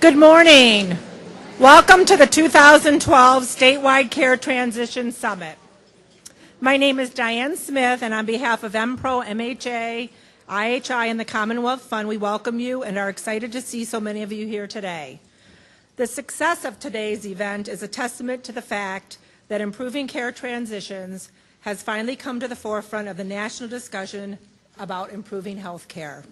Good morning. Welcome to the 2012 Statewide Care Transition Summit. My name is Diane Smith, and on behalf of MPRO, MHA, IHI, and the Commonwealth Fund, we welcome you and are excited to see so many of you here today. The success of today's event is a testament to the fact that improving care transitions has finally come to the forefront of the national discussion about improving health care.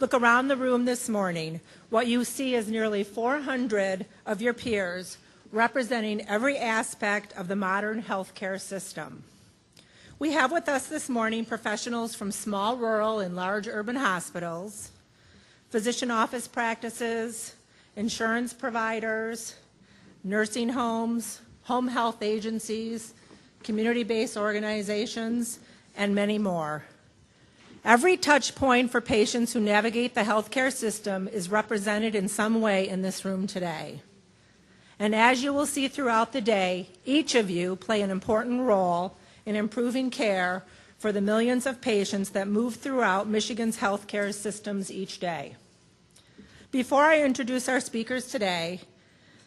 Look around the room this morning. What you see is nearly 400 of your peers representing every aspect of the modern healthcare system. We have with us this morning professionals from small rural and large urban hospitals, physician office practices, insurance providers, nursing homes, home health agencies, community-based organizations, and many more. Every touch point for patients who navigate the healthcare system is represented in some way in this room today. And as you will see throughout the day, each of you play an important role in improving care for the millions of patients that move throughout Michigan's healthcare systems each day. Before I introduce our speakers today,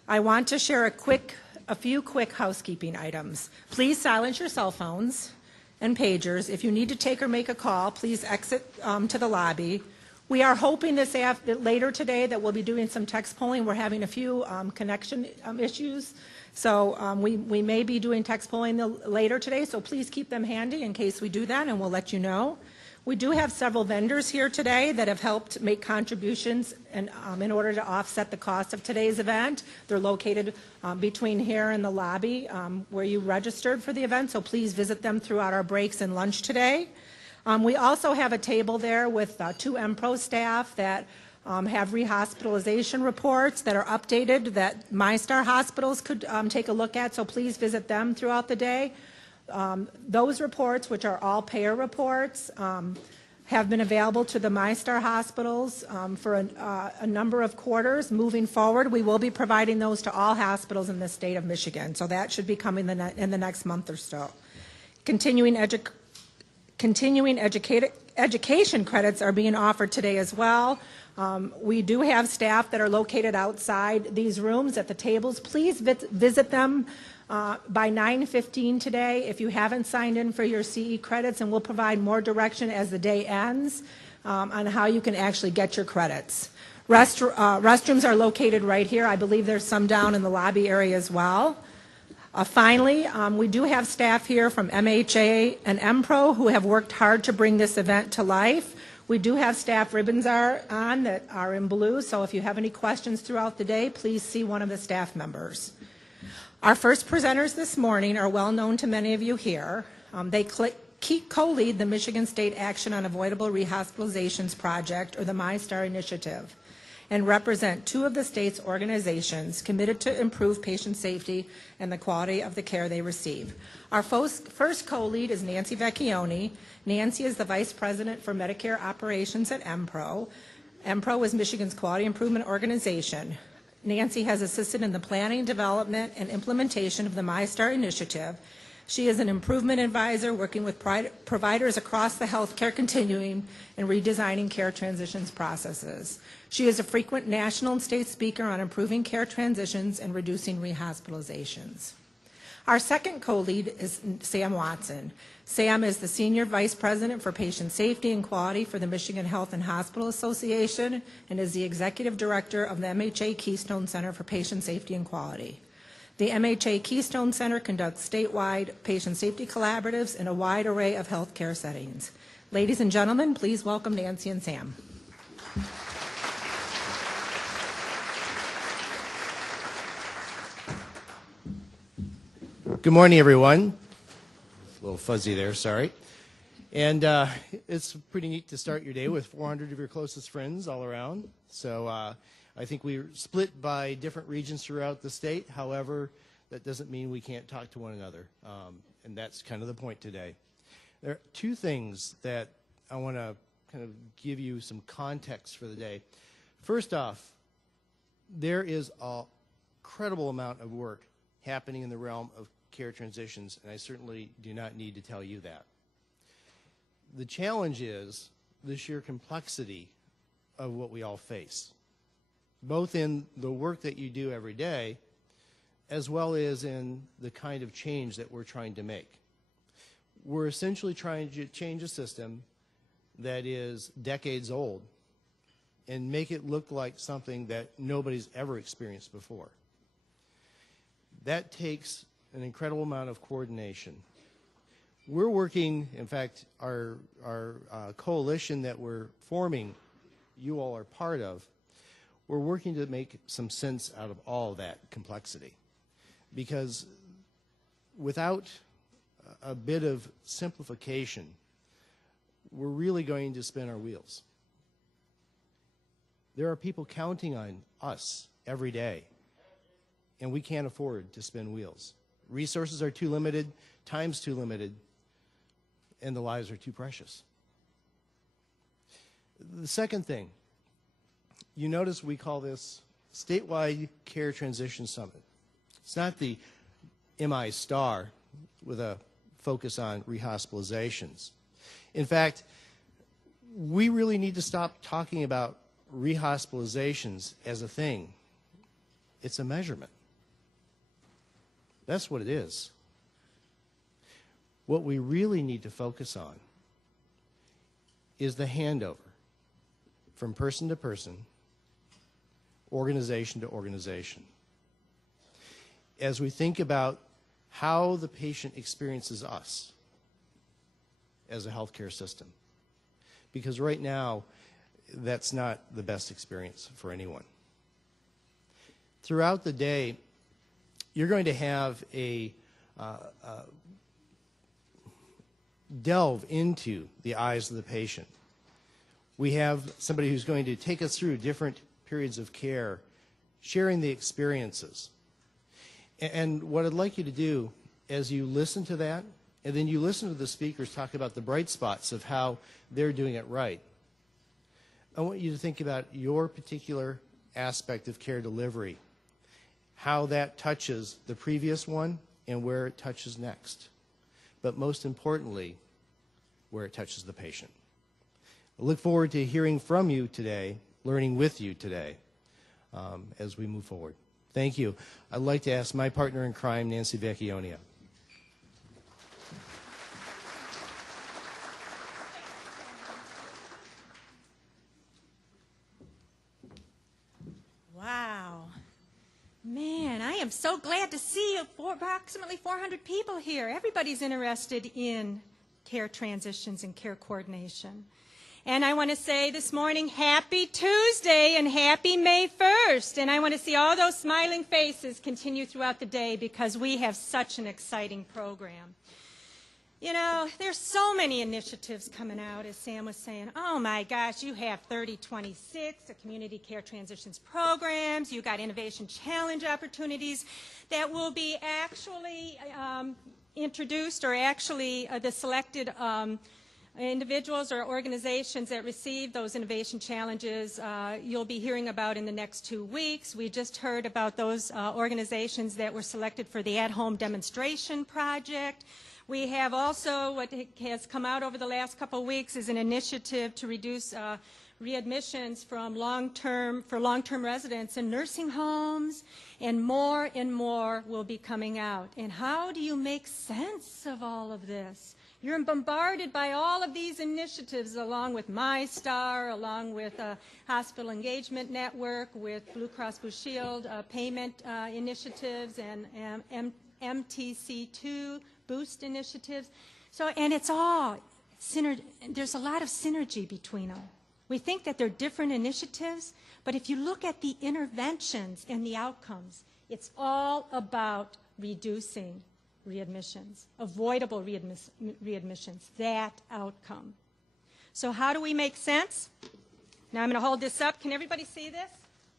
I want to share a few quick housekeeping items. Please silence your cell phones and pagers. If you need to take or make a call, please exit to the lobby. We are hoping later today that we'll be doing some text polling. We're having a few connection issues, so we may be doing text polling later today, so please keep them handy in case we do that, and we'll let you know. We do have several vendors here today that have helped make contributions in order to offset the cost of today's event. They're located between here and the lobby where you registered for the event, so please visit them throughout our breaks and lunch today. We also have a table there with two MPRO staff that have rehospitalization reports that are updated that MyStar hospitals could take a look at, so please visit them throughout the day. Those reports, which are all payer reports, have been available to the MyStar hospitals for a number of quarters. Moving forward, we will be providing those to all hospitals in the state of Michigan, so that should be coming in the next month or so. Continuing education credits are being offered today as well. We do have staff that are located outside these rooms at the tables. Please visit them by 9:15 today if you haven't signed in for your CE credits, and we'll provide more direction as the day ends on how you can actually get your credits. Restrooms are located right here. I believe there's some down in the lobby area as well. Finally, we do have staff here from MHA and MPRO who have worked hard to bring this event to life. We do have staff ribbons on that are in blue, so if you have any questions throughout the day, please see one of the staff members. Our first presenters this morning are well known to many of you here. They co-lead the Michigan State Action on Avoidable Rehospitalizations Project, or the MyStar Initiative, and represent two of the state's organizations committed to improve patient safety and the quality of the care they receive. Our first co-lead is Nancy Vecchione. Nancy is the Vice President for Medicare Operations at MPRO. MPRO is Michigan's quality improvement organization. Nancy has assisted in the planning, development, and implementation of the MyStar Initiative. She is an improvement advisor working with providers across the healthcare continuum and redesigning care transitions processes. She is a frequent national and state speaker on improving care transitions and reducing rehospitalizations. Our second co-lead is Sam Watson. Sam is the Senior Vice President for Patient Safety and Quality for the Michigan Health and Hospital Association and is the Executive Director of the MHA Keystone Center for Patient Safety and Quality. The MHA Keystone Center conducts statewide patient safety collaboratives in a wide array of healthcare settings. Ladies and gentlemen, please welcome Nancy and Sam. Good morning, everyone. A little fuzzy there, sorry. And it's pretty neat to start your day with 400 of your closest friends all around. So I think we're split by different regions throughout the state. However, that doesn't mean we can't talk to one another. And that's kind of the point today. There are two things that I want to kind of give you some context for the day. First off, there is an incredible amount of work happening in the realm of care transitions, and I certainly do not need to tell you that. The challenge is the sheer complexity of what we all face. both in the work that you do every day, as well as in the kind of change that we're trying to make. We're essentially trying to change a system that is decades old and make it look like something that nobody's ever experienced before. That takes an incredible amount of coordination. We're working, in fact, our coalition that we're forming, you all are part of, we're working to make some sense out of all that complexity. Because without a bit of simplification, we're really going to spin our wheels. There are people counting on us every day, and we can't afford to spin wheels. Resources are too limited, time's too limited, and the lives are too precious. The second thing, you notice we call this Statewide Care Transition Summit. It's not the MI star with a focus on rehospitalizations. In fact, we really need to stop talking about rehospitalizations as a thing. It's a measurement. That's what it is. What we really need to focus on is the handover from person to person, organization to organization. As we think about how the patient experiences us as a healthcare system. Because right now, that's not the best experience for anyone. Throughout the day, you're going to have a delve into the eyes of the patient. We have somebody who's going to take us through different periods of care, sharing the experiences. And what I'd like you to do as you listen to that, and then you listen to the speakers talk about the bright spots of how they're doing it right, I want you to think about your particular aspect of care delivery, how that touches the previous one and where it touches next. But most importantly, where it touches the patient. I look forward to hearing from you today, learning with you today as we move forward. Thank you. I'd like to ask my partner in crime, Nancy Vecchionia. Wow. Man, I am so glad to see approximately 400 people here. Everybody's interested in care transitions and care coordination. And I want to say this morning, happy Tuesday and happy May 1st. And I want to see all those smiling faces continue throughout the day because we have such an exciting program. You know, there's so many initiatives coming out, as Sam was saying. Oh my gosh, you have 3026, the community care transitions programs. You got innovation challenge opportunities that will be actually introduced, or actually the selected individuals or organizations that receive those innovation challenges you'll be hearing about in the next 2 weeks. We just heard about those organizations that were selected for the at-home demonstration project. We have also, what has come out over the last couple of weeks, is an initiative to reduce readmissions from long-term residents in nursing homes, and more will be coming out. And how do you make sense of all of this? You're bombarded by all of these initiatives, along with MyStar, along with Hospital Engagement Network, with Blue Cross Blue Shield payment initiatives, and MTC2 boost initiatives. So, and it's all there's a lot of synergy between them. We think that they're different initiatives, but if you look at the interventions and the outcomes, it's all about reducing readmissions, avoidable readmissions, that outcome. So how do we make sense? Now I'm going to hold this up. Can everybody see this?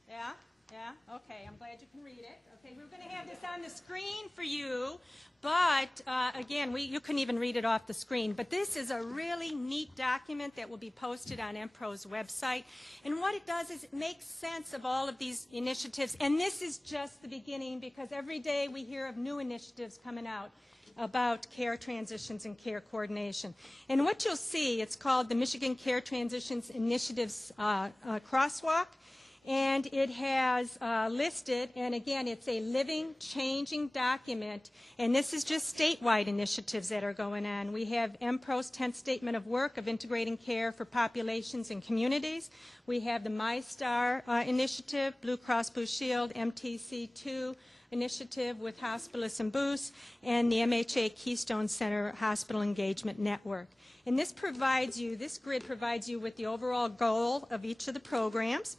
Yeah? Yeah? Okay, I'm glad you can read it. Okay, we're going to have this on the screen for you, but again, you couldn't even read it off the screen. But this is a really neat document that will be posted on MPRO's website. And what it does is it makes sense of all of these initiatives. And this is just the beginning, because every day we hear of new initiatives coming out about care transitions and care coordination. And what you'll see, it's called the Michigan Care Transitions Initiatives Crosswalk. And it has listed, and again, it's a living, changing document, and this is just statewide initiatives that are going on. We have MPRO's 10th Statement of Work of Integrating Care for Populations and Communities. We have the MyStar initiative, Blue Cross Blue Shield, MTC2 initiative with Hospitalists and Booths, and the MHA Keystone Center Hospital Engagement Network. And this provides you, this grid provides you with the overall goal of each of the programs.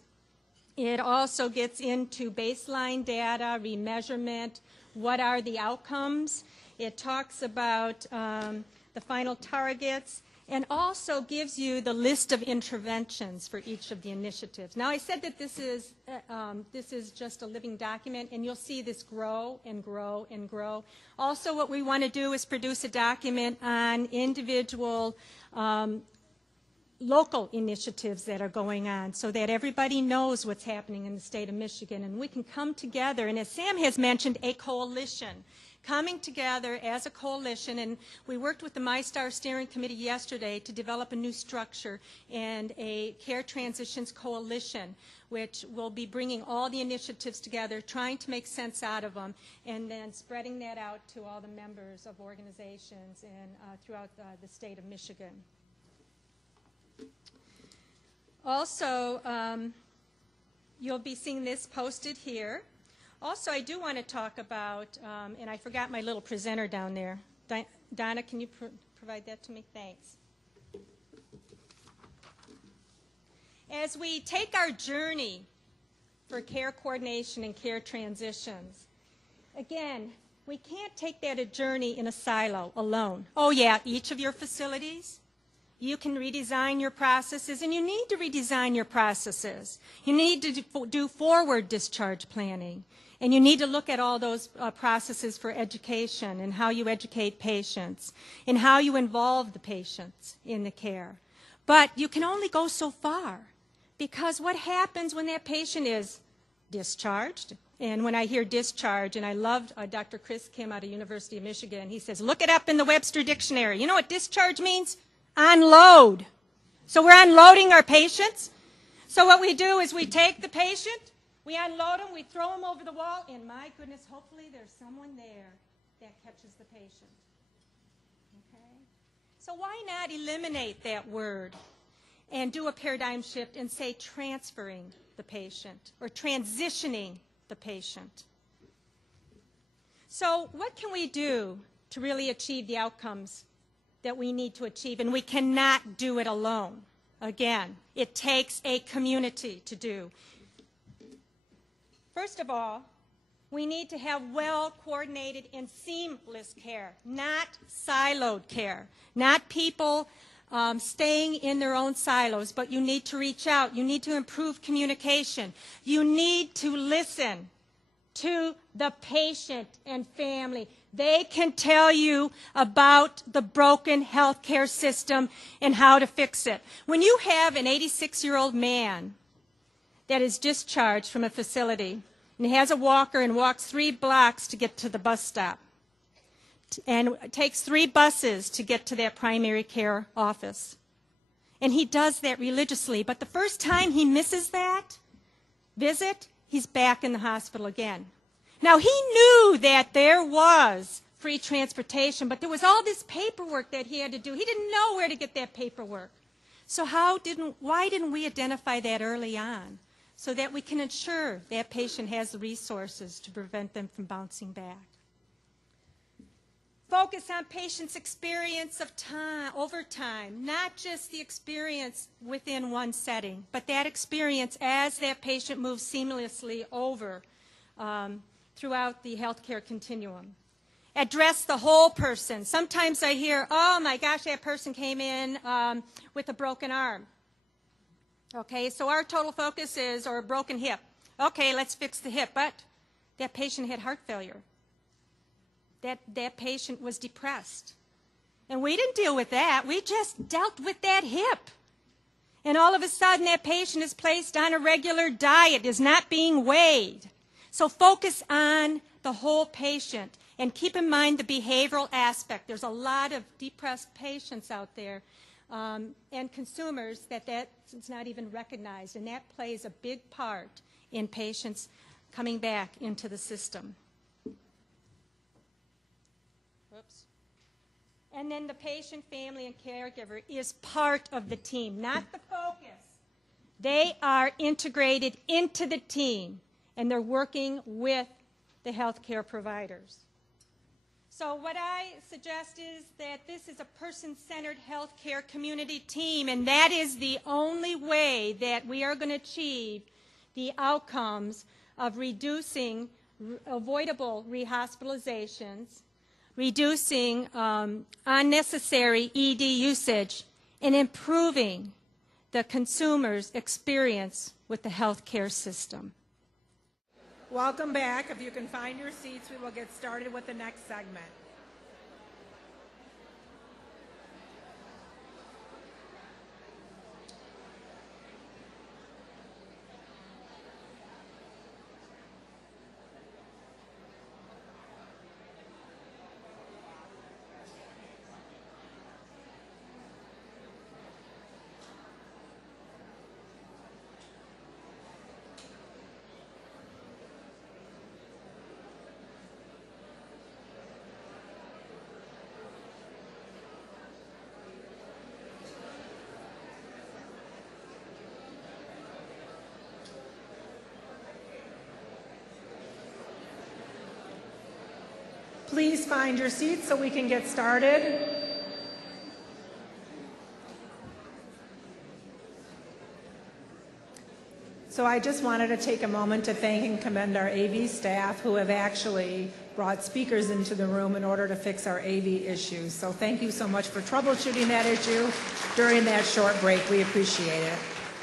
It also gets into baseline data, remeasurement, what are the outcomes. It talks about the final targets, and also gives you the list of interventions for each of the initiatives. Now, I said that this is just a living document, and you'll see this grow and grow and grow. Also, what we want to do is produce a document on individual local initiatives that are going on so that everybody knows what's happening in the state of Michigan, and we can come together, and as Sam has mentioned, a coalition, coming together as a coalition. And we worked with the MyStar Steering Committee yesterday to develop a new structure and a care transitions coalition, which will be bringing all the initiatives together, trying to make sense out of them, and then spreading that out to all the members of organizations and throughout the state of Michigan. Also, you'll be seeing this posted here. Also, I do want to talk about, and I forgot my little presenter down there. Donna, can you provide that to me? Thanks. As we take our journey for care coordination and care transitions, again, we can't take that journey in a silo alone. Oh yeah, each of your facilities, you can redesign your processes, and you need to redesign your processes. You need to do forward discharge planning, and you need to look at all those processes for education and how you educate patients and how you involve the patients in the care. But you can only go so far, because what happens when that patient is discharged? And when I hear discharge, and I loved Dr. Chris Kim out of University of Michigan, he says, look it up in the Webster Dictionary. You know what discharge means? Unload. So we're unloading our patients. So what we do is we take the patient, we unload them, we throw them over the wall, and my goodness, hopefully there's someone there that catches the patient. Okay? So why not eliminate that word and do a paradigm shift and say transferring the patient or transitioning the patient? So what can we do to really achieve the outcomes that we need to achieve? And we cannot do it alone. Again, it takes a community to do. First of all, we need to have well-coordinated and seamless care, not siloed care, not people staying in their own silos, but you need to reach out. You need to improve communication. You need to listen to the patient and family. They can tell you about the broken healthcare system and how to fix it. When you have an 86-year-old man that is discharged from a facility and he has a walker and walks 3 blocks to get to the bus stop, and it takes 3 buses to get to that primary care office, and he does that religiously, but the first time he misses that visit, he's back in the hospital again. Now, he knew that there was free transportation, but there was all this paperwork that he had to do. He didn't know where to get that paperwork. So why didn't we identify that early on so that we can ensure that patient has the resources to prevent them from bouncing back? Focus on patient's experience of time, over time, not just the experience within one setting, but that experience as that patient moves seamlessly over throughout the healthcare continuum. Address the whole person. Sometimes I hear, oh my gosh, that person came in with a broken arm. Okay, so our total focus is, or a broken hip. Okay, let's fix the hip, but that patient had heart failure. That patient was depressed. And we didn't deal with that. We just dealt with that hip. And all of a sudden, that patient is placed on a regular diet, is not being weighed. So focus on the whole patient. And keep in mind the behavioral aspect. There's a lot of depressed patients out there and consumers that's not even recognized, and that plays a big part in patients coming back into the system. Whoops. And then the patient, family, and caregiver is part of the team, not the focus. They are integrated into the team, and they're working with the healthcare providers. So what I suggest is that this is a person-centered healthcare community team, and that is the only way that we are going to achieve the outcomes of reducing avoidable rehospitalizations, reducing unnecessary ED usage, and improving the consumer's experience with the healthcare system. Welcome back. If you can find your seats, we will get started with the next segment. Please find your seats so we can get started. So I just wanted to take a moment to thank and commend our AV staff who have actually brought speakers into the room in order to fix our AV issues. So thank you so much for troubleshooting that issue during that short break. We appreciate it.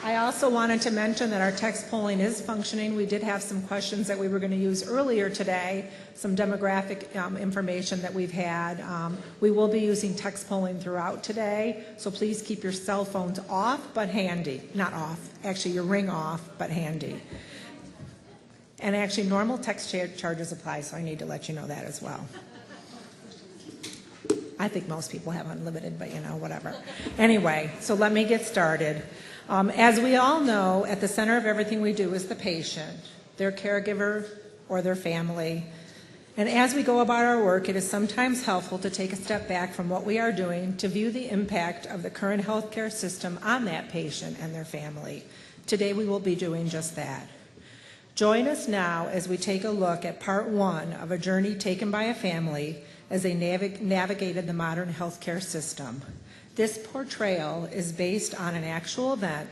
I also wanted to mention that our text polling is functioning. We did have some questions that we were going to use earlier today, some demographic information that we've had. We will be using text polling throughout today, so please keep your cell phones off but handy. Not off, actually your ring off but handy. And actually normal text charges apply, so I need to let you know that as well. I think most people have unlimited, but you know, whatever. Anyway, so let me get started. As we all know, at the center of everything we do is the patient, their caregiver, or their family. And as we go about our work, it is sometimes helpful to take a step back from what we are doing to view the impact of the current healthcare system on that patient and their family. Today we will be doing just that. Join us now as we take a look at part one of a journey taken by a family as they navigated the modern healthcare system. This portrayal is based on an actual event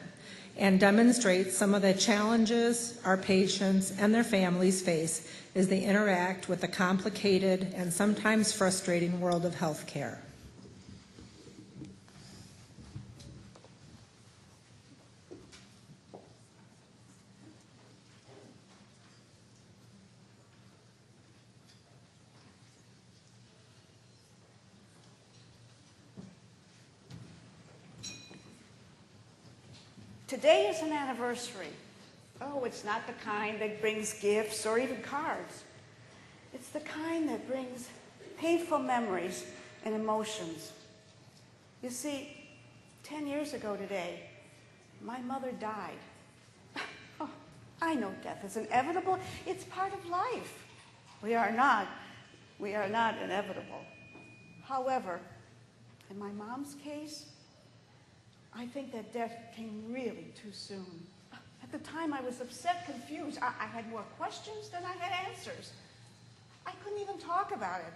and demonstrates some of the challenges our patients and their families face as they interact with the complicated and sometimes frustrating world of healthcare. Today is an anniversary. Oh, it's not the kind that brings gifts or even cards. It's the kind that brings painful memories and emotions. You see, 10 years ago today, my mother died. Oh, I know death is inevitable. It's part of life. We are not inevitable. However, in my mom's case, I think that death came really too soon. At the time, I was upset, confused. I had more questions than I had answers. I couldn't even talk about it.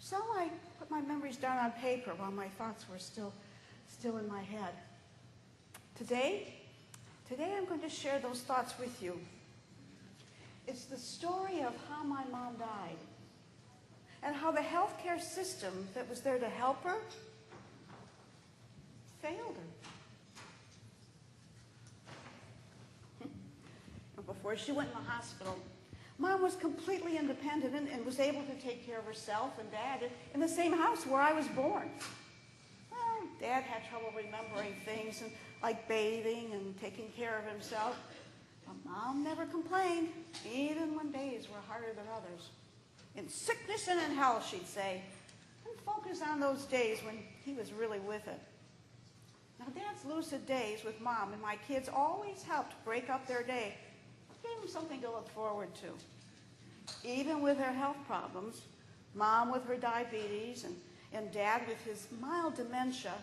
So I put my memories down on paper while my thoughts were still in my head. Today I'm going to share those thoughts with you. It's the story of how my mom died and how the healthcare system that was there to help her failed her. Before she went in the hospital, Mom was completely independent and was able to take care of herself and Dad in the same house where I was born. Well, Dad had trouble remembering things like bathing and taking care of himself. But Mom never complained, even when days were harder than others. In sickness and in health, she'd say, and focus on those days when he was really with it. Now, Dad's lucid days with Mom and my kids always helped break up their day. Gave them something to look forward to. Even with their health problems, Mom with her diabetes and Dad with his mild dementia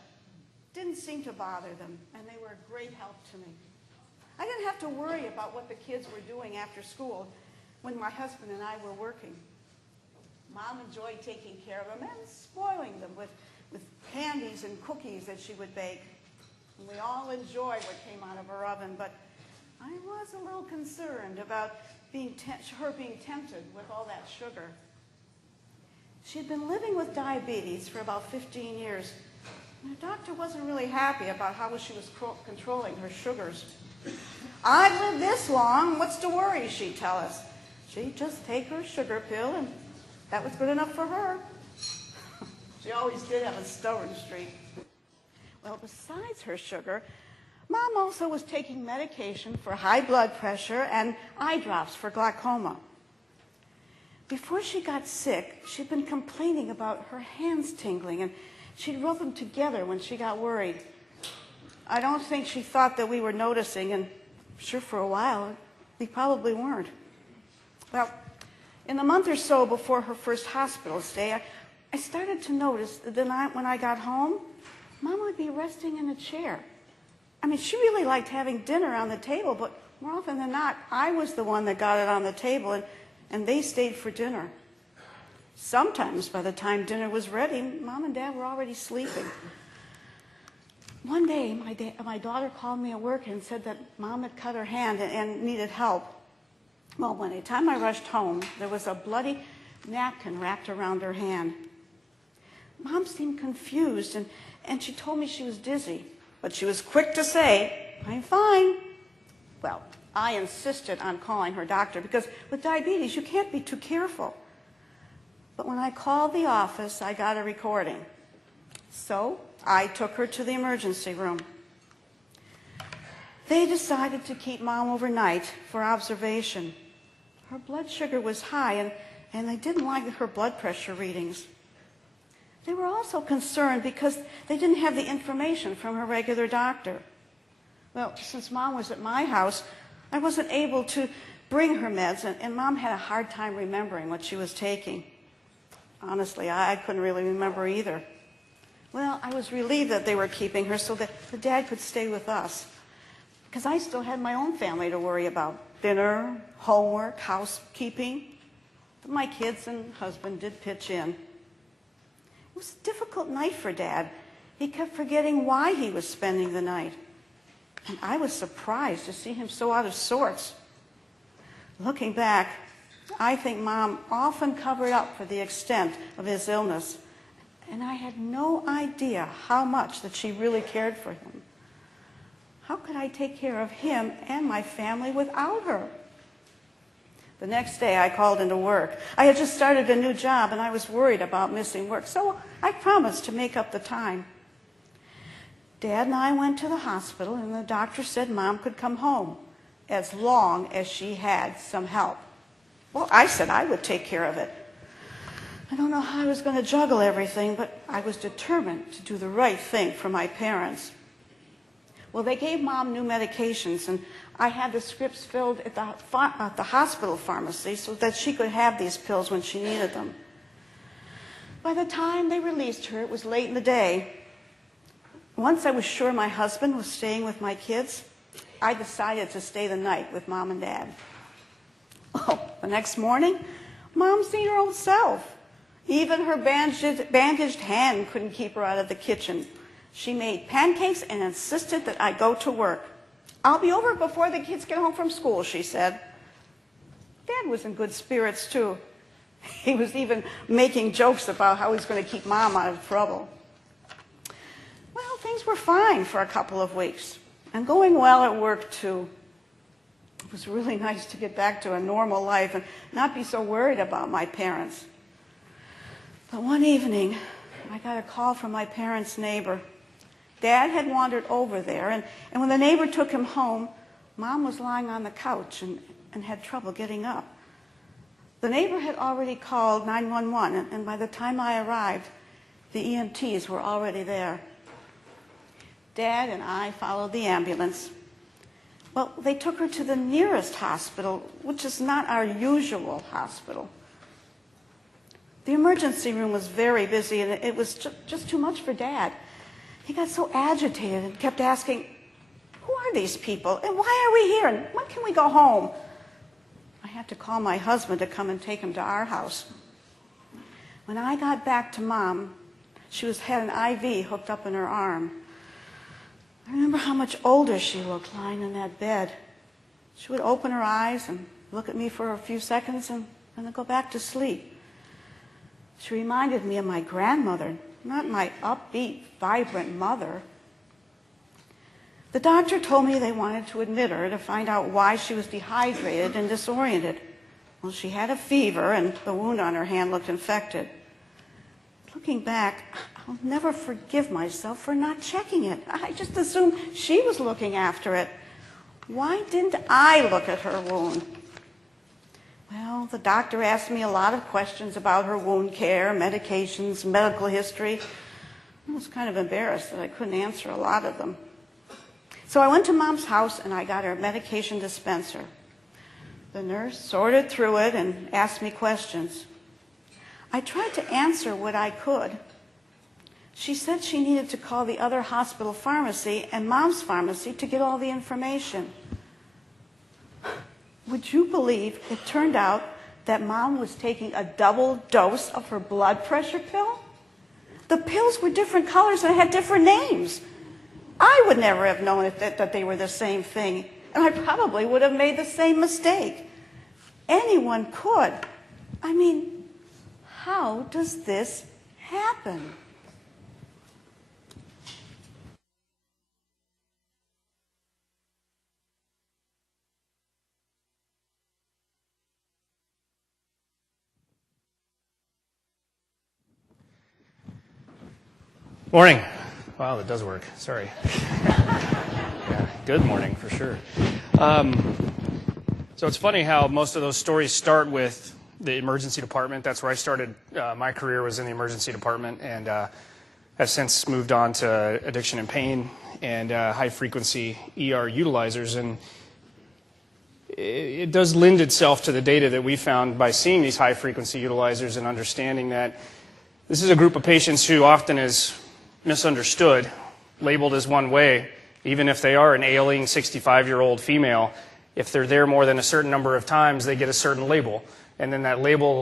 didn't seem to bother them, and they were a great help to me. I didn't have to worry about what the kids were doing after school when my husband and I were working. Mom enjoyed taking care of them and spoiling them with candies and cookies that she would bake. And we all enjoyed what came out of her oven, but I was a little concerned about her being tempted with all that sugar. She had been living with diabetes for about 15 years. And her doctor wasn't really happy about how she was controlling her sugars. I've lived this long, what's to worry, she'd tell us. She'd just take her sugar pill, and that was good enough for her. She always did have a stubborn streak. Well, besides her sugar, Mom also was taking medication for high blood pressure and eye drops for glaucoma. Before she got sick, she'd been complaining about her hands tingling, and she'd rub them together when she got worried. I don't think she thought that we were noticing, and I'm sure for a while we probably weren't. Well, in the month or so before her first hospital stay, I started to notice that when I got home, Mom would be resting in a chair. I mean, she really liked having dinner on the table, but more often than not, I was the one that got it on the table, and they stayed for dinner. Sometimes, by the time dinner was ready, Mom and Dad were already sleeping. One day, my daughter called me at work and said that Mom had cut her hand and needed help. Well, by the time I rushed home, there was a bloody napkin wrapped around her hand. Mom seemed confused, and she told me she was dizzy, but she was quick to say, "I'm fine." Well, I insisted on calling her doctor because with diabetes, you can't be too careful. But when I called the office, I got a recording. So I took her to the emergency room. They decided to keep Mom overnight for observation. Her blood sugar was high, and they didn't like her blood pressure readings. They were also concerned because they didn't have the information from her regular doctor. Well, since Mom was at my house, I wasn't able to bring her meds, and Mom had a hard time remembering what she was taking. Honestly, I couldn't really remember either. Well, I was relieved that they were keeping her so that the Dad could stay with us, because I still had my own family to worry about: dinner, homework, housekeeping. But my kids and husband did pitch in. It was a difficult night for Dad. He kept forgetting why he was spending the night. And I was surprised to see him so out of sorts. Looking back, I think Mom often covered up for the extent of his illness, and I had no idea how much that she really cared for him. How could I take care of him and my family without her? The next day, I called into work. I had just started a new job, and I was worried about missing work, so I promised to make up the time. Dad and I went to the hospital, and the doctor said Mom could come home as long as she had some help. Well, I said I would take care of it. I don't know how I was going to juggle everything, but I was determined to do the right thing for my parents. Well, they gave Mom new medications, and I had the scripts filled at the hospital pharmacy so that she could have these pills when she needed them. By the time they released her, it was late in the day. Once I was sure my husband was staying with my kids, I decided to stay the night with Mom and Dad. Oh, the next morning, Mom seen her old self. Even her bandaged hand couldn't keep her out of the kitchen. She made pancakes and insisted that I go to work. "I'll be over before the kids get home from school," she said. Dad was in good spirits, too. He was even making jokes about how he's going to keep Mom out of trouble. Well, things were fine for a couple of weeks, and going well at work, too. It was really nice to get back to a normal life and not be so worried about my parents. But one evening, I got a call from my parents' neighbor. Dad had wandered over there, and when the neighbor took him home, Mom was lying on the couch and had trouble getting up. The neighbor had already called 911, and by the time I arrived, the EMTs were already there. Dad and I followed the ambulance. Well, they took her to the nearest hospital, which is not our usual hospital. The emergency room was very busy, and it was just too much for Dad. He got so agitated and kept asking, "Who are these people? And why are we here? And when can we go home?" I had to call my husband to come and take him to our house. When I got back to Mom, she had an IV hooked up in her arm. I remember how much older she looked lying in that bed. She would open her eyes and look at me for a few seconds and then go back to sleep. She reminded me of my grandmother, not my upbeat, vibrant mother. The doctor told me they wanted to admit her to find out why she was dehydrated and disoriented. Well, she had a fever, and the wound on her hand looked infected. Looking back, I'll never forgive myself for not checking it. I just assumed she was looking after it. Why didn't I look at her wound? Well, the doctor asked me a lot of questions about her wound care, medications, medical history. I was kind of embarrassed that I couldn't answer a lot of them. So I went to Mom's house and I got her medication dispenser. The nurse sorted through it and asked me questions. I tried to answer what I could. She said she needed to call the other hospital pharmacy and Mom's pharmacy to get all the information. Would you believe it turned out that Mom was taking a double dose of her blood pressure pill? The pills were different colors and had different names. I would never have known that they were the same thing, and I probably would have made the same mistake. Anyone could. I mean, how does this happen? Morning. Wow, that does work. Sorry. Yeah, good morning, for sure. So it's funny how most of those stories start with the emergency department. That's where I started. My career was in the emergency department, and have since moved on to addiction and pain and high-frequency ER utilizers. And it does lend itself to the data that we found by seeing these high-frequency utilizers and understanding that this is a group of patients who often is misunderstood, labeled as one way, even if they are an ailing 65-year-old female. If they're there more than a certain number of times, they get a certain label. And then that label,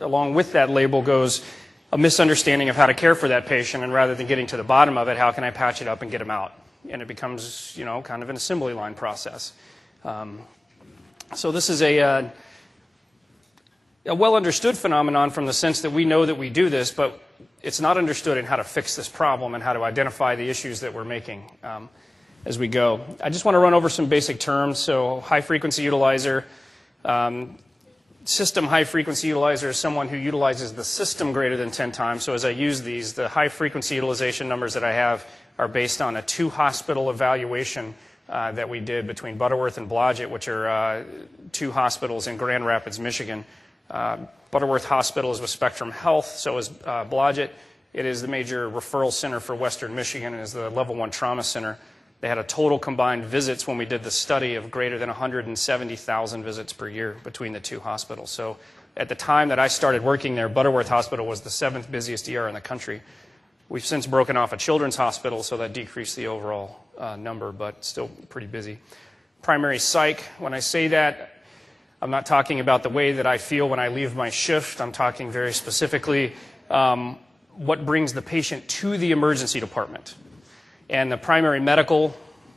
along with that label, goes a misunderstanding of how to care for that patient. And rather than getting to the bottom of it, how can I patch it up and get them out? And it becomes, kind of an assembly line process. So this is a well-understood phenomenon from the sense that we know that we do this, but it's not understood in how to fix this problem and how to identify the issues that we're making as we go. I just want to run over some basic terms. So high-frequency utilizer, system high-frequency utilizer is someone who utilizes the system greater than 10 times. So as I use these, the high-frequency utilization numbers that I have are based on a 2-hospital evaluation that we did between Butterworth and Blodgett, which are 2 hospitals in Grand Rapids, Michigan. Butterworth Hospital is with Spectrum Health, so is Blodgett. It is the major referral center for Western Michigan and is the level 1 trauma center. They had a total combined visits when we did the study of greater than 170,000 visits per year between the 2 hospitals. So at the time that I started working there, Butterworth Hospital was the 7th busiest ER in the country. We've since broken off a children's hospital, so that decreased the overall number, but still pretty busy. Primary psych, when I say that, I'm not talking about the way that I feel when I leave my shift. I'm talking very specifically what brings the patient to the emergency department. And the primary medical,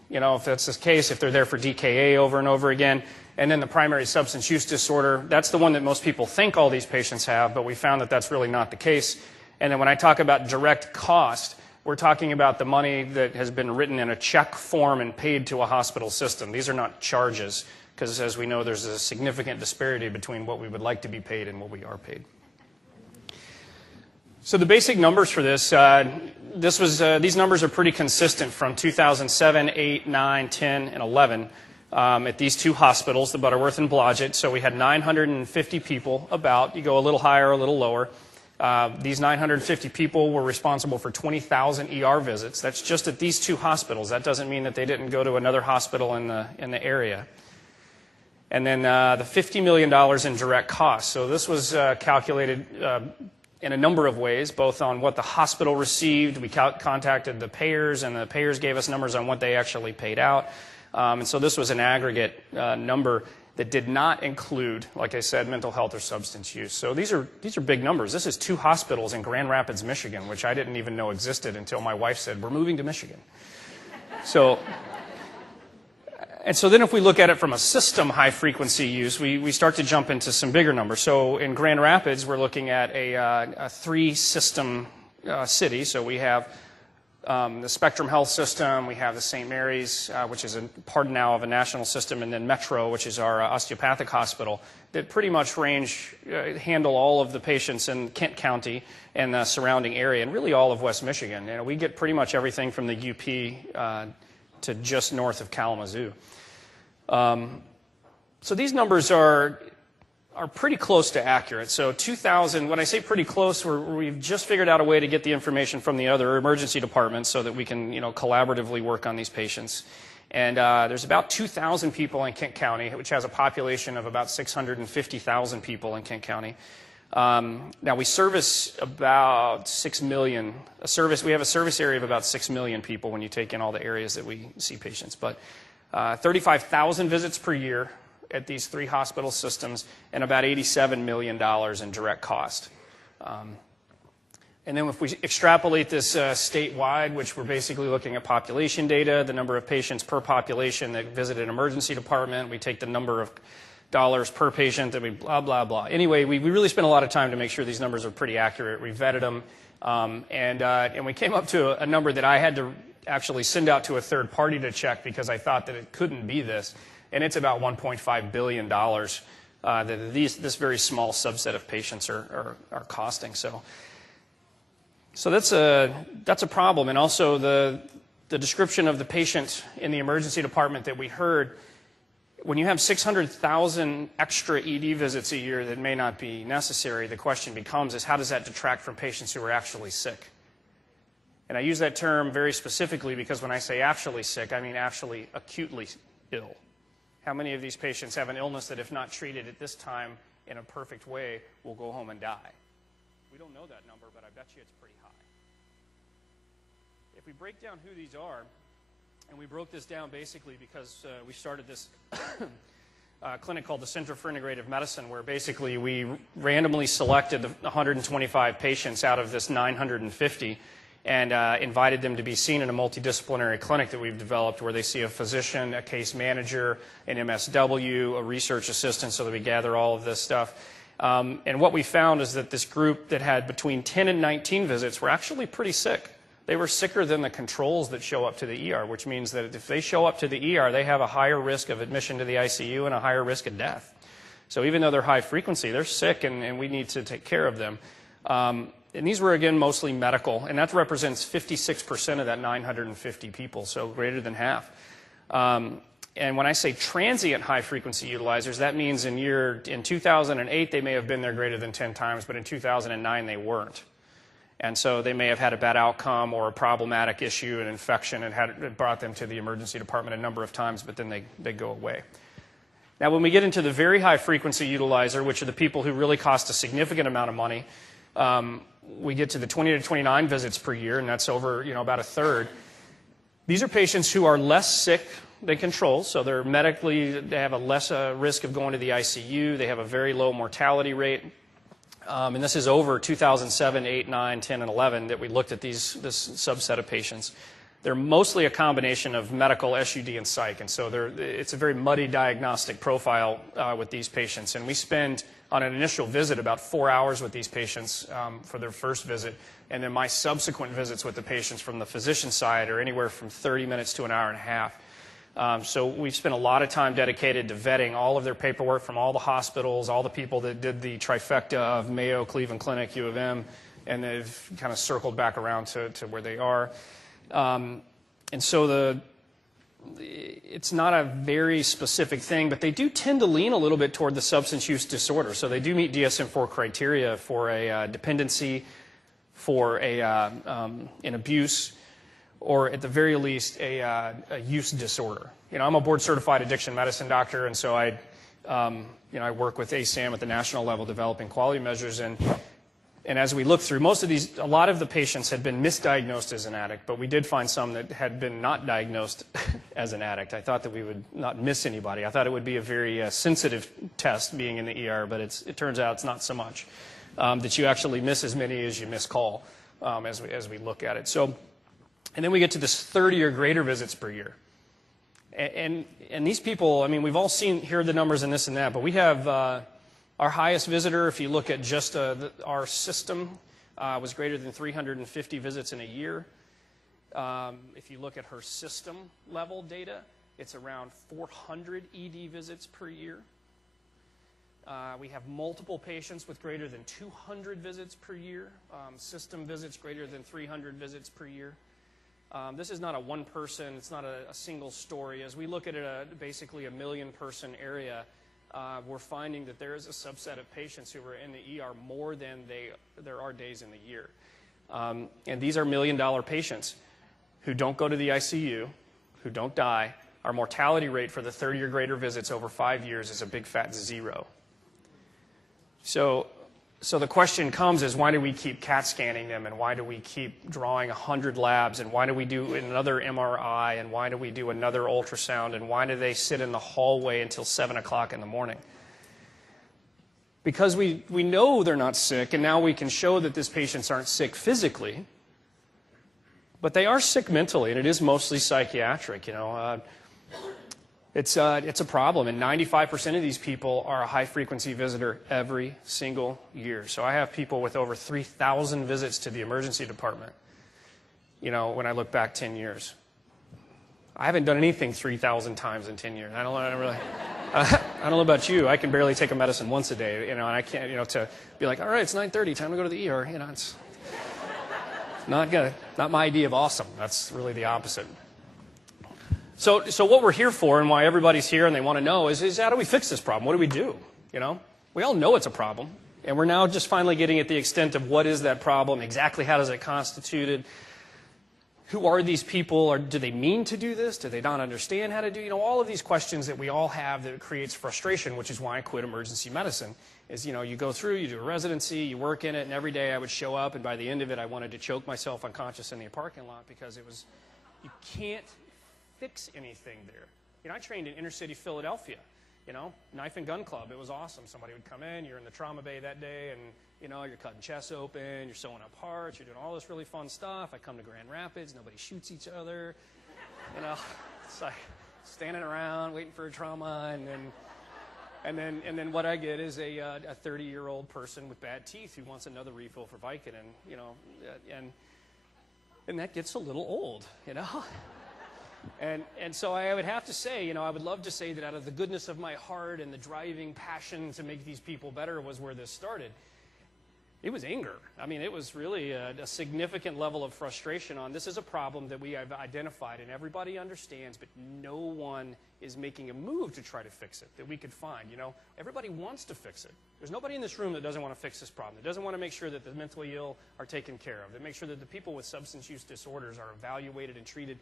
if that's the case, if they're there for DKA over and over again, and then the primary substance use disorder, that's the one that most people think all these patients have, but we found that that's really not the case. And then when I talk about direct cost, we're talking about the money that has been written in a check form and paid to a hospital system. These are not charges, because as we know, there's a significant disparity between what we would like to be paid and what we are paid. So the basic numbers for this, these numbers are pretty consistent from 2007, 8, 9, 10, and 11 at these 2 hospitals, the Butterworth and Blodgett. So we had 950 people about. You go a little higher, a little lower. These 950 people were responsible for 20,000 ER visits. That's just at these two hospitals. That doesn't mean that they didn't go to another hospital in the area. And then the $50 million in direct costs. So this was calculated in a number of ways, both on what the hospital received. We contacted the payers, and the payers gave us numbers on what they actually paid out. And so this was an aggregate number that did not include, like I said, mental health or substance use. So these are big numbers. This is two hospitals in Grand Rapids, Michigan, which I didn't even know existed until my wife said, we're moving to Michigan. And so then if we look at it from a system high-frequency use, we start to jump into some bigger numbers. So in Grand Rapids, we're looking at a three-system city. So we have the Spectrum Health System, we have the St. Mary's, which is a part now of a national system, and then MPRO, which is our osteopathic hospital, that pretty much handle all of the patients in Kent County and the surrounding area, and really all of West Michigan. You know, we get pretty much everything from the UP to just north of Kalamazoo. So these numbers are pretty close to accurate. So 2,000, when I say pretty close, we've just figured out a way to get the information from the other emergency departments so that we can, collaboratively work on these patients. And there's about 2,000 people in Kent County, which has a population of about 650,000 people in Kent County. Now we service about 6 million. We have a service area of about 6 million people when you take in all the areas that we see patients. But 35,000 visits per year at these three hospital systems, and about $87 million in direct cost. And then if we extrapolate this statewide, which we're basically looking at population data, the number of patients per population that visit an emergency department, we take the number of dollars per patient that we blah, blah, blah. Anyway, we really spent a lot of time to make sure these numbers are pretty accurate. We vetted them, and we came up to a number that I had to actually send out to a third party to check because I thought that it couldn't be this. And it's about $1.5 billion that this very small subset of patients are costing. So that's a problem. And also the description of the patient in the emergency department that we heard, when you have 600,000 extra ED visits a year that may not be necessary, the question becomes how does that detract from patients who are actually sick? And I use that term very specifically because when I say actually sick, I mean actually acutely ill. How many of these patients have an illness that, if not treated at this time in a perfect way, will go home and die? We don't know that number, but I bet you it's pretty high. If we break down who these are, and we broke this down basically because we started this clinic called the Center for Integrative Medicine, where basically we randomly selected 125 patients out of this 950 and invited them to be seen in a multidisciplinary clinic that we've developed where they see a physician, a case manager, an MSW, a research assistant, so that we gather all of this stuff. And what we found is that this group that had between 10 and 19 visits were actually pretty sick. They were sicker than the controls that show up to the ER, which means that if they show up to the ER, they have a higher risk of admission to the ICU and a higher risk of death. So even though they're high frequency, they're sick, and we need to take care of them. And these were, again, mostly medical, and that represents 56% of that 950 people, so greater than half. And when I say transient high-frequency utilizers, that means in 2008 they may have been there greater than 10 times, but in 2009 they weren't. And so they may have had a bad outcome or a problematic issue, an infection, and it brought them to the emergency department a number of times, but then they go away. Now, when we get into the very high-frequency utilizer, which are the people who really cost a significant amount of money, we get to the 20 to 29 visits per year, and that's over about a third. These are patients who are less sick than controls, so they have a less risk of going to the ICU. They have a very low mortality rate. And this is over 2007, 8, 9, 10, and 11 that we looked at this subset of patients. They're mostly a combination of medical, SUD, and psych, and so it's a very muddy diagnostic profile with these patients. And we spend, on an initial visit, about 4 hours with these patients for their first visit, and then my subsequent visits with the patients from the physician side are anywhere from 30 minutes to an hour and a half. So we've spent a lot of time dedicated to vetting all of their paperwork from all the hospitals, all the people that did the trifecta of Mayo, Cleveland Clinic, U of M, and they've kind of circled back around to where they are. And so it's not a very specific thing, but they do tend to lean a little bit toward the substance use disorder. So they do meet DSM-4 criteria for a dependency, for an abuse, or at the very least a use disorder. You know, I'm a board-certified addiction medicine doctor, and so I work with ASAM at the national level developing quality measures. And as we look through, a lot of the patients had been misdiagnosed as an addict, but we did find some that had been not diagnosed as an addict. I thought that we would not miss anybody. I thought it would be a very sensitive test being in the ER, but it turns out it's not so much. That you actually miss as many as you miss call as we look at it. So, and then we get to this 30 or greater visits per year. And these people, I mean, we've all heard the numbers and this and that, but we have our highest visitor, if you look at just our system, was greater than 350 visits in a year. If you look at her system level data, it's around 400 ED visits per year. We have multiple patients with greater than 200 visits per year, system visits greater than 300 visits per year. This is not a one person, it's not a single story. As we look at it, basically a 1 million person area, we're finding that there is a subset of patients who are in the ER more than there are days in the year. And these are $1 million patients who don't go to the ICU, who don't die. Our mortality rate for the 30 or greater visits over 5 years is a big fat 0. So the question comes is, why do we keep CAT scanning them, and why do we keep drawing 100 labs, and why do we do another MRI, and why do we do another ultrasound, and why do they sit in the hallway until 7 o'clock in the morning? Because we know they're not sick, and now we can show that these patients aren't sick physically, but they are sick mentally, and it is mostly psychiatric. You know, it's a problem, and 95% of these people are a high-frequency visitor every single year. So I have people with over 3,000 visits to the emergency department, you know, when I look back 10 years. I haven't done anything 3,000 times in 10 years. I don't know about you. I can barely take a medicine once a day, you know, and I can't, you know, to be like, all right, it's 9:30, time to go to the ER. You know, it's not my idea of awesome. That's really the opposite. So what we're here for, and why everybody's here and they want to know, is how do we fix this problem? What do we do? You know, we all know it's a problem, and we're now just finally getting at the extent of what is that problem, exactly how does it constituted, who are these people, or do they mean to do this? Do they not understand how to do? You know, all of these questions that we all have that creates frustration, which is why I quit emergency medicine. Is, you know, you go through, you do a residency, you work in it, and every day I would show up, and by the end of it, I wanted to choke myself unconscious in the parking lot because it was, you can't fix anything there. You know, I trained in inner city Philadelphia, you know, knife and gun club. It was awesome. Somebody would come in, you're in the trauma bay that day, and, you know, you're cutting chests open, you're sewing up parts, you're doing all this really fun stuff. I come to Grand Rapids, nobody shoots each other, you know, it's like standing around waiting for a trauma, and then what I get is a 30-year-old person with bad teeth who wants another refill for Vicodin, you know, and that gets a little old, you know. And so I would have to say, you know, I would love to say that out of the goodness of my heart and the driving passion to make these people better was where this started. It was anger. I mean, it was really a significant level of frustration on this is a problem that we have identified and everybody understands, but no one is making a move to try to fix it that we could find. You know, everybody wants to fix it. There's nobody in this room that doesn't want to fix this problem, that doesn't want to make sure that the mentally ill are taken care of, that make sure that the people with substance use disorders are evaluated and treated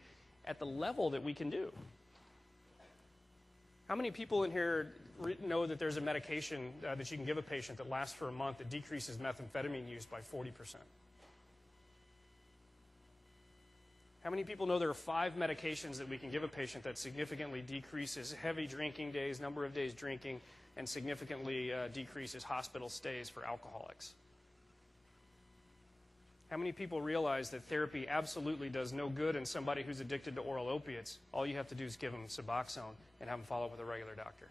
at the level that we can do. How many people in here know that there's a medication that you can give a patient that lasts for a month that decreases methamphetamine use by 40%? How many people know there are 5 medications that we can give a patient that significantly decreases heavy drinking days, number of days drinking, and significantly decreases hospital stays for alcoholics? How many people realize that therapy absolutely does no good in somebody who's addicted to oral opiates? All you have to do is give them Suboxone and have them follow up with a regular doctor.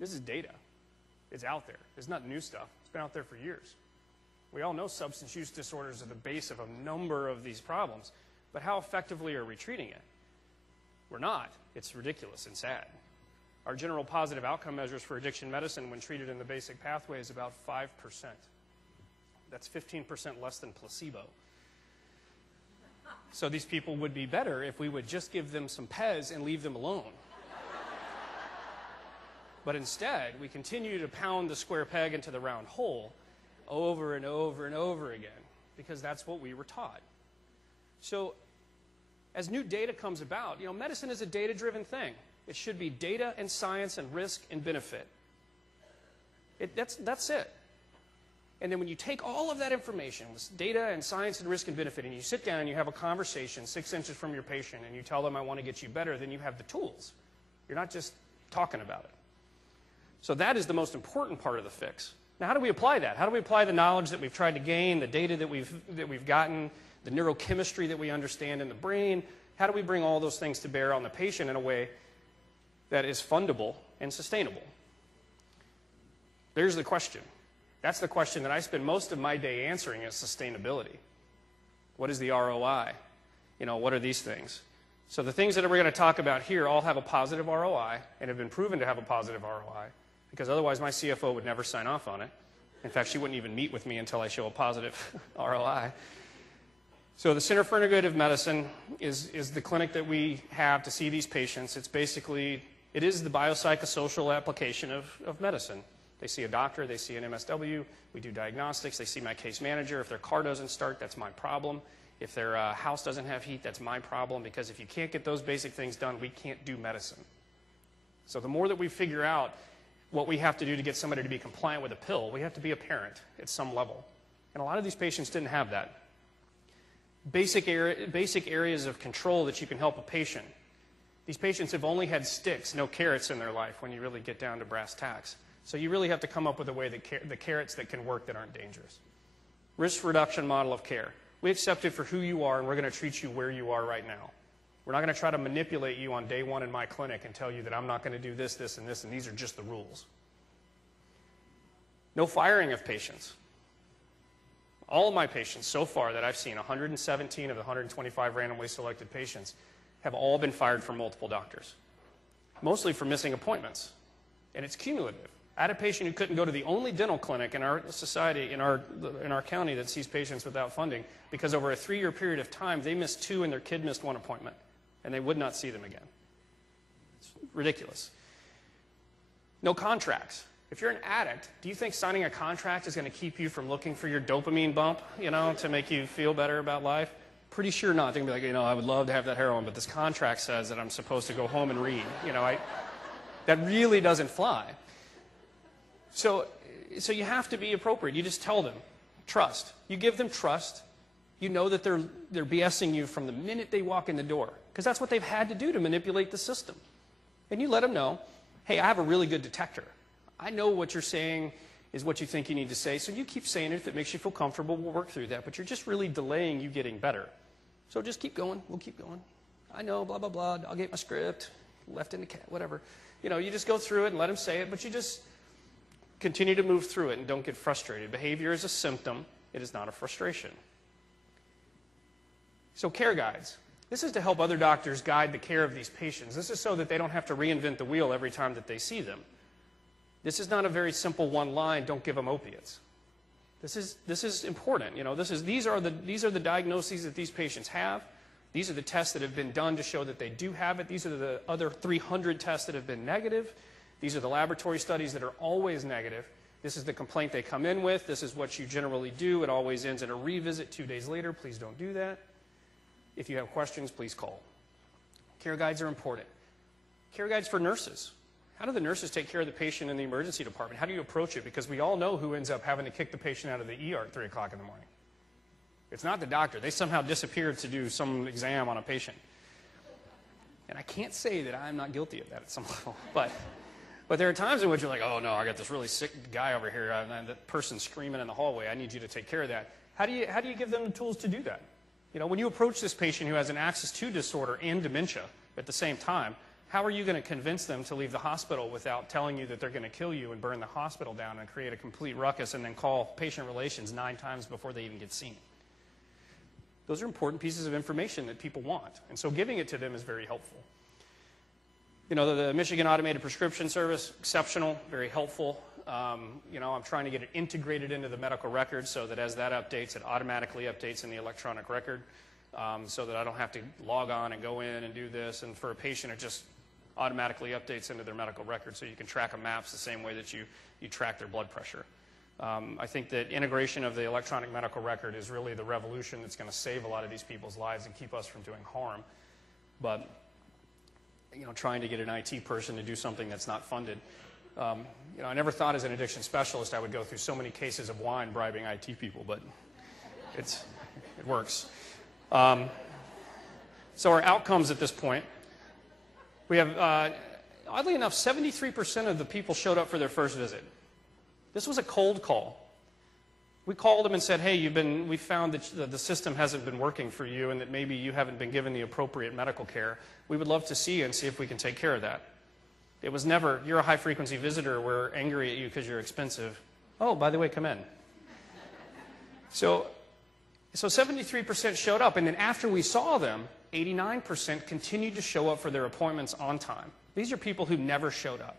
This is data. It's out there. It's not new stuff. It's been out there for years. We all know substance use disorders are the base of a number of these problems, but how effectively are we treating it? We're not. It's ridiculous and sad. Our general positive outcome measures for addiction medicine when treated in the basic pathway is about 5%. That's 15% less than placebo. So these people would be better if we would just give them some Pez and leave them alone. But instead, we continue to pound the square peg into the round hole over and over and over again, because that's what we were taught. So as new data comes about, medicine is a data-driven thing. It should be data and science and risk and benefit. That's it. And then when you take all of that information, this data and science and risk and benefit, and you sit down and you have a conversation 6 inches from your patient and you tell them, I want to get you better, then you have the tools. You're not just talking about it. So that is the most important part of the fix. Now, how do we apply that? How do we apply the knowledge that we've tried to gain, the data that we've gotten, the neurochemistry that we understand in the brain? How do we bring all those things to bear on the patient in a way that is fundable and sustainable? There's the question. That's the question that I spend most of my day answering, is sustainability. What is the ROI? What are these things? So the things that we're going to talk about here all have a positive ROI and have been proven to have a positive ROI, because otherwise my CFO would never sign off on it. In fact, she wouldn't even meet with me until I show a positive ROI. So the Center for Integrative Medicine is the clinic that we have to see these patients. It is the biopsychosocial application of medicine. They see a doctor, they see an MSW, we do diagnostics, they see my case manager. If their car doesn't start, that's my problem. If their house doesn't have heat, that's my problem, because if you can't get those basic things done, we can't do medicine. So the more that we figure out what we have to do to get somebody to be compliant with a pill, we have to be a parent at some level. And a lot of these patients didn't have that. Basic areas of control that you can help a patient. These patients have only had sticks, no carrots in their life when you really get down to brass tacks. So you really have to come up with a way that the carrots that can work that aren't dangerous. Risk reduction model of care. We accept it for who you are, and we're going to treat you where you are right now. We're not going to try to manipulate you on day one in my clinic and tell you that I'm not going to do this, this, and this, and these are just the rules. No firing of patients. All of my patients so far that I've seen, 117 of the 125 randomly selected patients, have all been fired from multiple doctors, mostly for missing appointments, and it's cumulative. I had a patient who couldn't go to the only dental clinic in our society, in our county, that sees patients without funding, because over a 3-year period of time, they missed 2 and their kid missed 1 appointment, and they would not see them again. It's ridiculous. No contracts. If you're an addict, do you think signing a contract is going to keep you from looking for your dopamine bump, to make you feel better about life? Pretty sure not. They're going to be like, I would love to have that heroin, but this contract says that I'm supposed to go home and read. That really doesn't fly. So you have to be appropriate. You just tell them, trust. You give them trust. You know that they're BSing you from the minute they walk in the door, because that's what they've had to do to manipulate the system. And you let them know, hey, I have a really good detector. I know what you're saying is what you think you need to say, so you keep saying it. If it makes you feel comfortable, we'll work through that. But you're just really delaying you getting better. So just keep going. We'll keep going. I know, blah, blah, blah. I'll get my script, left in the cat, whatever. You just go through it and let them say it, but you just continue to move through it and don't get frustrated. Behavior is a symptom. It is not a frustration. So care guides. This is to help other doctors guide the care of these patients. This is so that they don't have to reinvent the wheel every time that they see them. This is not a very simple one line, don't give them opiates. This is important. These are the diagnoses that these patients have. These are the tests that have been done to show that they do have it. These are the other 300 tests that have been negative. These are the laboratory studies that are always negative. This is the complaint they come in with. This is what you generally do. It always ends in a revisit 2 days later. Please don't do that. If you have questions, please call. Care guides are important. Care guides for nurses. How do the nurses take care of the patient in the emergency department? How do you approach it? Because we all know who ends up having to kick the patient out of the ER at 3 o'clock in the morning. It's not the doctor. They somehow disappeared to do some exam on a patient. And I can't say that I'm not guilty of that at some level. But there are times in which you're like, oh, no, I got this really sick guy over here, and that person screaming in the hallway. I need you to take care of that. How do you give them the tools to do that? When you approach this patient who has an Axis II disorder and dementia at the same time, how are you going to convince them to leave the hospital without telling you that they're going to kill you and burn the hospital down and create a complete ruckus and then call patient relations 9 times before they even get seen? Those are important pieces of information that people want, and so giving it to them is very helpful. The Michigan Automated Prescription Service, exceptional, very helpful. I'm trying to get it integrated into the medical record so that as that updates, it automatically updates in the electronic record. so that I don't have to log on and go in and do this. And for a patient, it just automatically updates into their medical record, so you can track a MAPS the same way that you track their blood pressure. I think that integration of the electronic medical record is really the revolution that's going to save a lot of these people's lives and keep us from doing harm. But trying to get an IT person to do something that's not funded. I never thought as an addiction specialist I would go through so many cases of wine bribing IT people, but it works. So our outcomes at this point, we have, oddly enough, 73% of the people showed up for their first visit. This was a cold call. We called them and said, hey, we found that the system hasn't been working for you and that maybe you haven't been given the appropriate medical care. We would love to see you and see if we can take care of that. It was never, you're a high-frequency visitor, we're angry at you because you're expensive. Oh, by the way, come in. So 73% showed up, and then after we saw them, 89% continued to show up for their appointments on time. These are people who never showed up.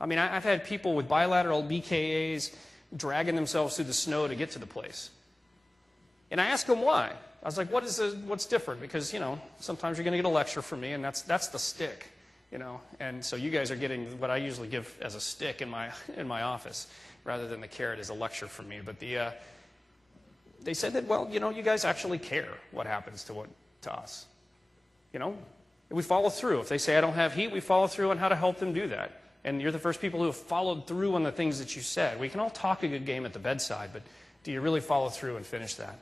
I mean, I've had people with bilateral BKAs dragging themselves through the snow to get to the place. And I asked them why. I was like, what's different? Because, sometimes you're going to get a lecture from me, and that's the stick, And so you guys are getting what I usually give as a stick in my office, rather than the carrot as a lecture from me. But they said that, well, you guys actually care what happens to us. We follow through. If they say I don't have heat, we follow through on how to help them do that. And you're the first people who have followed through on the things that you said. We can all talk a good game at the bedside, but do you really follow through and finish that?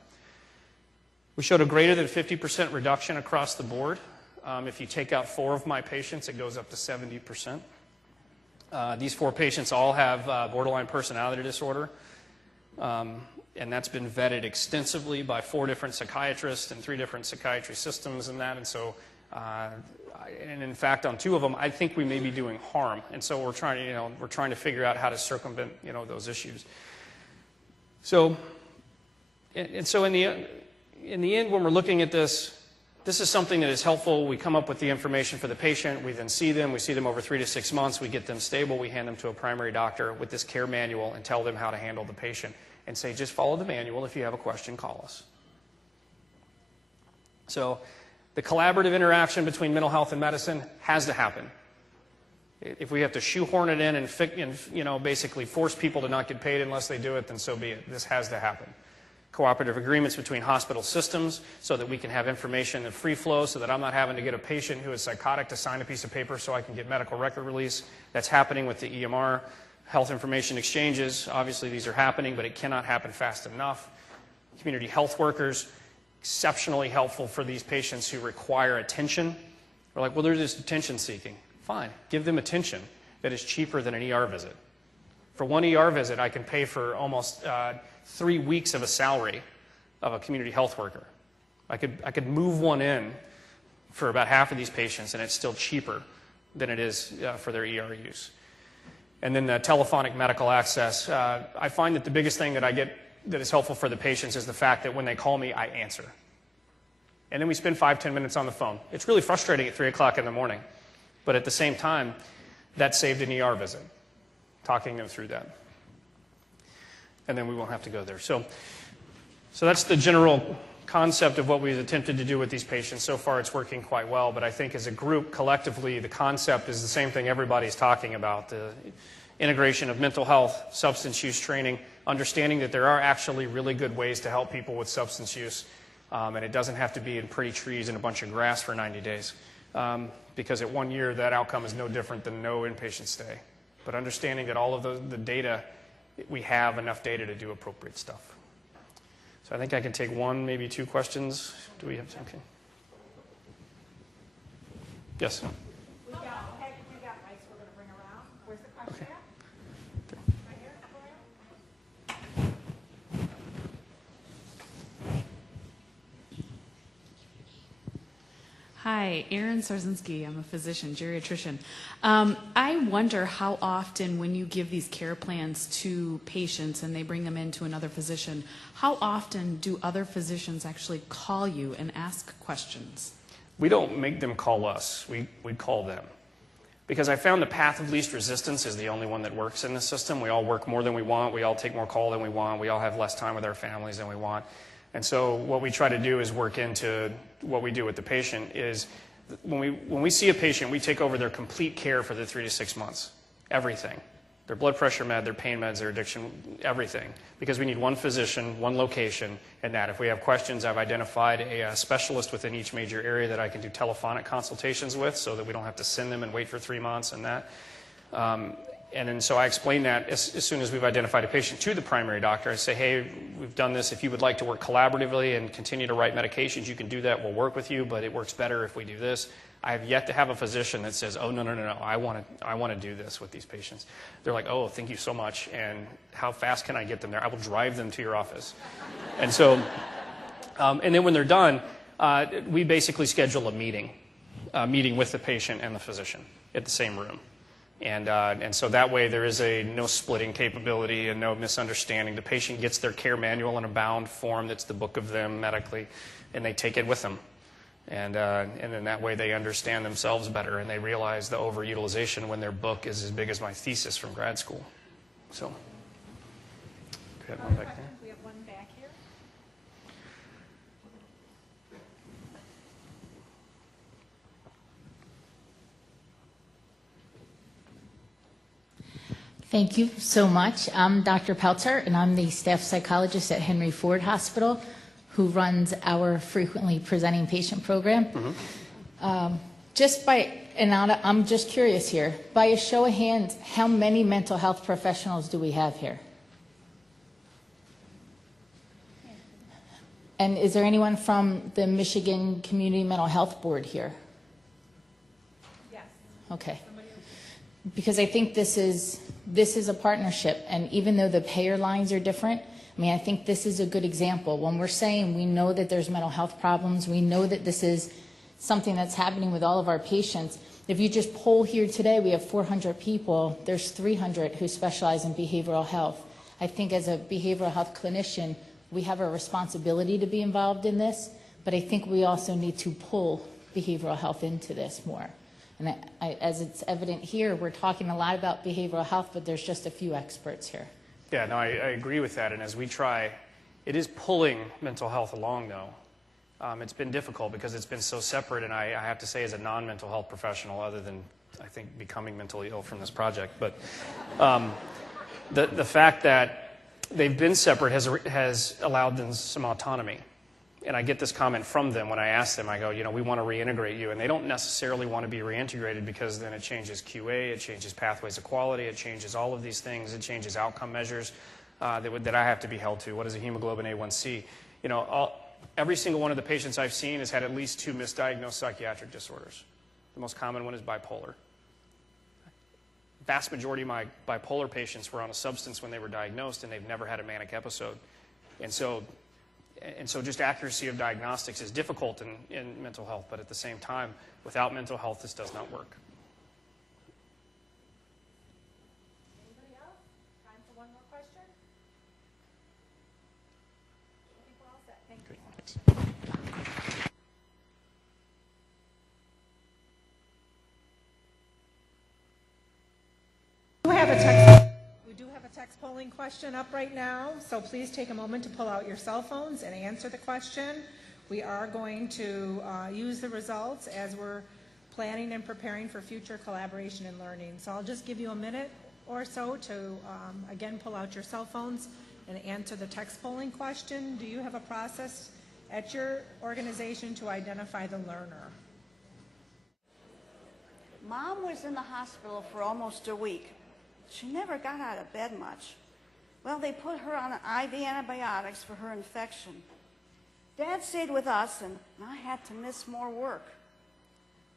We showed a greater than 50% reduction across the board. If you take out 4 of my patients, it goes up to 70%. These 4 patients all have borderline personality disorder. And that's been vetted extensively by 4 different psychiatrists and 3 different psychiatry systems and that. And so, and in fact, on 2 of them, I think we may be doing harm. And so we're trying to figure out how to circumvent, those issues. So, and so in the end, when we're looking at this is something that is helpful. We come up with the information for the patient. We then see them. We see them over 3 to 6 months. We get them stable. We hand them to a primary doctor with this care manual and tell them how to handle the patient and say, just follow the manual. If you have a question, call us. So the collaborative interaction between mental health and medicine has to happen. If we have to shoehorn it in and basically force people to not get paid unless they do it, then so be it. This has to happen. Cooperative agreements between hospital systems so that we can have information in free flow so that I'm not having to get a patient who is psychotic to sign a piece of paper so I can get medical record release. That's happening with the EMR. Health information exchanges, obviously these are happening, but it cannot happen fast enough. Community health workers, exceptionally helpful for these patients who require attention. We're like, well, they're just attention seeking. Fine, give them attention that is cheaper than an ER visit. For 1 ER visit, I can pay for almost 3 weeks of a salary of a community health worker. I could move one in for about half of these patients, and it's still cheaper than it is for their ER use. And then the telephonic medical access. I find that the biggest thing that I get that is helpful for the patients is the fact that when they call me, I answer. And then we spend 5-10 minutes on the phone. It's really frustrating at 3 o'clock in the morning. But at the same time, that saved an ER visit, talking them through that. And then we won't have to go there. So that's the general concept of what we've attempted to do with these patients. So far, it's working quite well. But I think as a group, collectively, the concept is the same thing everybody's talking about. The integration of mental health, substance use training, understanding that there are actually really good ways to help people with substance use. And it doesn't have to be in pretty trees and a bunch of grass for 90 days. Because at 1 year, that outcome is no different than no inpatient stay. But understanding that all of the data, we have enough data to do appropriate stuff. So I think I can take 1, maybe 2 questions. Do we have some? Okay. Yes? We got mics we're going to bring around. Where's the question Okay. at? Right here? Hi, Erin Sarzinski. I'm a physician, geriatrician. I wonder how often when you give these care plans to patients and they bring them in to another physician, how often do other physicians actually call you and ask questions? We don't make them call us. We call them. Because I found the path of least resistance is the only one that works in the system. We all work more than we want. We all take more call than we want. We all have less time with our families than we want. And so what we try to do is work into what we do with the patient is when we see a patient, we take over their complete care for the 3 to 6 months, everything. Their blood pressure med, their pain meds, their addiction, everything. Because we need one physician, one location, and that. If we have questions, I've identified a specialist within each major area that I can do telephonic consultations with so that we don't have to send them and wait for 3 months and that. And then so I explain that as soon as we've identified a patient to the primary doctor. I say, hey, we've done this. If you would like to work collaboratively and continue to write medications, you can do that. We'll work with you, but it works better if we do this. I have yet to have a physician that says, oh, no, I want to do this with these patients. They're like, oh, thank you so much, and how fast can I get them there? I will drive them to your office. And so, and then when they're done, we basically schedule a meeting with the patient and the physician at the same room. And so that way there is no splitting capability and no misunderstanding. The patient gets their care manual in a bound form that's the book of them medically, and they take it with them. And then that way they understand themselves better, and they realize the overutilization when their book is as big as my thesis from grad school. So, we have one back there. We have one back here. Thank you so much. I'm Dr. Peltzer, and I'm the staff psychologist at Henry Ford Hospital, who runs our frequently presenting patient program. I'm just curious here, by a show of hands, how many mental health professionals do we have here? And is there anyone from the Michigan Community Mental Health Board here? Yes. Okay. Because I think this is a partnership, and even though the payer lines are different, I mean, I think this is a good example. When we're saying we know that there's mental health problems, we know that this is something that's happening with all of our patients. If you just poll here today, we have 400 people. There's 300 who specialize in behavioral health. I think as a behavioral health clinician, we have a responsibility to be involved in this, but I think we also need to pull behavioral health into this more. And as it's evident here, we're talking a lot about behavioral health, but there's just a few experts here. Yeah, no, I agree with that. And as we try, it is pulling mental health along, though. It's been difficult because it's been so separate. And I have to say, as a non-mental health professional, other than, I think, becoming mentally ill from this project, but the fact that they've been separate has allowed them some autonomy. And I get this comment from them when I ask them, I go, we want to reintegrate you. And they don't necessarily want to be reintegrated because then it changes QA, it changes pathways of quality, it changes all of these things, it changes outcome measures that I have to be held to. What is a hemoglobin A1C? Every single one of the patients I've seen has had at least 2 misdiagnosed psychiatric disorders. The most common one is bipolar. Vast majority of my bipolar patients were on a substance when they were diagnosed, and they've never had a manic episode. And so just accuracy of diagnostics is difficult in mental health, but at the same time, without mental health, this does not work. Anybody else? Time for one more question? I think we're all set. Thank you. Thanks. We do have a text polling question up right now, so please take a moment to pull out your cell phones and answer the question. We are going to use the results as we're planning and preparing for future collaboration and learning. So I'll just give you a minute or so to, again, pull out your cell phones and answer the text polling question. Do you have a process at your organization to identify the learner? Mom was in the hospital for almost a week. She never got out of bed much. Well, they put her on IV antibiotics for her infection. Dad stayed with us, and I had to miss more work.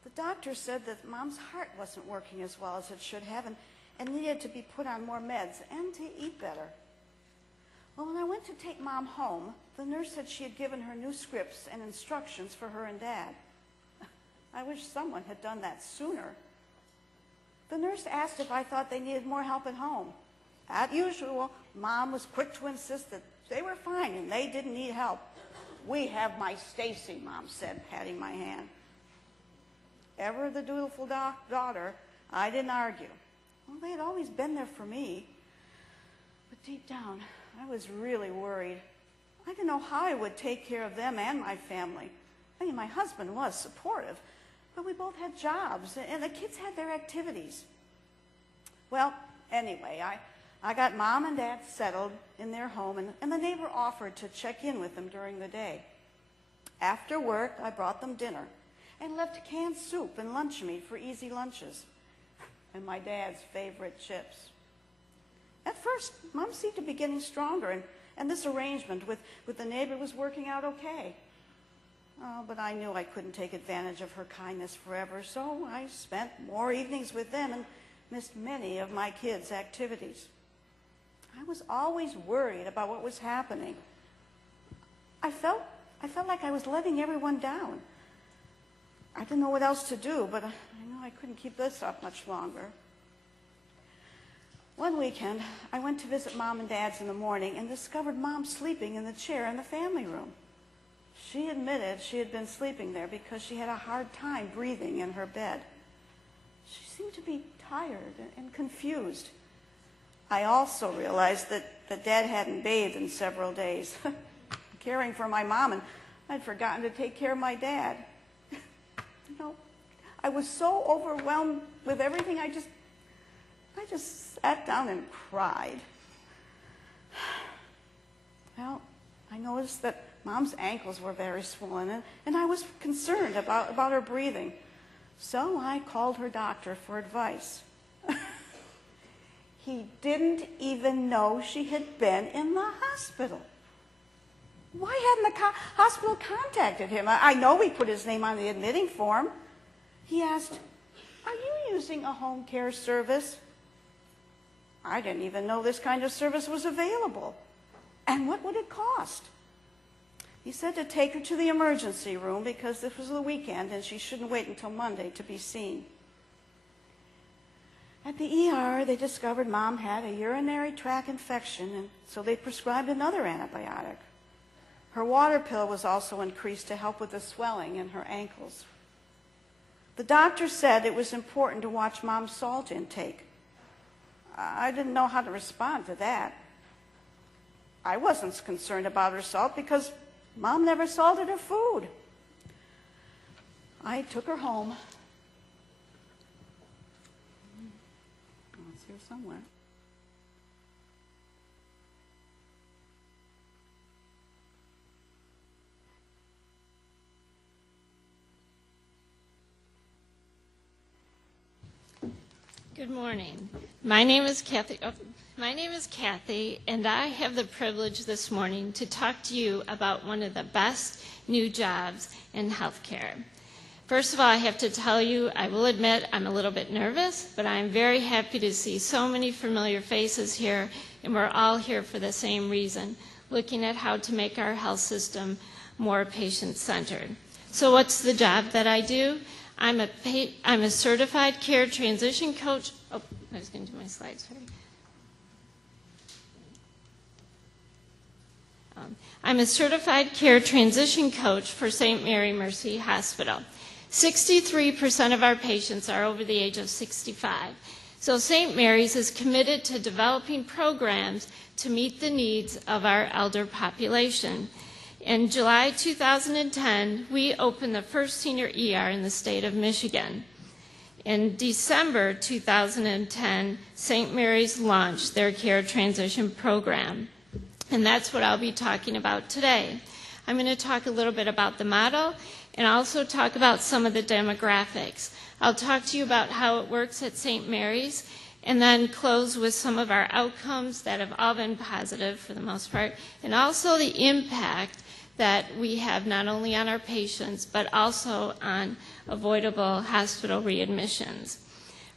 The doctor said that Mom's heart wasn't working as well as it should have and needed to be put on more meds and to eat better. Well, when I went to take Mom home, the nurse said she had given her new scripts and instructions for her and Dad. I wish someone had done that sooner. The nurse asked if I thought they needed more help at home. As usual, Mom was quick to insist that they were fine and they didn't need help. We have my Stacy, Mom said, patting my hand. Ever the dutiful daughter, I didn't argue. Well, they had always been there for me. But deep down, I was really worried. I didn't know how I would take care of them and my family. I mean, my husband was supportive, but we both had jobs, and the kids had their activities. Well, anyway, I got Mom and Dad settled in their home, and the neighbor offered to check in with them during the day. After work, I brought them dinner and left canned soup and lunch meat for easy lunches, and my dad's favorite chips. At first, Mom seemed to be getting stronger, and this arrangement with the neighbor was working out okay. Oh, but I knew I couldn't take advantage of her kindness forever, so I spent more evenings with them and missed many of my kids' activities. I was always worried about what was happening. I felt like I was letting everyone down. I didn't know what else to do, but I knew I couldn't keep this up much longer. One weekend, I went to visit Mom and Dad's in the morning and discovered Mom sleeping in the chair in the family room. She admitted she had been sleeping there because she had a hard time breathing in her bed. She seemed to be tired and confused. I also realized that Dad hadn't bathed in several days, caring for my mom, and I'd forgotten to take care of my dad. You know, I was so overwhelmed with everything, I just sat down and cried. Well, I noticed that Mom's ankles were very swollen, and I was concerned about her breathing. So I called her doctor for advice. He didn't even know she had been in the hospital. Why hadn't the hospital contacted him? I know we put his name on the admitting form. He asked, "Are you using a home care service?" I didn't even know this kind of service was available. And what would it cost? He said to take her to the emergency room because this was the weekend and she shouldn't wait until Monday to be seen. At the ER, they discovered Mom had a urinary tract infection, and so they prescribed another antibiotic. Her water pill was also increased to help with the swelling in her ankles. The doctor said it was important to watch Mom's salt intake. I didn't know how to respond to that. I wasn't concerned about her salt because Mom never salted her food. I took her home. It's here somewhere. Good morning. My name is Kathy, and I have the privilege this morning to talk to you about one of the best new jobs in healthcare. First of all, I have to tell you, I will admit I'm a little bit nervous, but I'm very happy to see so many familiar faces here, and we're all here for the same reason, looking at how to make our health system more patient-centered. So what's the job that I do? I'm a certified care transition coach. Oh, I was going to do my slides, sorry. I'm a certified care transition coach for St. Mary Mercy Hospital. 63% of our patients are over the age of 65. So St. Mary's is committed to developing programs to meet the needs of our elder population. In July 2010, we opened the first senior ER in the state of Michigan. In December 2010, St. Mary's launched their care transition program. And that's what I'll be talking about today. I'm going to talk a little bit about the model and also talk about some of the demographics. I'll talk to you about how it works at St. Mary's and then close with some of our outcomes that have all been positive for the most part, and also the impact that we have not only on our patients but also on avoidable hospital readmissions.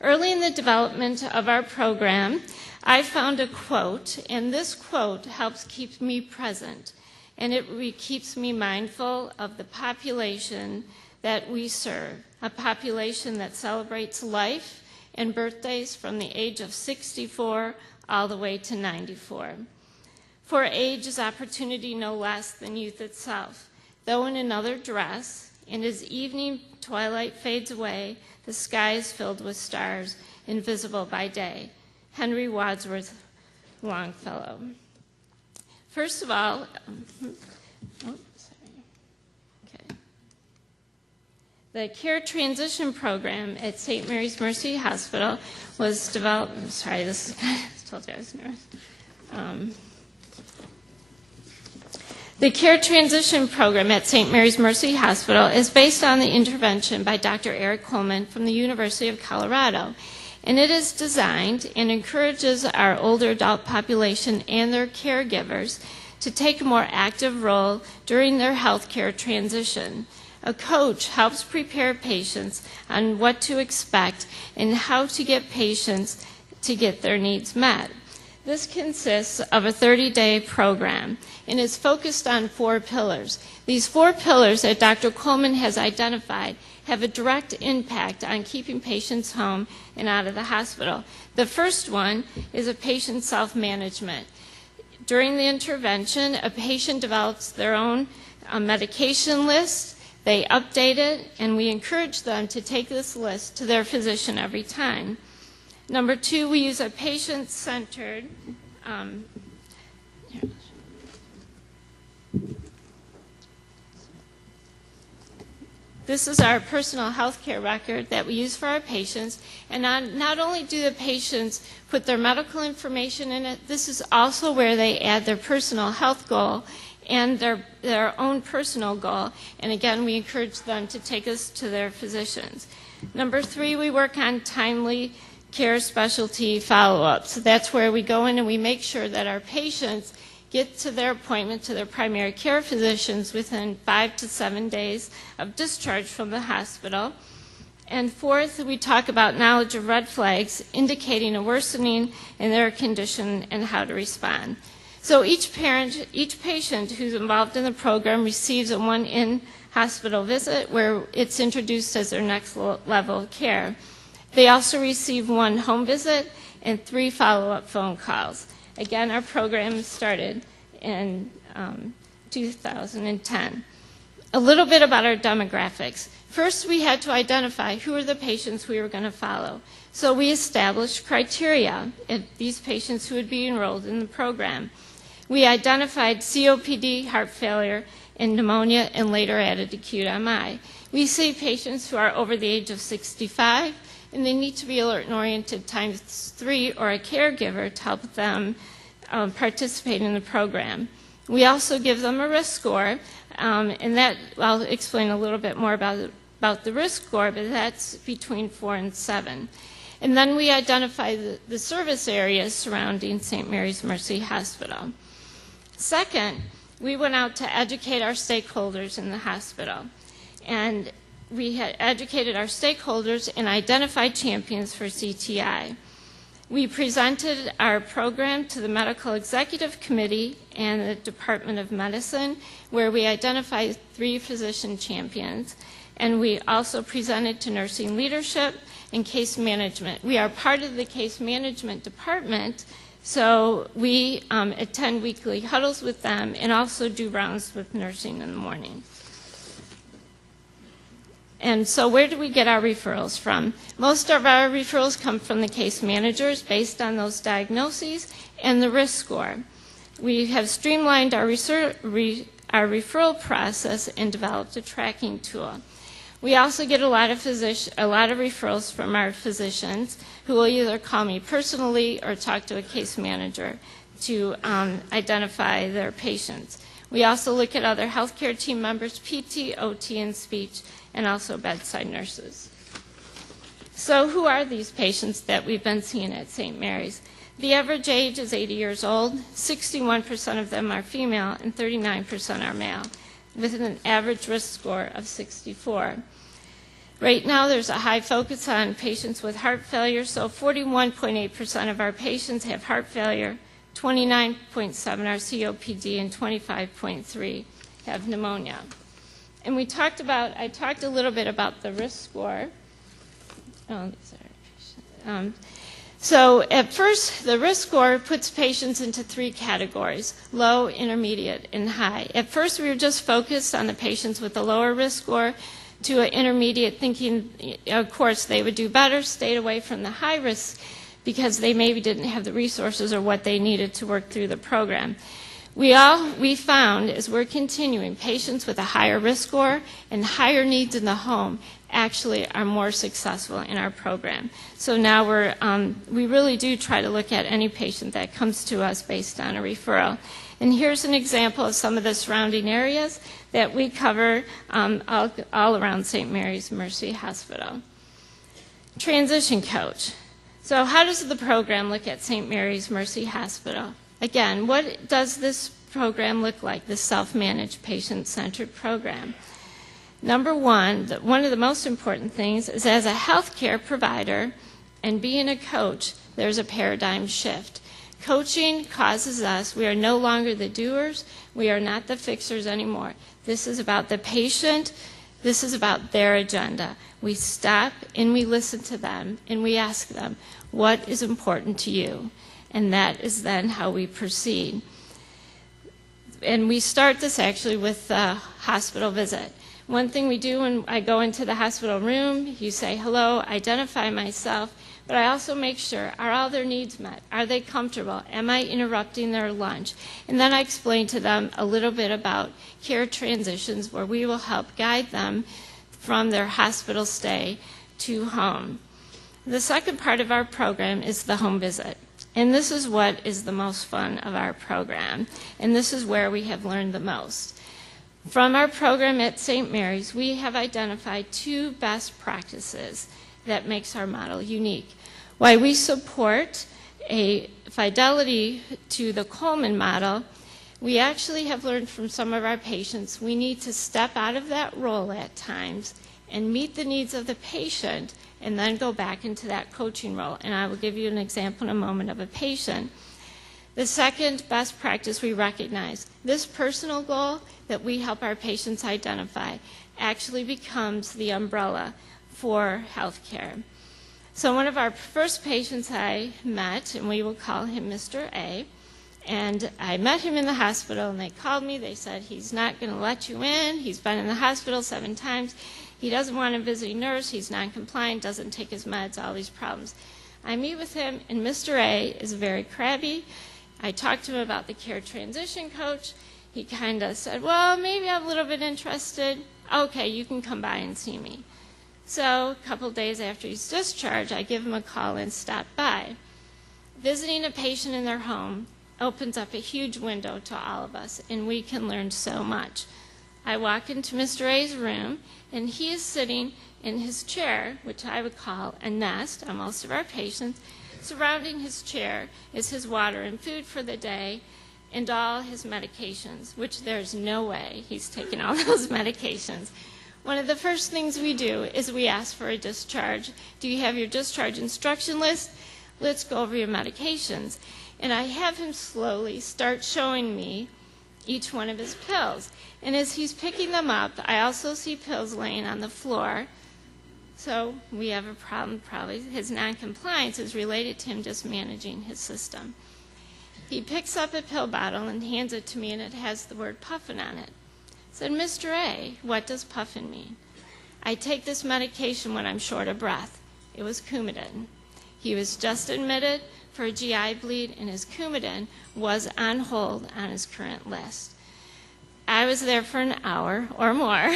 Early in the development of our program, I found a quote, and this quote helps keep me present, and it keeps me mindful of the population that we serve, a population that celebrates life and birthdays from the age of 64 all the way to 94. For age is opportunity no less than youth itself, though in another dress, and as evening twilight fades away, the sky is filled with stars, invisible by day. Henry Wadsworth Longfellow. First of all, the Care Transition Program at St. Mary's Mercy Hospital was developed. I'm sorry, this is kind of, I told you I was nervous. The Care Transition Program at St. Mary's Mercy Hospital is based on the intervention by Dr. Eric Coleman from the University of Colorado. And it is designed and encourages our older adult population and their caregivers to take a more active role during their health care transition. A coach helps prepare patients on what to expect and how to get patients to get their needs met. This consists of a 30-day program and is focused on 4 pillars. These 4 pillars that Dr. Coleman has identified have a direct impact on keeping patients home and out of the hospital. The first one is a patient self-management. During the intervention, a patient develops their own medication list. They update it, and we encourage them to take this list to their physician every time. Number 2, we use a patient-centered this is our personal health care record that we use for our patients. And not only do the patients put their medical information in it, this is also where they add their personal health goal and their own personal goal. And again, we encourage them to take us to their physicians. Number 3, we work on timely care specialty follow-up. So that's where we go in and we make sure that our patients get to their appointment to their primary care physicians within 5 to 7 days of discharge from the hospital. And 4th, we talk about knowledge of red flags indicating a worsening in their condition and how to respond. So each patient who's involved in the program receives a 1 in-hospital visit where it's introduced as their next level of care. They also receive 1 home visit and 3 follow-up phone calls. Again, our program started in 2010. A little bit about our demographics. First, we had to identify who are the patients we were going to follow. So we established criteria of these patients who would be enrolled in the program. We identified COPD, heart failure, and pneumonia, and later added acute MI. We see patients who are over the age of 65, and they need to be alert and oriented ×3 or a caregiver to help them participate in the program. We also give them a risk score, and that I'll explain a little bit more about the risk score, but that's between 4 and 7. And then we identify the service areas surrounding St. Mary's Mercy Hospital. Second, we went out to educate our stakeholders in the hospital. And we had educated our stakeholders and identified champions for CTI. We presented our program to the Medical Executive Committee and the Department of Medicine, where we identified 3 physician champions. And we also presented to nursing leadership and case management. We are part of the case management department, so we attend weekly huddles with them and also do rounds with nursing in the morning. And so where do we get our referrals from? Most of our referrals come from the case managers based on those diagnoses and the risk score. We have streamlined our referral process and developed a tracking tool. We also get a lot of referrals from our physicians who will either call me personally or talk to a case manager to identify their patients. We also look at other healthcare team members, PT, OT, and speech, and also bedside nurses. So who are these patients that we've been seeing at St. Mary's? The average age is 80 years old. 61% of them are female and 39% are male, with an average risk score of 64. Right now, there's a high focus on patients with heart failure, so 41.8% of our patients have heart failure, 29.7% are COPD, and 25.3% have pneumonia. And I talked a little bit about the risk score. So at first, the risk score puts patients into 3 categories: low, intermediate, and high. At first, we were just focused on the patients with a lower risk score to an intermediate, thinking, of course, they would do better, stayed away from the high risk because they maybe didn't have the resources or what they needed to work through the program. We found, as we're continuing, patients with a higher risk score and higher needs in the home actually are more successful in our program. So now we really do try to look at any patient that comes to us based on a referral. And here's an example of some of the surrounding areas that we cover all around St. Mary's Mercy Hospital. Transition coach. So how does the program look at St. Mary's Mercy Hospital? Again, what does this program look like, this self-managed, patient-centered program? Number one of the most important things is, as a healthcare provider and being a coach, there's a paradigm shift. Coaching causes us, we are no longer the doers, we are not the fixers anymore. This is about the patient, this is about their agenda. We stop and we listen to them and we ask them, what is important to you? And that is then how we proceed. And we start this actually with the hospital visit. One thing we do when I go into the hospital room, you say hello, identify myself, but I also make sure, are all their needs met? Are they comfortable? Am I interrupting their lunch? And then I explain to them a little bit about care transitions, where we will help guide them from their hospital stay to home. The second part of our program is the home visit. And this is what is the most fun of our program. And this is where we have learned the most. From our program at St. Mary's, we have identified 2 best practices that makes our model unique. While we support a fidelity to the Coleman model, we actually have learned from some of our patients we need to step out of that role at times and meet the needs of the patient and then go back into that coaching role. And I will give you an example in a moment of a patient. The second best practice we recognize, this personal goal that we help our patients identify actually becomes the umbrella for healthcare. So one of our first patients I met, and we will call him Mr. A, and I met him in the hospital, and they called me. They said, he's not going to let you in. He's been in the hospital 7 times. He doesn't want a visiting nurse. He's non-compliant, doesn't take his meds, all these problems. I meet with him, and Mr. A is very crabby. I talked to him about the care transition coach. He kind of said, well, maybe I'm a little bit interested. Okay, you can come by and see me. So a couple days after he's discharged, I give him a call and stop by. Visiting a patient in their home opens up a huge window to all of us, and we can learn so much. I walk into Mr. A's room, and he is sitting in his chair, which I would call a nest on most of our patients. Surrounding his chair is his water and food for the day and all his medications, which there's no way he's taking all those medications. One of the first things we do is we ask for a discharge. Do you have your discharge instruction list? Let's go over your medications. And I have him slowly start showing me each one of his pills. And as he's picking them up, I also see pills laying on the floor. So we have a problem, probably his noncompliance is related to him just managing his system. He picks up a pill bottle and hands it to me, and it has the word puffin on it. I said, Mr. A, what does puffin mean? I take this medication when I'm short of breath. It was Coumadin. He was just admitted for a GI bleed, and his Coumadin was on hold on his current list. I was there for an hour or more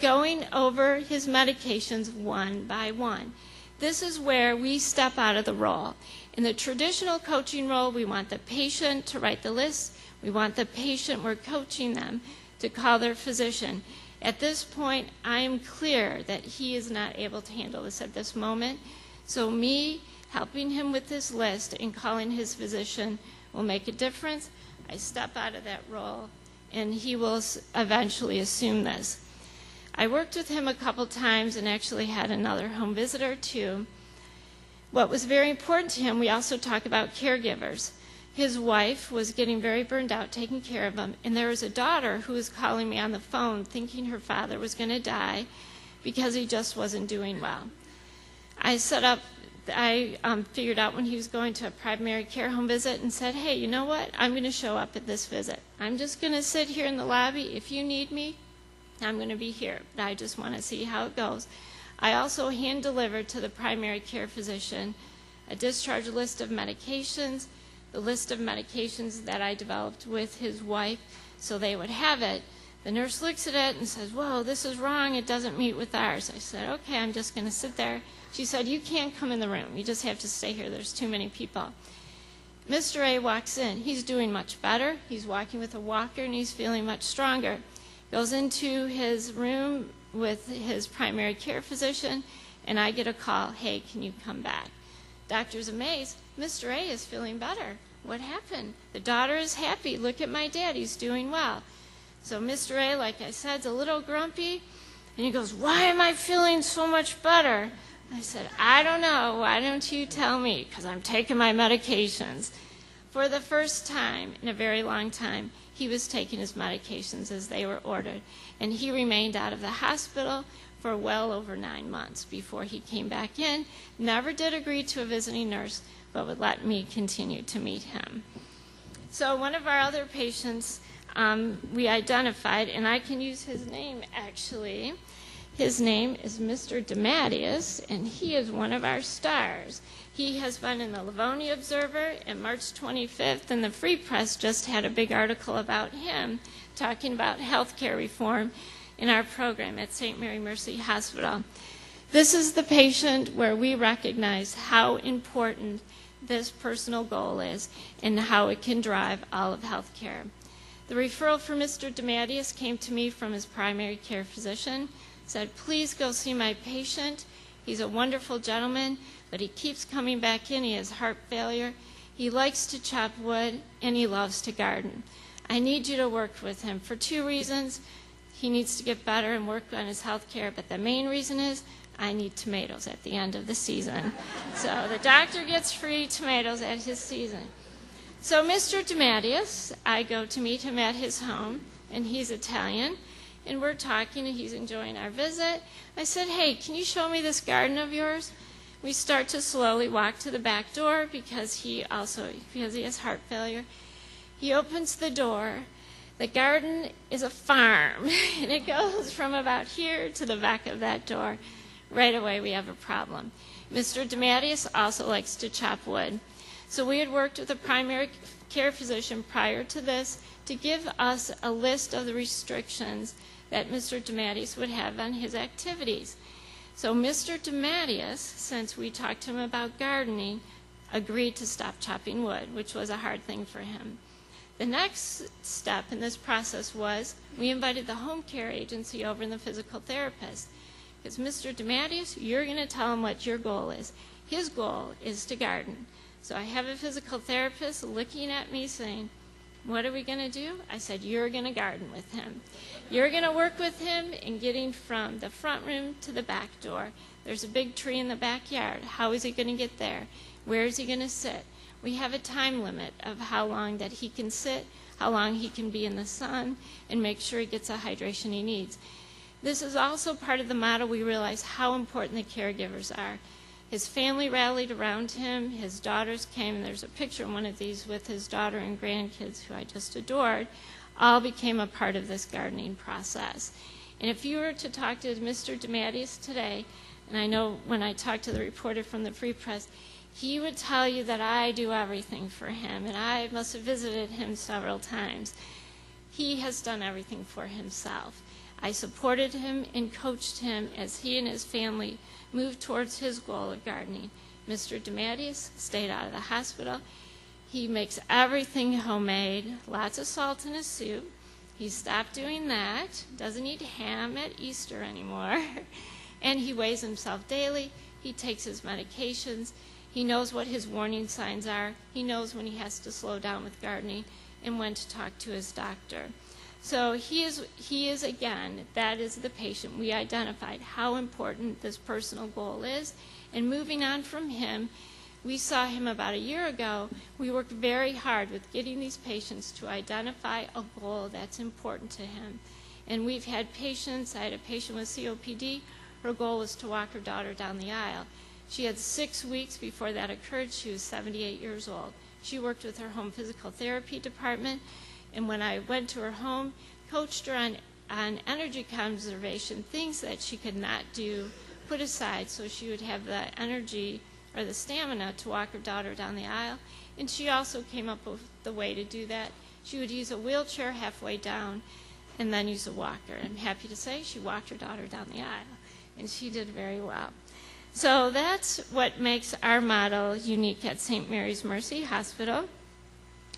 going over his medications one by one. This is where we step out of the role. In the traditional coaching role, we want the patient to write the list. We want the patient, we're coaching them, to call their physician. At this point, I am clear that he is not able to handle this at this moment. So me helping him with this list and calling his physician will make a difference. I step out of that role, and he will eventually assume this. I worked with him a couple times and actually had another home visitor too. What was very important to him, we also talk about caregivers. His wife was getting very burned out taking care of him, and there was a daughter who was calling me on the phone thinking her father was going to die because he just wasn't doing well. I figured out when he was going to a primary care home visit and said, hey, you know what? I'm going to show up at this visit. I'm just going to sit here in the lobby. If you need me, I'm going to be here. But I just want to see how it goes. I also hand-delivered to the primary care physician a discharge list of medications, the list of medications that I developed with his wife so they would have it. The nurse looks at it and says, whoa, this is wrong. It doesn't meet with ours. I said, okay, I'm just going to sit there. She said, you can't come in the room. You just have to stay here. There's too many people. Mr. A walks in. He's doing much better. He's walking with a walker, and he's feeling much stronger. Goes into his room with his primary care physician, and I get a call, hey, can you come back? Doctor's amazed. Mr. A is feeling better. What happened? The daughter is happy. Look at my dad. He's doing well. So Mr. A, like I said, is a little grumpy, and he goes, why am I feeling so much better? I said, I don't know. Why don't you tell me? Because I'm taking my medications. For the first time in a very long time, he was taking his medications as they were ordered. And he remained out of the hospital for well over 9 months before he came back in. Never did agree to a visiting nurse, but would let me continue to meet him. So one of our other patients we identified, and I can use his name actually. His name is Mr. DeMatteis, and he is one of our stars. He has been in the Livonia Observer, and March 25th, and the Free Press just had a big article about him talking about health care reform in our program at St. Mary Mercy Hospital. This is the patient where we recognize how important this personal goal is and how it can drive all of health care. The referral for Mr. DeMatteis came to me from his primary care physician, said, please go see my patient. He's a wonderful gentleman, but he keeps coming back in. He has heart failure. He likes to chop wood, and he loves to garden. I need you to work with him for 2 reasons. He needs to get better and work on his health care, but the main reason is I need tomatoes at the end of the season. So the doctor gets free tomatoes at his season. So Mr. DeMatteis, I go to meet him at his home, and he's Italian, and we're talking, and he's enjoying our visit. I said, hey, can you show me this garden of yours? We start to slowly walk to the back door because he has heart failure. He opens the door. The garden is a farm, and it goes from about here to the back of that door. Right away, we have a problem. Mr. DeMatteis also likes to chop wood. So we had worked with a primary care physician prior to this to give us a list of the restrictions that Mr. DeMatteis would have on his activities. So Mr. DeMatteis, since we talked to him about gardening, agreed to stop chopping wood, which was a hard thing for him. The next step in this process was we invited the home care agency over and the physical therapist. Because Mr. DeMatteis, you're going to tell him what your goal is. His goal is to garden. So I have a physical therapist looking at me saying, what are we going to do? I said, you're going to garden with him. You're going to work with him in getting from the front room to the back door. There's a big tree in the backyard. How is he going to get there? Where is he going to sit? We have a time limit of how long that he can sit, how long he can be in the sun, and make sure he gets the hydration he needs. This is also part of the model. We realize how important the caregivers are. His family rallied around him. His daughters came, and there's a picture in one of these with his daughter and grandkids, who I just adored, all became a part of this gardening process. And if you were to talk to Mr. DeMatteis today, and I know when I talked to the reporter from the Free Press, he would tell you that I do everything for him, and I must have visited him several times. He has done everything for himself. I supported him and coached him as he and his family moved towards his goal of gardening. Mr. DeMatteis stayed out of the hospital. He makes everything homemade, lots of salt in his soup. He stopped doing that, doesn't eat ham at Easter anymore, and he weighs himself daily. He takes his medications. He knows what his warning signs are. He knows when he has to slow down with gardening and when to talk to his doctor. So he is again, that is the patient. We identified how important this personal goal is. And moving on from him, we saw him about a year ago. We worked very hard with getting these patients to identify a goal that's important to him. And we've had patients, I had a patient with COPD. Her goal was to walk her daughter down the aisle. She had 6 weeks before that occurred. She was 78 years old. She worked with her home physical therapy department. And when I went to her home, coached her on energy conservation, things that she could not do, put aside so she would have the energy or the stamina to walk her daughter down the aisle. And she also came up with the way to do that. She would use a wheelchair halfway down and then use a walker. I'm happy to say she walked her daughter down the aisle, and she did very well. So that's what makes our model unique at St. Mary's Mercy Hospital.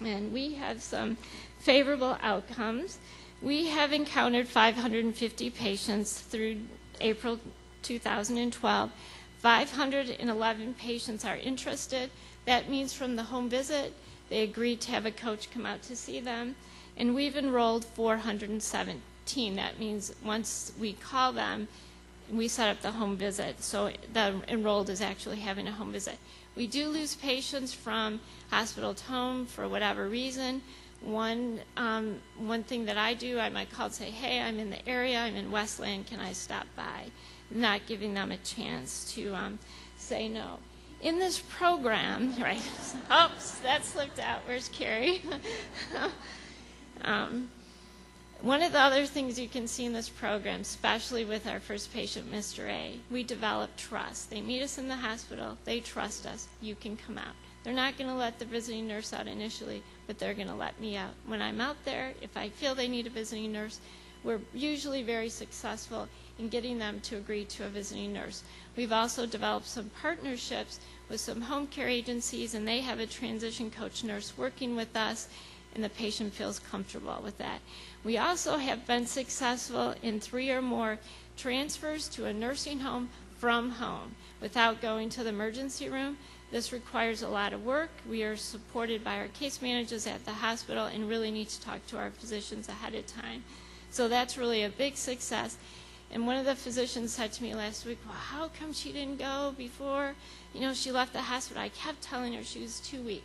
And we have some favorable outcomes. We have encountered 550 patients through April 2012. 511 patients are interested. That means from the home visit, they agreed to have a coach come out to see them. And we've enrolled 417. That means once we call them, we set up the home visit. So the enrolled is actually having a home visit. We do lose patients from hospital to home for whatever reason. One thing that I do, I might call and say, hey, I'm in the area, I'm in Westland, can I stop by? Not giving them a chance to say no. In this program, right, oops, that slipped out, where's Carrie? One of the other things you can see in this program, especially with our first patient, Mr. A, we develop trust. They meet us in the hospital, they trust us, you can come out. They're not going to let the visiting nurse out initially, but they're going to let me out. When I'm out there, if I feel they need a visiting nurse, we're usually very successful in getting them to agree to a visiting nurse. We've also developed some partnerships with some home care agencies, and they have a transition coach nurse working with us, and the patient feels comfortable with that. We also have been successful in 3 or more transfers to a nursing home from home without going to the emergency room. This requires a lot of work. We are supported by our case managers at the hospital and really need to talk to our physicians ahead of time. So that's really a big success. And one of the physicians said to me last week, well, how come she didn't go before, she left the hospital? I kept telling her she was too weak.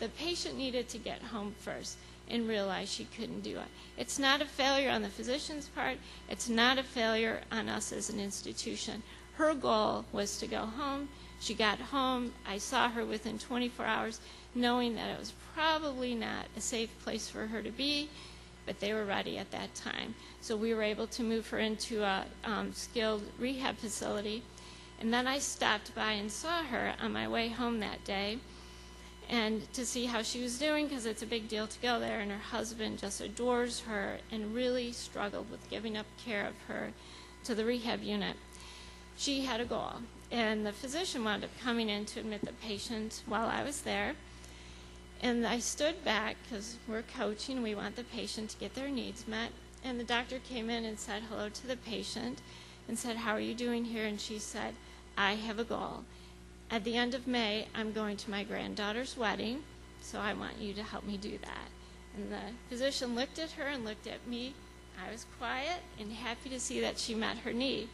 The patient needed to get home first and realize she couldn't do it. It's not a failure on the physician's part. It's not a failure on us as an institution. Her goal was to go home. She got home. I saw her within 24 hours, knowing that it was probably not a safe place for her to be, but they were ready at that time. So we were able to move her into a skilled rehab facility. And then I stopped by and saw her on my way home that day, and to see how she was doing, because it's a big deal to go there, and her husband just adores her and really struggled with giving up care of her to the rehab unit. She had a goal, and the physician wound up coming in to admit the patient while I was there, and I stood back, because we're coaching, we want the patient to get their needs met, and the doctor came in and said hello to the patient and said, how are you doing here? And she said, I have a goal. At the end of May, I'm going to my granddaughter's wedding, so I want you to help me do that. And the physician looked at her and looked at me. I was quiet and happy to see that she met her need.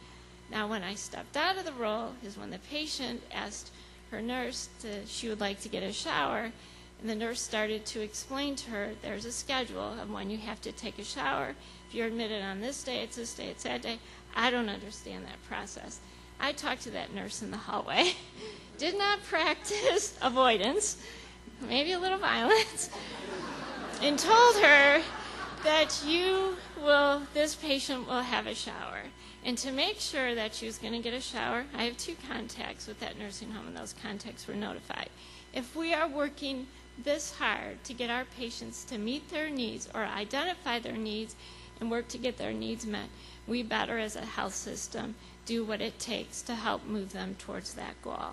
Now, when I stepped out of the role is when the patient asked her nurse she would like to get a shower, and the nurse started to explain to her there's a schedule of when you have to take a shower. If you're admitted on this day, it's this day, it's that day. I don't understand that process. I talked to that nurse in the hallway. Did not practice avoidance, maybe a little violence, and told her that this patient will have a shower. And to make sure that she was going to get a shower, I have 2 contacts with that nursing home, and those contacts were notified. If we are working this hard to get our patients to meet their needs or identify their needs and work to get their needs met, we better as a health system do what it takes to help move them towards that goal.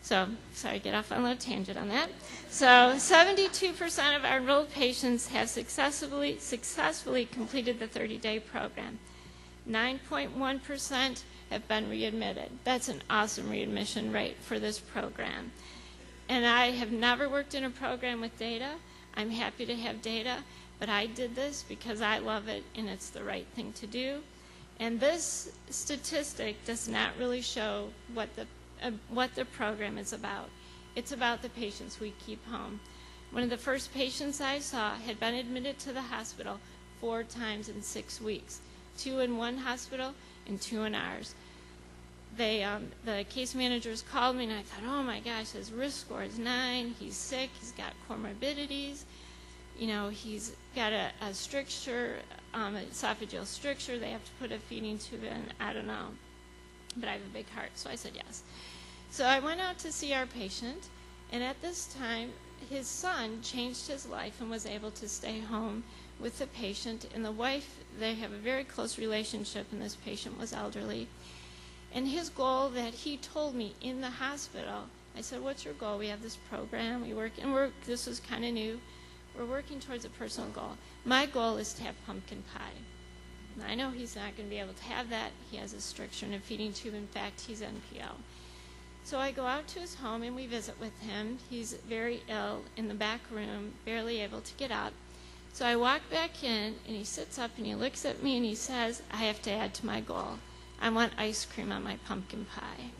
So, sorry, get off on a little tangent on that. So, 72% of our enrolled patients have successfully completed the 30-day program. 9.1% have been readmitted. That's an awesome readmission rate for this program. And I have never worked in a program with data. I'm happy to have data, but I did this because I love it and it's the right thing to do. And this statistic does not really show what the program is about. It's about the patients we keep home. One of the first patients I saw had been admitted to the hospital 4 times in 6 weeks, 2 in one hospital and 2 in ours. The case managers called me and I thought, oh my gosh, his risk score is 9, he's sick, he's got comorbidities, he's got a stricture, esophageal stricture, they have to put a feeding tube in, I don't know. But I have a big heart, so I said yes. So I went out to see our patient, And at this time, his son changed his life and was able to stay home with the patient. And the wife, they have a very close relationship, and this patient was elderly. And his goal that he told me in the hospital, I said, what's your goal? We have this program, this is kind of new. We're working towards a personal goal. My goal is to have pumpkin pie. And I know he's not going to be able to have that. He has a stricture and a feeding tube. In fact, he's MPO. So I go out to his home and we visit with him. He's very ill in the back room, barely able to get up. So I walk back in and he sits up and he looks at me and he says, I have to add to my goal. I want ice cream on my pumpkin pie.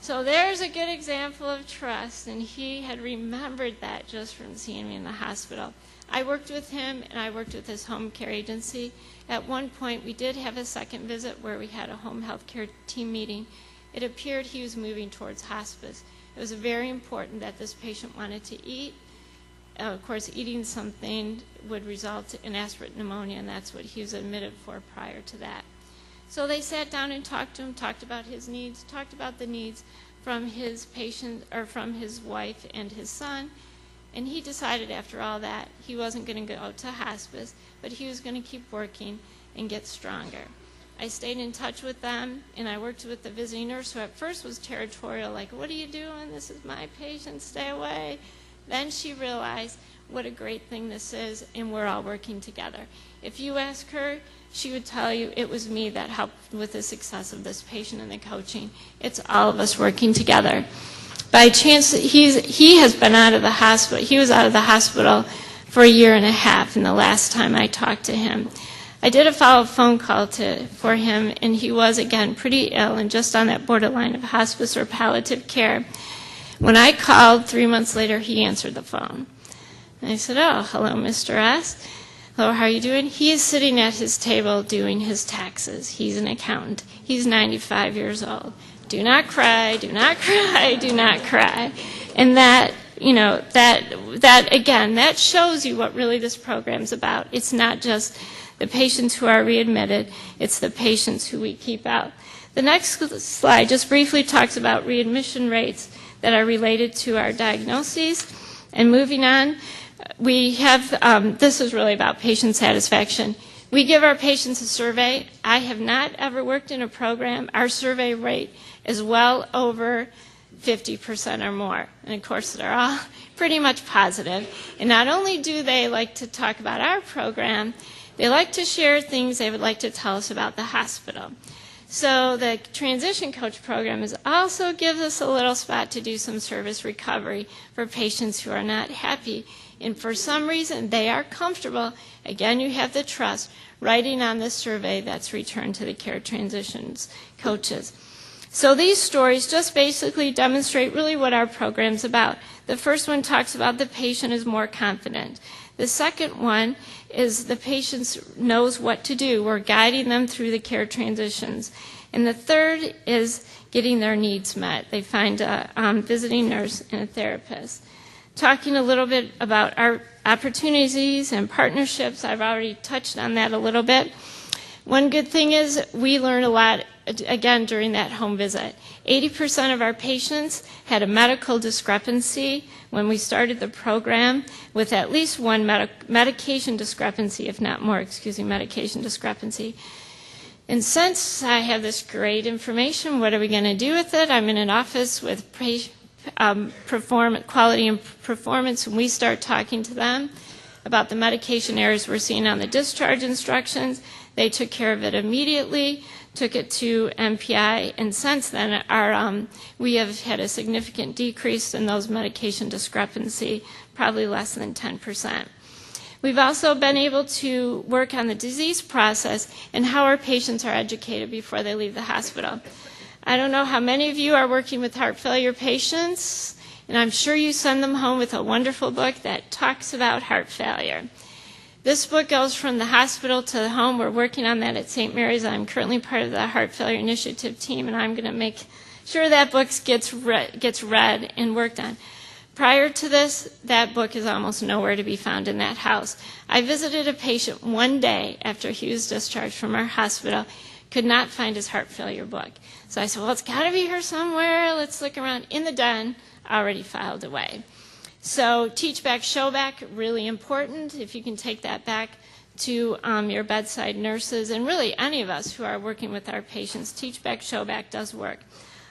So there's a good example of trust, and he had remembered that just from seeing me in the hospital. I worked with him and I worked with his home care agency. At one point we did have a second visit where we had a home health care team meeting. It appeared he was moving towards hospice. It was very important that this patient wanted to eat. Of course, eating something would result in aspirate pneumonia, and that's what he was admitted for prior to that. So they sat down and talked to him, talked about his needs, talked about the needs from his patient, or from his wife and his son, and he decided after all that he wasn't going to go to hospice, but he was going to keep working and get stronger. I stayed in touch with them, and I worked with the visiting nurse, who at first was territorial, like, what are you doing? This is my patient, stay away. Then she realized what a great thing this is, and we're all working together. If you ask her, she would tell you it was me that helped with the success of this patient and the coaching. It's all of us working together. By chance, he has been out of the hospital. He was out of the hospital for 1.5 years, and the last time I talked to him. I did a follow-up phone call for him, and he was, again, pretty ill and just on that borderline of hospice or palliative care. When I called 3 months later, he answered the phone. And I said, oh, hello, Mr. S. Hello, how are you doing? He is sitting at his table doing his taxes. He's an accountant. He's 95 years old. Do not cry, do not cry, do not cry. And that, again, that shows you what really this program's about. It's not just the patients who are readmitted, it's the patients who we keep out. The next slide just briefly talks about readmission rates that are related to our diagnoses. And moving on, we have, this is really about patient satisfaction. We give our patients a survey. I have not ever worked in a program. Our survey rate is well over 50% or more. And of course, they're all pretty much positive. And not only do they like to talk about our program, they like to share things they would like to tell us about the hospital. So the Transition Coach program also gives us a little spot to do some service recovery for patients who are not happy. And for some reason, they are comfortable. Again, you have the trust writing on this survey that's returned to the Care Transitions coaches. So these stories just basically demonstrate really what our program's about. The first one talks about the patient is more confident. The second one is the patient knows what to do. We're guiding them through the care transitions. And the third is getting their needs met. They find a visiting nurse and a therapist. Talking a little bit about our opportunities and partnerships, I've already touched on that a little bit. One good thing is we learn a lot, again, during that home visit. 80% of our patients had a medical discrepancy when we started the program, with at least one medication discrepancy, if not more, medication discrepancy. And since I have this great information, what are we going to do with it? I'm in an office with quality and performance, and we start talking to them about the medication errors we're seeing on the discharge instructions. They took care of it immediately, took it to MPI, and since then we have had a significant decrease in those medication discrepancy, probably less than 10%. We've also been able to work on the disease process and how our patients are educated before they leave the hospital. I don't know how many of you are working with heart failure patients, and I'm sure you send them home with a wonderful book that talks about heart failure. This book goes from the hospital to the home. We're working on that at St. Mary's. I'm currently part of the Heart Failure Initiative team, and I'm going to make sure that book gets read and worked on. Prior to this, that book is almost nowhere to be found in that house. I visited a patient one day after he was discharged from our hospital, Could not find his heart failure book. So I said, well, it's got to be here somewhere. Let's look around. In the den, already filed away. So teach back, show back, really important. If you can take that back to your bedside nurses and really any of us who are working with our patients, teach back, show back does work.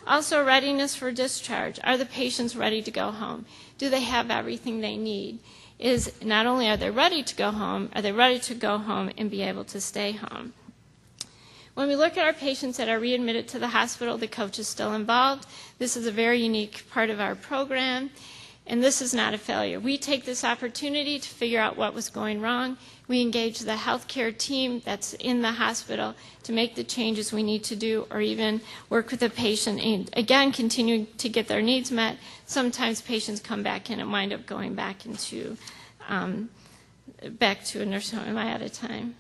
Also, readiness for discharge. Are the patients ready to go home? Do they have everything they need? Is not only are they ready to go home, are they ready to go home and be able to stay home? When we look at our patients that are readmitted to the hospital, the coach is still involved. This is a very unique part of our program, and this is not a failure. We take this opportunity to figure out what was going wrong. We engage the healthcare team that's in the hospital to make the changes we need to do, or even work with the patient and, again, continue to get their needs met. Sometimes patients come back in and wind up going back into back to a nursing home. Am I out of time?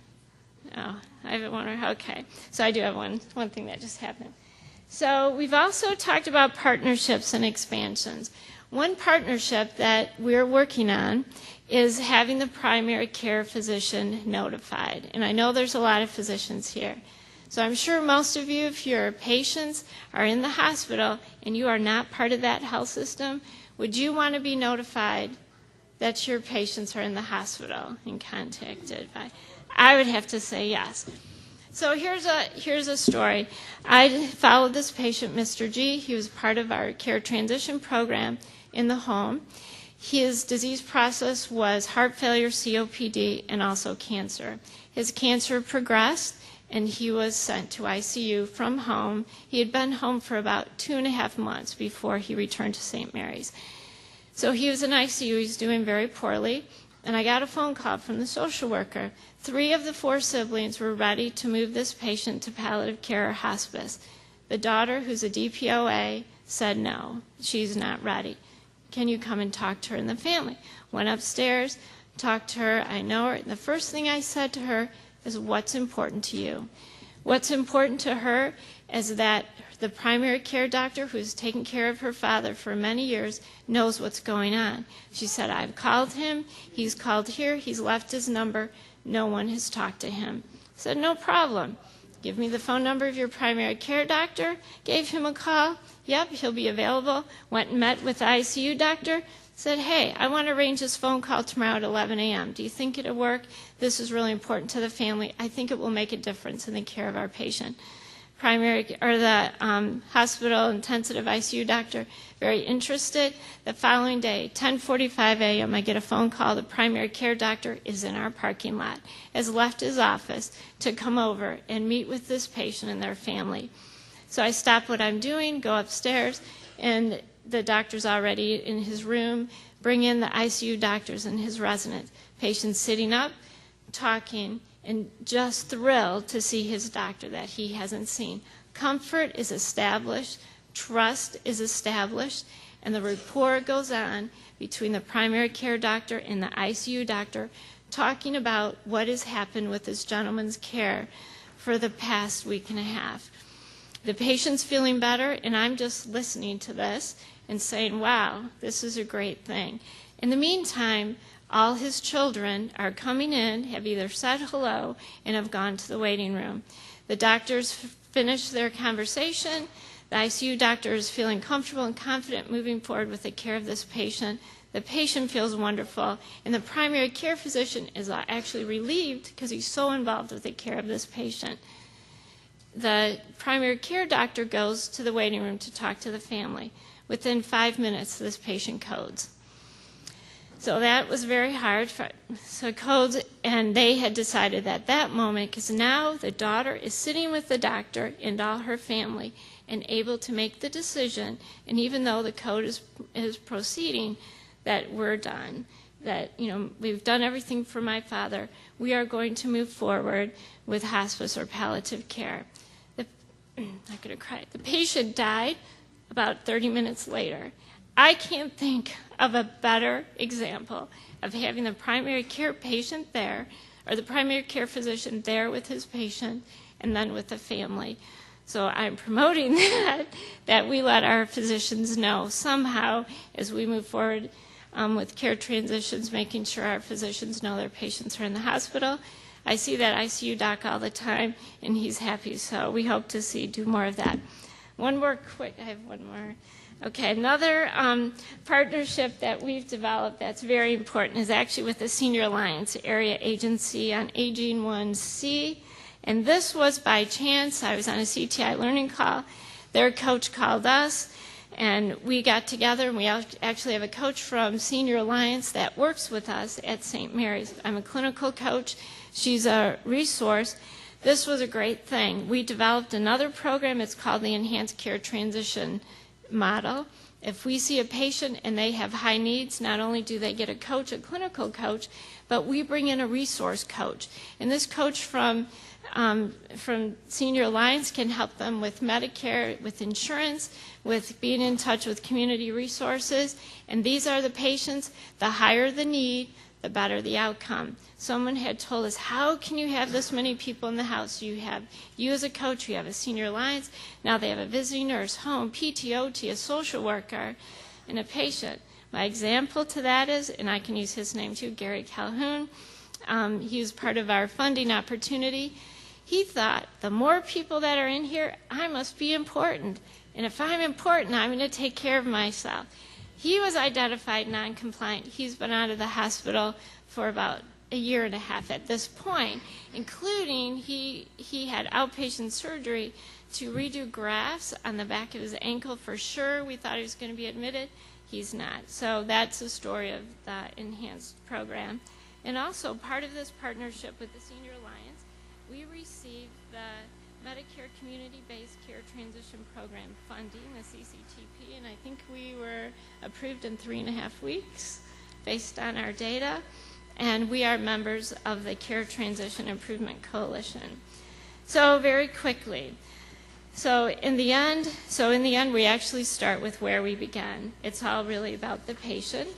Oh, I have one. Okay, so I do have one thing that just happened. So we've also talked about partnerships and expansions. One partnership that we're working on is having the primary care physician notified. And I know there's a lot of physicians here. So I'm sure most of you, if your patients are in the hospital and you are not part of that health system, would you want to be notified that your patients are in the hospital and contacted by? I would have to say yes. So here's a story. I followed this patient, Mr. G. He was part of our care transition program in the home. His disease process was heart failure, COPD, and also cancer. His cancer progressed, and he was sent to ICU from home. He had been home for about 2.5 months before he returned to St. Mary's. So he was in ICU. He's doing very poorly. And I got a phone call from the social worker. 3 of the 4 siblings were ready to move this patient to palliative care or hospice. The daughter, who's a DPOA, said no, she's not ready. Can you come and talk to her and the family? Went upstairs, talked to her. I know her. And the first thing I said to her is, what's important to you? What's important to her is that the primary care doctor who's taken care of her father for many years knows what's going on. She said, I've called him. He's called here. He's left his number. No one has talked to him. I said, no problem. Give me the phone number of your primary care doctor. Gave him a call. Yep, he'll be available. Went and met with the ICU doctor. Said, hey, I want to arrange this phone call tomorrow at 11 a.m. Do you think it'll work? This is really important to the family. I think it will make a difference in the care of our patient. The hospital intensive ICU doctor, very interested. The following day, 10:45 a.m., I get a phone call. The primary care doctor is in our parking lot, has left his office to come over and meet with this patient and their family. So I stop what I'm doing, go upstairs, and the doctor's already in his room. Bring in the ICU doctors and his residents. Patient's sitting up, talking, and just thrilled to see his doctor that he hasn't seen. Comfort is established, trust is established, and the rapport goes on between the primary care doctor and the ICU doctor, talking about what has happened with this gentleman's care for the past week and a half. The patient's feeling better, and I'm just listening to this and saying, wow, this is a great thing. In the meantime, all his children are coming in, have either said hello, and have gone to the waiting room. The doctors finished their conversation. The ICU doctor is feeling comfortable and confident moving forward with the care of this patient. The patient feels wonderful, and the primary care physician is actually relieved because he's so involved with the care of this patient. The primary care doctor goes to the waiting room to talk to the family. Within 5 minutes, this patient codes. So that was very hard. So codes, and they had decided at that moment, because now the daughter is sitting with the doctor and all her family and able to make the decision, and even though the code is proceeding, that we're done, that, you know, we've done everything for my father, we are going to move forward with hospice or palliative care. I'm not going to cry. The patient died about 30 minutes later. I can't think of a better example of having the primary care patient there, or the primary care physician there with his patient, and then with the family. So I'm promoting that we let our physicians know somehow as we move forward with care transitions, making sure our physicians know their patients are in the hospital. I see that ICU doc all the time, and he's happy, so we hope to do more of that. I have one more. Okay, another partnership that we've developed that's very important is actually with the Senior Alliance Area Agency on Aging 1C. And this was by chance. I was on a CTI learning call. Their coach called us, and we got together, and we actually have a coach from Senior Alliance that works with us at St. Mary's. I'm a clinical coach. She's a resource. This was a great thing. We developed another program. It's called the Enhanced Care Transition Model. If we see a patient and they have high needs, not only do they get a coach, a clinical coach, but we bring in a resource coach. And this coach from Senior Alliance can help them with Medicare, with insurance, with being in touch with community resources. And these are the patients, the higher the need, the better the outcome. Someone had told us, how can you have this many people in the house? You have you as a coach, you have a Senior Alliance, now they have a visiting nurse, home, PTOT, a social worker, and a patient. My example to that is, and I can use his name too, Gary Calhoun. He was part of our funding opportunity. He thought, the more people that are in here, I must be important. And if I'm important, I'm going to take care of myself. He was identified non-compliant. He's been out of the hospital for about a year and a half at this point, including he had outpatient surgery to redo grafts on the back of his ankle for sure. We thought he was going to be admitted. He's not. So that's the story of the enhanced program. And also part of this partnership with the Senior Alliance, we received the Medicare Community-Based Care Transition Program funding, the CCTP, and I think we were approved in 3.5 weeks based on our data. And we are members of the Care Transition Improvement Coalition. So very quickly, in the end, we actually start with where we began. It's all really about the patient.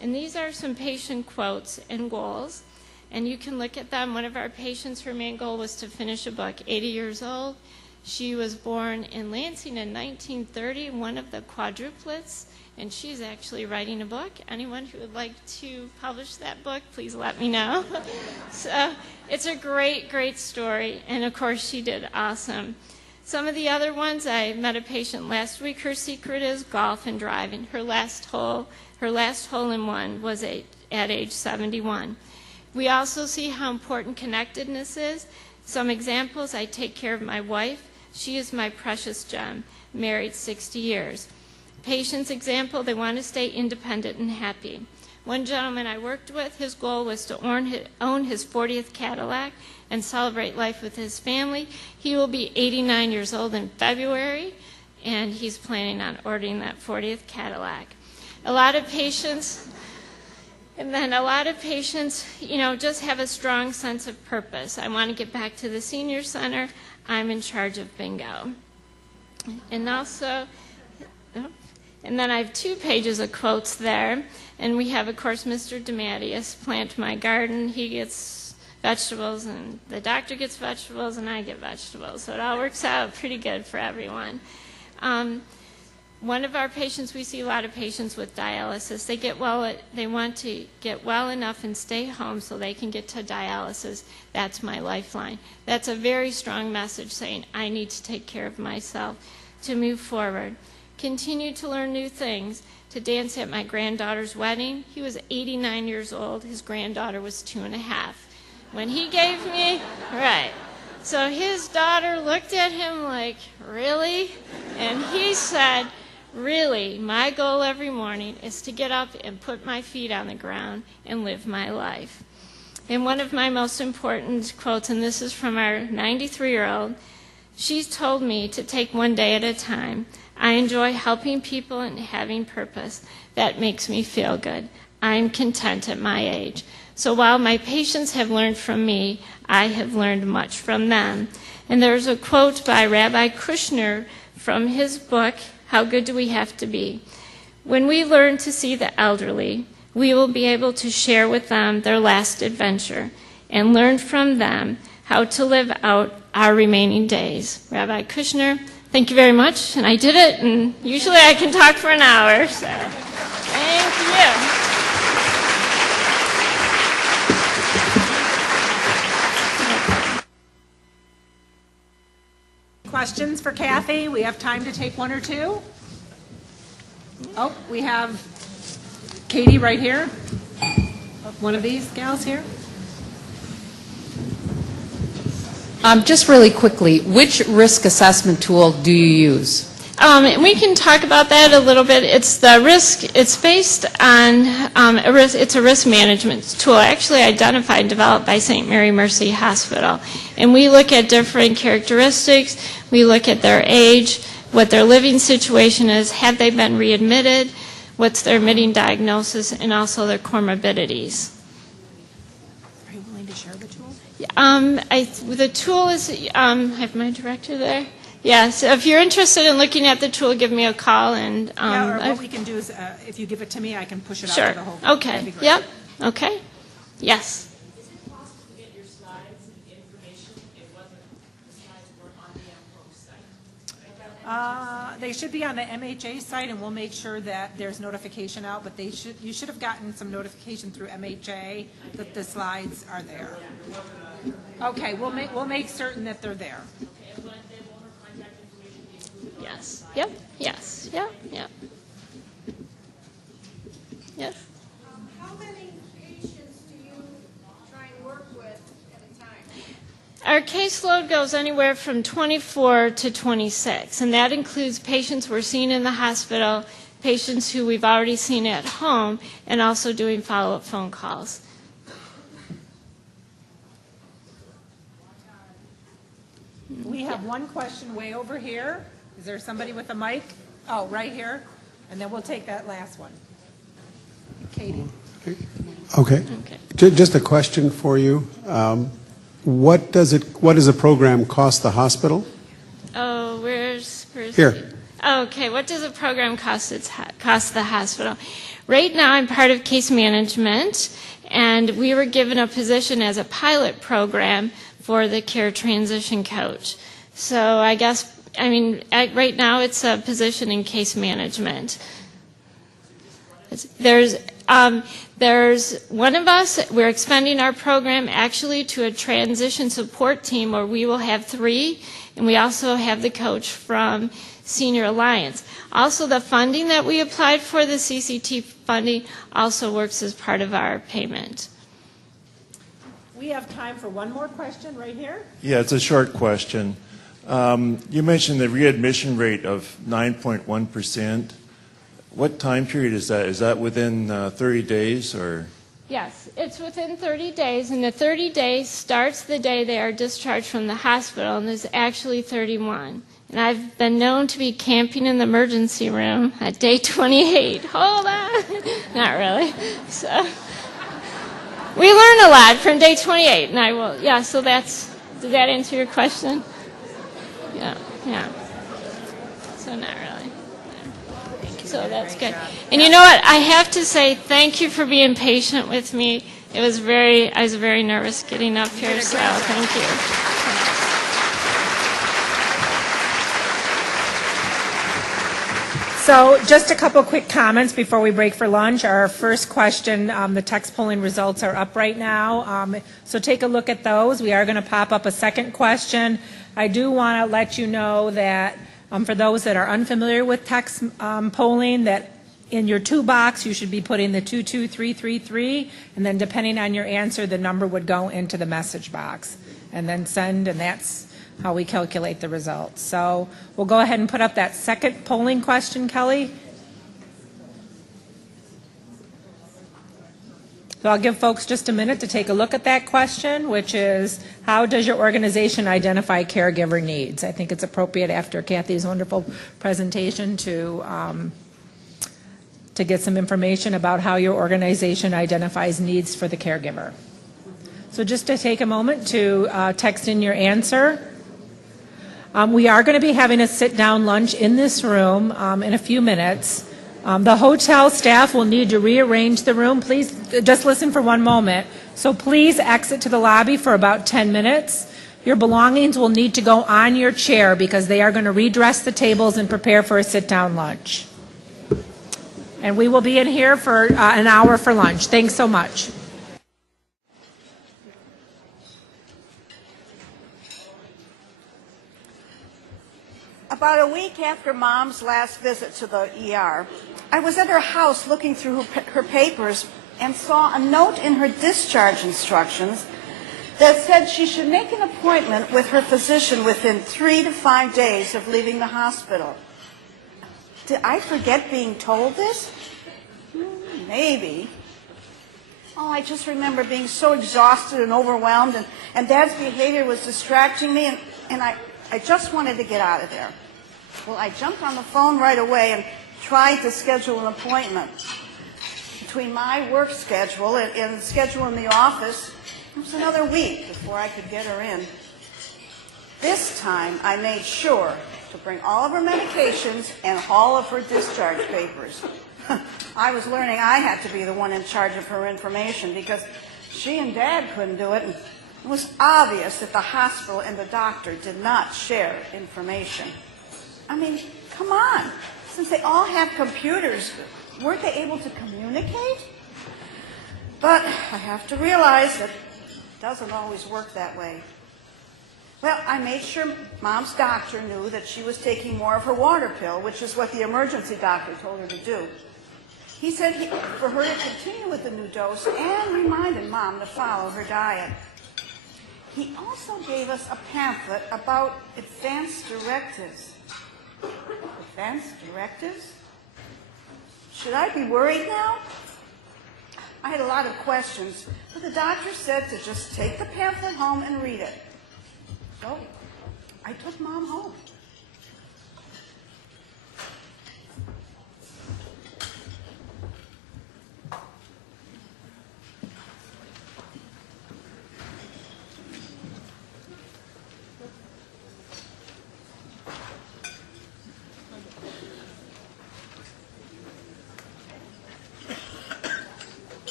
And these are some patient quotes and goals. And you can look at them. One of our patients, her main goal was to finish a book, 80 years old. She was born in Lansing in 1930, one of the quadruplets, and she's actually writing a book. Anyone who would like to publish that book, please let me know. So it's a great, great story, and of course she did awesome. Some of the other ones, I met a patient last week. Her secret is golf and driving. Her last hole in one was at age 71. We also see how important connectedness is. Some examples, I take care of my wife. She is my precious gem, married 60 years. Patient's example, they want to stay independent and happy. One gentleman I worked with, his goal was to own his 40th Cadillac and celebrate life with his family. He will be 89 years old in February, and he's planning on ordering that 40th Cadillac. A lot of patients, just have a strong sense of purpose. I want to get back to the senior center. I'm in charge of bingo. And then I have 2 pages of quotes there. And we have, of course, Mr. DeMatteis, plant my garden. He gets vegetables, and the doctor gets vegetables, and I get vegetables. So it all works out pretty good for everyone. One of our patients, we see a lot of patients with dialysis. They want to get well enough and stay home so they can get to dialysis. That's my lifeline. That's a very strong message saying, I need to take care of myself to move forward. Continue to learn new things. To dance at my granddaughter's wedding, he was 89 years old. His granddaughter was 2.5. When he gave me, right. So his daughter looked at him like, really? And he said, really, my goal every morning is to get up and put my feet on the ground and live my life. And one of my most important quotes, and this is from our 93-year-old, she's told me to take one day at a time. I enjoy helping people and having purpose. That makes me feel good. I'm content at my age. So while my patients have learned from me, I have learned much from them. And there's a quote by Rabbi Kushner from his book, How Good Do We Have to Be? When we learn to see the elderly, we will be able to share with them their last adventure and learn from them how to live out our remaining days. Rabbi Kushner, thank you very much, and I did it, and usually I can talk for an hour, so thank you. questions for Kathy? We have time to take one or two. Oh, we have Katie right here. One of these gals here. Just really quickly, which risk assessment tool do you use? We can talk about that a little bit. It's the risk. It's based on a risk. It's a risk management tool, actually identified and developed by St. Mary Mercy Hospital. And we look at different characteristics. We look at their age, what their living situation is, have they been readmitted, what's their admitting diagnosis, and also their comorbidities. Are you willing to share the tool? The tool is. I have my director there. Yes, if you're interested in looking at the tool, give me a call. And or what we can do is, if you give it to me, I can push it out sure. to the whole group. Okay. Yep. Okay. Yes. Is it possible to get your slides and information? It wasn't, the slides weren't on the MPRO site. They should be on the MHA site, and we'll make sure that there's notification out. But you should have gotten some notification through MHA that the slides are there. Okay, we'll make certain that they're there. Yes. Yep. Yes. Yep. Yep. Yes. How many patients do you try and work with at a time? Our caseload goes anywhere from 24 to 26, and that includes patients we're seeing in the hospital, patients who we've already seen at home, and also doing follow-up phone calls. We have one question way over here. Is there somebody with a mic? Oh, right here. And then we'll take that last one. Katie. Okay. Just a question for you. What does a program cost the hospital? Oh, where's Here. Okay, what does a program cost the hospital? Right now, I'm part of case management, and we were given a position as a pilot program for the care transition coach. So I guess, right now it's a position in case management. There's one of us, we're expanding our program actually to a transition support team where we will have 3, and we also have the coach from Senior Alliance. Also, the funding that we applied for, the CCT funding, also works as part of our payment. We have time for one more question right here. Yeah, it's a short question. You mentioned the readmission rate of 9.1%. What time period is that? Is that within 30 days or? Yes, it's within 30 days, and the 30 days starts the day they are discharged from the hospital, and is actually 31. And I've been known to be camping in the emergency room at day 28. Hold on. Not really. So we learn a lot from day 28, and I will, so did that answer your question? Yeah. So not really. So that's good. And you know what? I have to say thank you for being patient with me. I was very nervous getting up here, so thank you. So just a couple quick comments before we break for lunch. Our first question, the text polling results are up right now. So take a look at those. We are going to pop up a second question. I do want to let you know that for those that are unfamiliar with text polling, that in your to box you should be putting the 22333, and then depending on your answer, the number would go into the message box and then send, and that's how we calculate the results. So we'll go ahead and put up that second polling question, Kelly. So I'll give folks just a minute to take a look at that question, which is, how does your organization identify caregiver needs? I think it's appropriate after Kathy's wonderful presentation to get some information about how your organization identifies needs for the caregiver. So just to take a moment to text in your answer. We are going to be having a sit-down lunch in this room in a few minutes. The hotel staff will need to rearrange the room. Please just listen for one moment. So please exit to the lobby for about 10 minutes. Your belongings will need to go on your chair because they are going to redress the tables and prepare for a sit-down lunch. And we will be in here for an hour for lunch. Thanks so much. About a week after Mom's last visit to the ER, I was at her house looking through her papers and saw a note in her discharge instructions that said she should make an appointment with her physician within 3 to 5 days of leaving the hospital. Did I forget being told this? Maybe. Oh, I just remember being so exhausted and overwhelmed, and Dad's behavior was distracting me, and I just wanted to get out of there. Well, I jumped on the phone right away and tried to schedule an appointment. Between my work schedule and the schedule in the office, it was another week before I could get her in. This time, I made sure to bring all of her medications and all of her discharge papers. I was learning I had to be the one in charge of her information because she and Dad couldn't do it. And it was obvious that the hospital and the doctor did not share information. I mean, come on. Since they all have computers, weren't they able to communicate? But I have to realize that it doesn't always work that way. Well, I made sure Mom's doctor knew that she was taking more of her water pill, which is what the emergency doctor told her to do. He said for her to continue with the new dose and reminded Mom to follow her diet. He also gave us a pamphlet about advanced directives. Advanced directives? Should I be worried now? I had a lot of questions, but the doctor said to just take the pamphlet home and read it. So I took Mom home.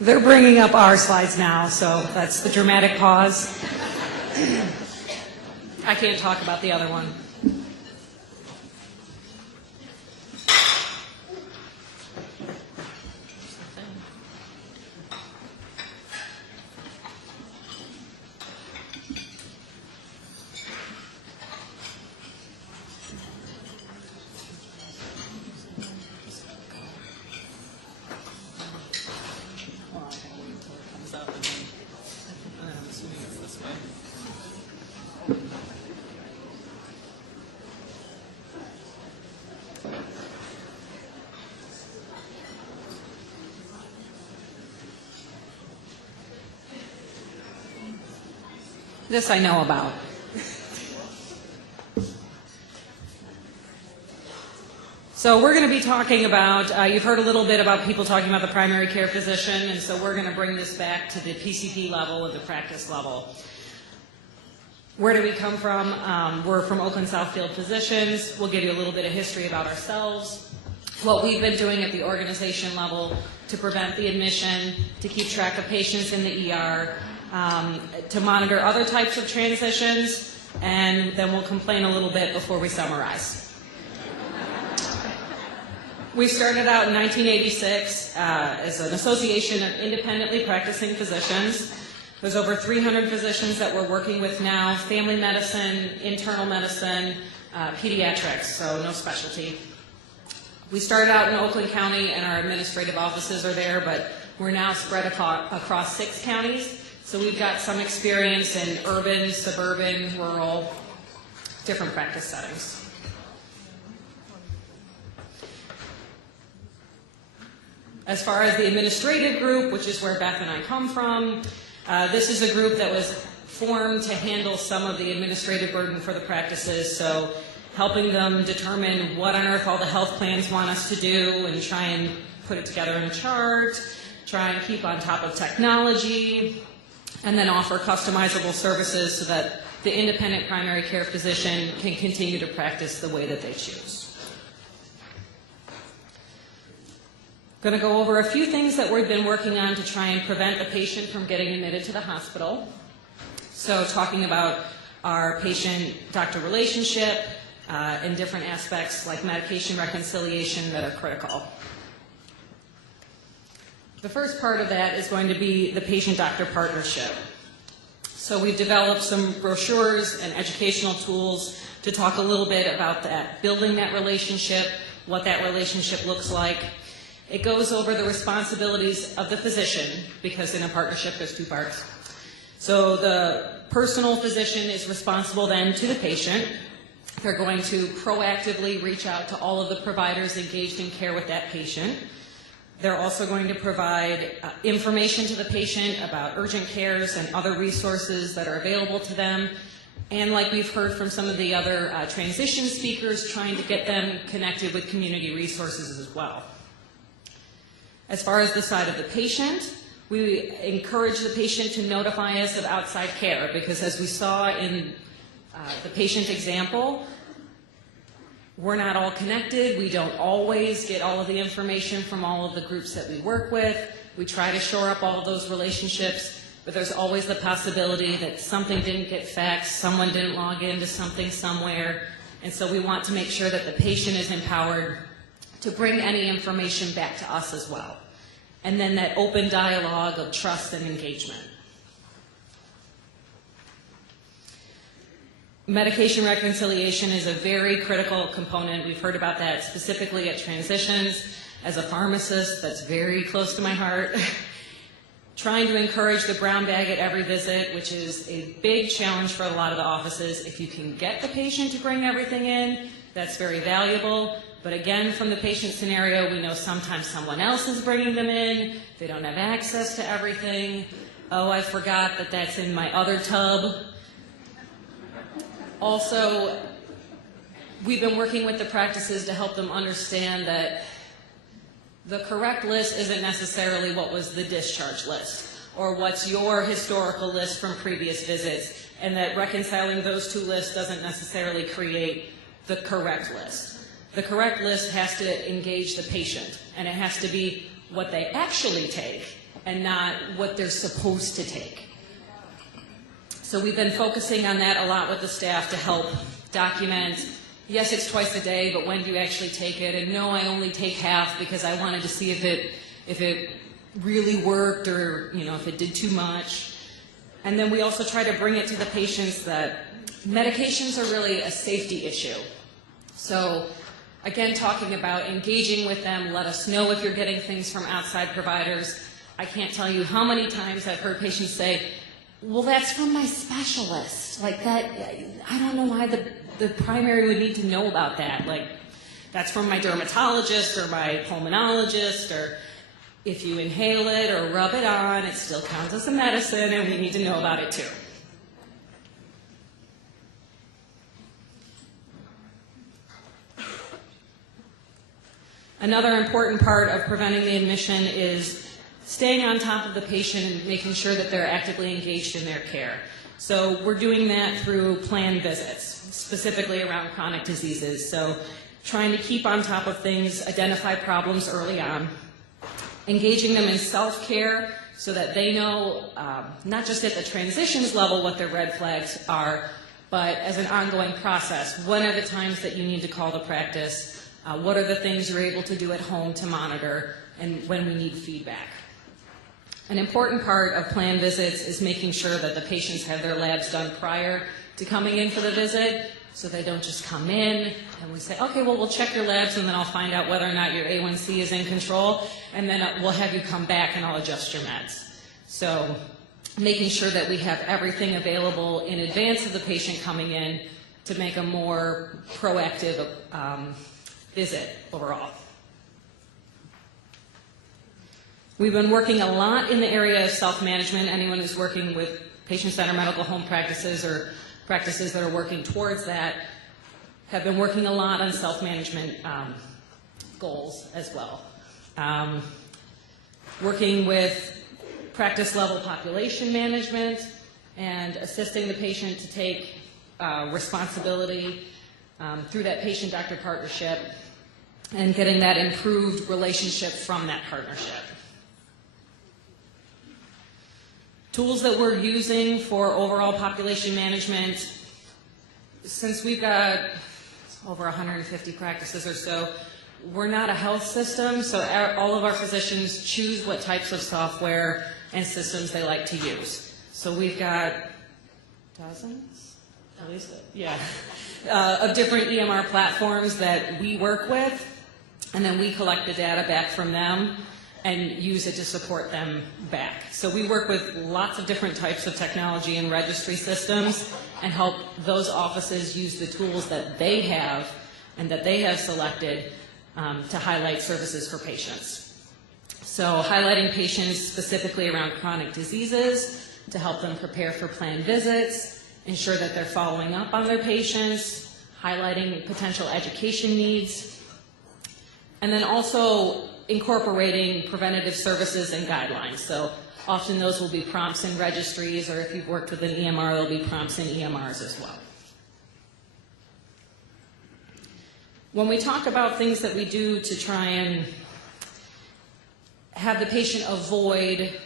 They're bringing up our slides now, so that's the dramatic pause. I can't talk about the other one. This I know about. So we're going to be talking about, you've heard a little bit about people talking about the primary care physician, and so we're going to bring this back to the PCP level and the practice level. Where do we come from? We're from Oakland Southfield Physicians. We'll give you a little bit of history about ourselves, what we've been doing at the organization level to prevent the admission, to keep track of patients in the ER, to monitor other types of transitions, and then we'll complain a little bit before we summarize. We started out in 1986 as an association of independently practicing physicians. There's over 300 physicians that we're working with now, family medicine, internal medicine, pediatrics, so no specialty. We started out in Oakland County and our administrative offices are there, but we're now spread across 6 counties. So we've got some experience in urban, suburban, rural, different practice settings. As far as the administrative group, which is where Beth and I come from, this is a group that was formed to handle some of the administrative burden for the practices, so helping them determine what on earth all the health plans want us to do and try and put it together in a chart, try and keep on top of technology, and then offer customizable services so that the independent primary care physician can continue to practice the way that they choose. Going to go over a few things that we've been working on to try and prevent the patient from getting admitted to the hospital. So talking about our patient-doctor relationship and different aspects like medication reconciliation that are critical. The first part of that is going to be the patient-doctor partnership. So we've developed some brochures and educational tools to talk a little bit about that, building that relationship, what that relationship looks like. It goes over the responsibilities of the physician, because in a partnership there's two parts. So the personal physician is responsible then to the patient. They're going to proactively reach out to all of the providers engaged in care with that patient. They're also going to provide information to the patient about urgent cares and other resources that are available to them. And like we've heard from some of the other transition speakers, trying to get them connected with community resources as well. As far as the side of the patient, we encourage the patient to notify us of outside care, because as we saw in the patient example, we're not all connected. We don't always get all of the information from all of the groups that we work with. We try to shore up all of those relationships, but there's always the possibility that something didn't get faxed, someone didn't log into something somewhere, and so we want to make sure that the patient is empowered to bring any information back to us as well. And then that open dialogue of trust and engagement. Medication reconciliation is a very critical component. We've heard about that specifically at transitions. As a pharmacist, that's very close to my heart. Trying to encourage the brown bag at every visit, which is a big challenge for a lot of the offices. If you can get the patient to bring everything in, that's very valuable. But again, from the patient scenario, we know sometimes someone else is bringing them in. They don't have access to everything. Oh, I forgot that that's in my other tub. Also, we've been working with the practices to help them understand that the correct list isn't necessarily what was the discharge list or what's your historical list from previous visits, and that reconciling those two lists doesn't necessarily create the correct list. The correct list has to engage the patient, and it has to be what they actually take and not what they're supposed to take. So we've been focusing on that a lot with the staff to help document, yes, it's twice a day, but when do you actually take it? And no, I only take half because I wanted to see if it really worked, or if it did too much. And then we also try to bring it to the patients that medications are really a safety issue. So again, talking about engaging with them, let us know if you're getting things from outside providers. I can't tell you how many times I've heard patients say, well, that's from my specialist. Like that, I don't know why the primary would need to know about that. Like, that's from my dermatologist or my pulmonologist, or if you inhale it or rub it on, it still counts as a medicine, and we need to know about it too. Another important part of preventing the admission is staying on top of the patient and making sure that they're actively engaged in their care. So we're doing that through planned visits, specifically around chronic diseases. So trying to keep on top of things, identify problems early on, engaging them in self-care so that they know, not just at the transitions level what their red flags are, but as an ongoing process. When are the times that you need to call the practice? What are the things you're able to do at home to monitor, and when we need feedback? An important part of planned visits is making sure that the patients have their labs done prior to coming in for the visit, so they don't just come in and we say, okay, well, we'll check your labs and then I'll find out whether or not your A1C is in control, and then we'll have you come back and I'll adjust your meds. So making sure that we have everything available in advance of the patient coming in to make a more proactive visit overall. We've been working a lot in the area of self-management. Anyone who's working with patient-centered medical home practices or practices that are working towards that have been working a lot on self-management goals as well. Working with practice-level population management and assisting the patient to take responsibility through that patient-doctor partnership and getting that improved relationship from that partnership. Tools that we're using for overall population management, since we've got over 150 practices or so, we're not a health system, so all of our physicians choose what types of software and systems they like to use. So we've got dozens, at least, yeah, of different EMR platforms that we work with, and then we collect the data back from them and use it to support them back. So we work with lots of different types of technology and registry systems and help those offices use the tools that they have and that they have selected to highlight services for patients. So highlighting patients specifically around chronic diseases to help them prepare for planned visits, ensure that they're following up on their patients, highlighting potential education needs, and then also incorporating preventative services and guidelines. So often those will be prompts in registries, or if you've worked with an EMR, there'll be prompts in EMRs as well. When we talk about things that we do to try and have the patient avoid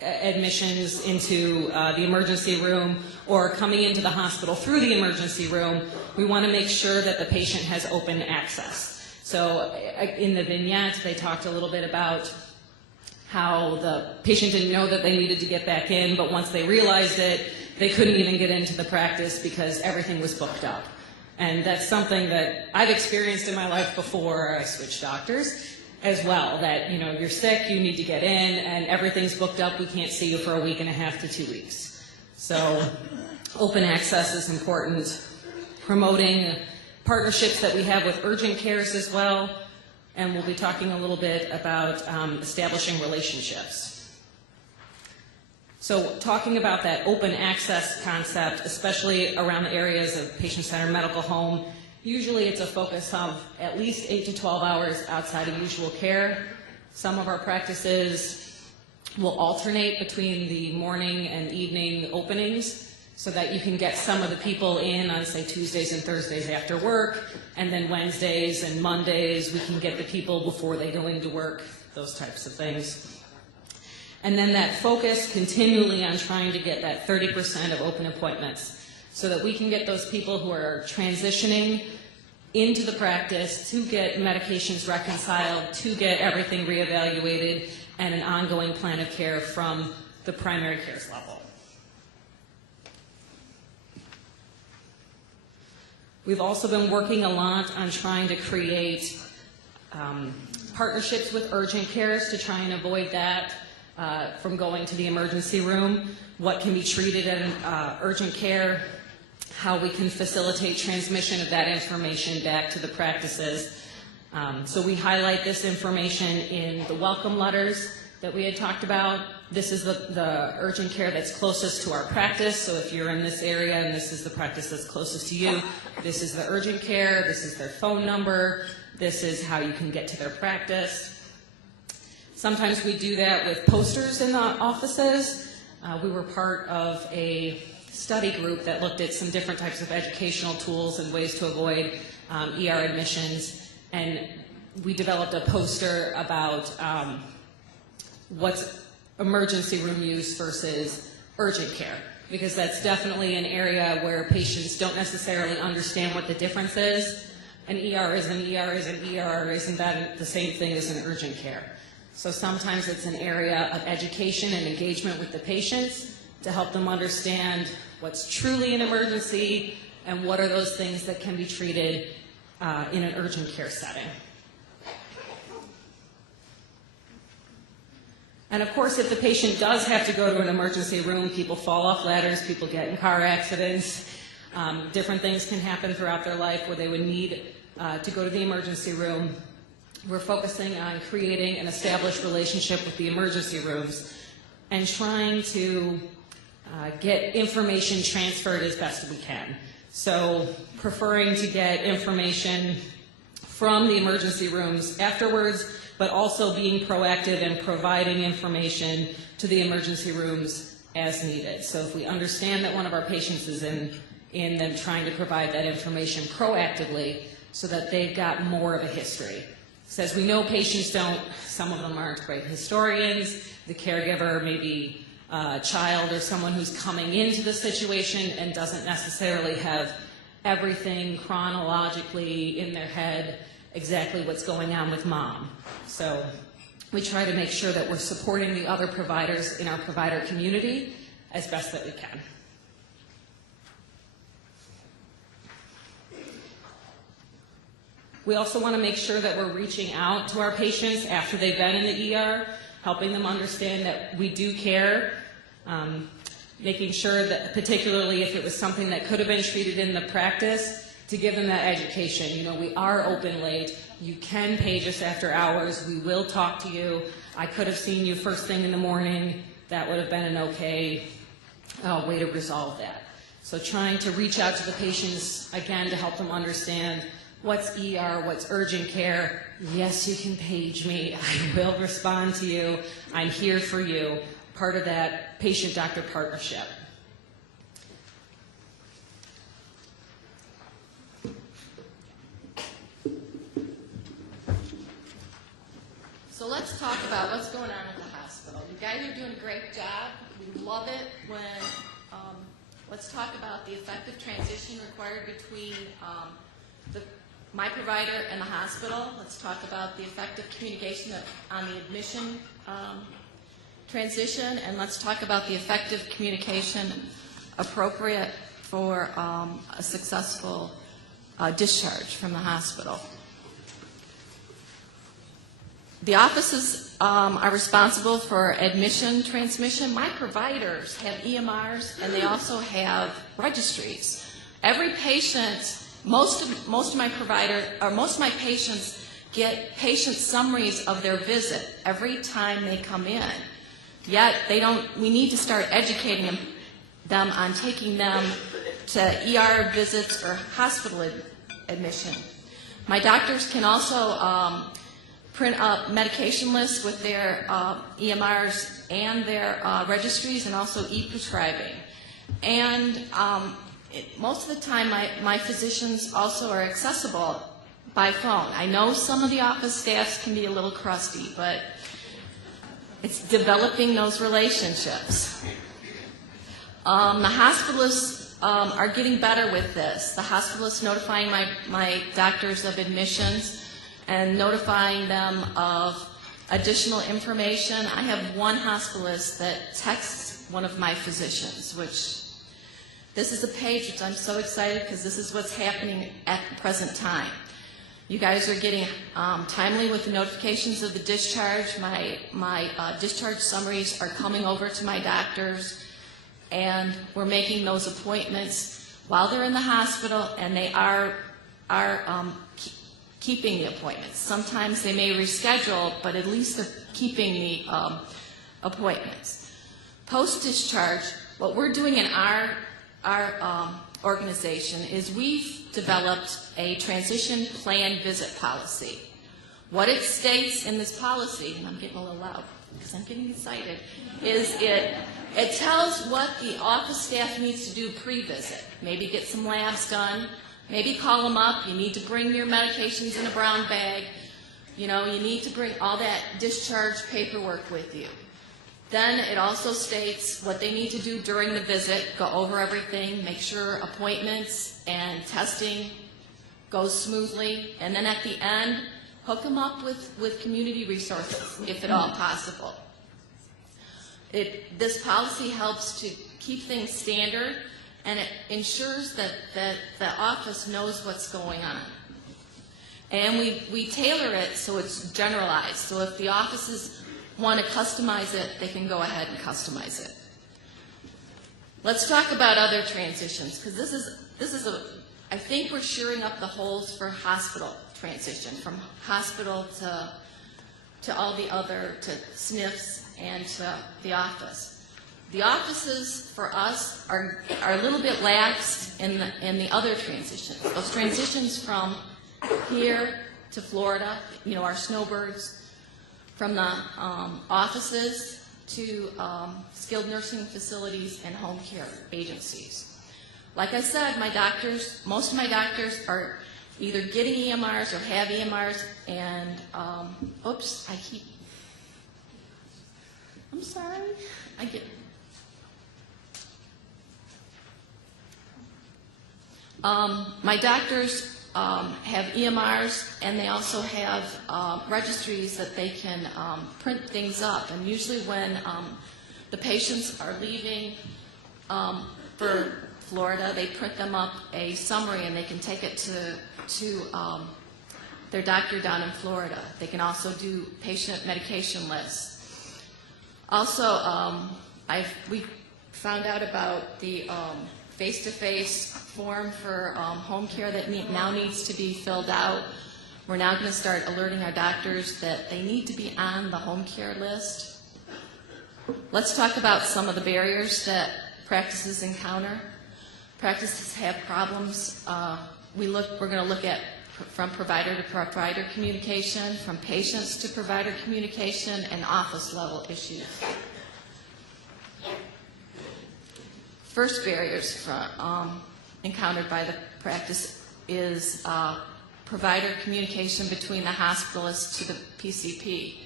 admissions into the emergency room or coming into the hospital through the emergency room, we want to make sure that the patient has open access. So in the vignette, they talked a little bit about how the patient didn't know that they needed to get back in, but once they realized it, they couldn't even get into the practice because everything was booked up. And that's something that I've experienced in my life before I switched doctors as well, that you're sick, you need to get in, and everything's booked up, we can't see you for a week and a half to 2 weeks. So open access is important. Promoting partnerships that we have with urgent cares as well, and we'll be talking a little bit about establishing relationships. So talking about that open access concept, especially around the areas of patient-centered medical home, usually it's a focus of at least 8 to 12 hours outside of usual care. Some of our practices will alternate between the morning and evening openings so that you can get some of the people in on, say, Tuesdays and Thursdays after work, and then Wednesdays and Mondays we can get the people before they go into work, those types of things. And then that focus continually on trying to get that 30% of open appointments so that we can get those people who are transitioning into the practice to get medications reconciled, to get everything reevaluated, and an ongoing plan of care from the primary cares level. We've also been working a lot on trying to create partnerships with urgent cares to try and avoid that from going to the emergency room, what can be treated at urgent care, how we can facilitate transmission of that information back to the practices. So we highlight this information in the welcome letters that we had talked about. This is the urgent care that's closest to our practice, so if you're in this area and this is the practice that's closest to you, this is the urgent care, this is their phone number, this is how you can get to their practice. Sometimes we do that with posters in the offices. We were part of a study group that looked at some different types of educational tools and ways to avoid ER admissions, and we developed a poster about what's emergency room use versus urgent care, because that's definitely an area where patients don't necessarily understand what the difference is. An ER is an ER is an ER, isn't that the same thing as an urgent care? So sometimes it's an area of education and engagement with the patients to help them understand what's truly an emergency and what are those things that can be treated in an urgent care setting. And of course, if the patient does have to go to an emergency room, people fall off ladders, people get in car accidents, different things can happen throughout their life where they would need to go to the emergency room. We're focusing on creating an established relationship with the emergency rooms and trying to get information transferred as best we can. So preferring to get information from the emergency rooms afterwards, but also being proactive and providing information to the emergency rooms as needed. So if we understand that one of our patients is in then trying to provide that information proactively so that they've got more of a history. So as we know, patients don't, some of them aren't great historians. The caregiver may be a child or someone who's coming into the situation and doesn't necessarily have everything chronologically in their head exactly what's going on with mom. So we try to make sure that we're supporting the other providers in our provider community as best that we can. We also want to make sure that we're reaching out to our patients after they've been in the ER, helping them understand that we do care, making sure that particularly if it was something that could have been treated in the practice, to give them that education. You know, we are open late. You can page us after hours. We will talk to you. I could have seen you first thing in the morning. That would have been an okay way to resolve that. So trying to reach out to the patients, again, to help them understand what's ER, what's urgent care. Yes, you can page me. I will respond to you. I'm here for you. Part of that patient-doctor partnership. So let's talk about what's going on in the hospital. You guys are doing a great job. We love it when, let's talk about the effective transition required between my provider and the hospital. Let's talk about the effective communication on the admission transition, and let's talk about the effective communication appropriate for a successful discharge from the hospital. The offices are responsible for admission transmission. My providers have EMRs and they also have registries. Every patient, most of my patients get patient summaries of their visit every time they come in. Yet we need to start educating them on taking them to ER visits or hospital admission. My doctors can also print up medication lists with their EMRs and their registries, and also e-prescribing. And most of the time, my physicians also are accessible by phone. I know some of the office staffs can be a little crusty, but it's developing those relationships. The hospitalists are getting better with this. The hospitalists notifying my doctors of admissions and notifying them of additional information. I have one hospitalist that texts one of my physicians, which this is a page which I'm so excited because this is what's happening at the present time. You guys are getting timely with the notifications of the discharge. My discharge summaries are coming over to my doctors, and we're making those appointments while they're in the hospital, and they are keeping the appointments. Sometimes they may reschedule, but at least they're keeping the appointments. Post-discharge, what we're doing in our organization is we've developed a transition plan visit policy. What it states in this policy, and I'm getting a little loud because I'm getting excited, is it tells what the office staff needs to do pre-visit. Maybe get some labs done. Maybe call them up. You need to bring your medications in a brown bag. You know, you need to bring all that discharge paperwork with you. Then it also states what they need to do during the visit, go over everything, make sure appointments and testing goes smoothly, and then at the end, hook them up with community resources, if at all possible. This policy helps to keep things standard, and it ensures that the office knows what's going on. And we tailor it so it's generalized. So if the offices want to customize it, they can go ahead and customize it. Let's talk about other transitions, because this is I think we're shoring up the holes for hospital transition, from hospital to all the other, to SNFs and to the office. The offices for us are a little bit laxed in the other transitions. Those transitions from here to Florida, you know, our snowbirds, from the offices to skilled nursing facilities and home care agencies. Like I said, most of my doctors are either getting EMRs or have EMRs, and I'm sorry, my doctors have EMRs, and they also have registries that they can print things up. And usually when the patients are leaving for Florida, they print them up a summary, and they can take it to their doctor down in Florida. They can also do patient medication lists. Also, we found out about the face-to-face form for home care that now needs to be filled out. We're now going to start alerting our doctors that they need to be on the home care list. Let's talk about some of the barriers that practices encounter. Practices have problems. We're going to look at from provider to provider communication, from patients to provider communication, and office level issues. First barriers encountered by the practice is provider communication between the hospitalist to the PCP.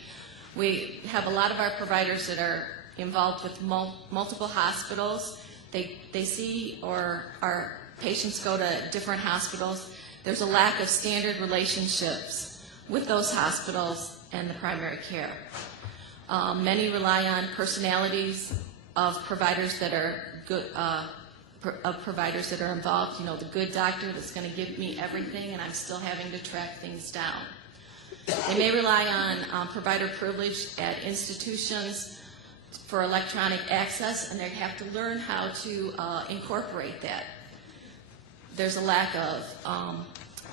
We have a lot of our providers that are involved with multiple hospitals. They see, or our patients go to different hospitals. There's a lack of standard relationships with those hospitals and the primary care. Many rely on personalities of providers that are good, of providers that are involved. You know, the good doctor that's going to give me everything, and I'm still having to track things down. They may rely on provider privilege at institutions for electronic access, and they have to learn how to incorporate that. There's a lack of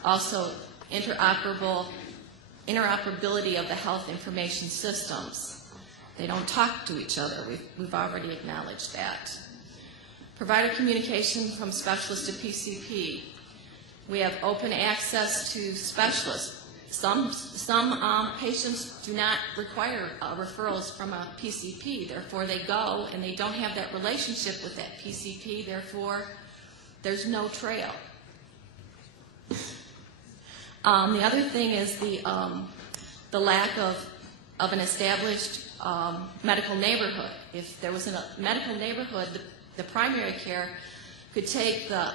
also interoperability of the health information systems. They don't talk to each other. We've already acknowledged that. Provider communication from specialist to PCP. We have open access to specialists. Some patients do not require referrals from a PCP. Therefore, they go and they don't have that relationship with that PCP. Therefore, there's no trail. The other thing is the lack of an established medical neighborhood. If there was a medical neighborhood, the primary care could take the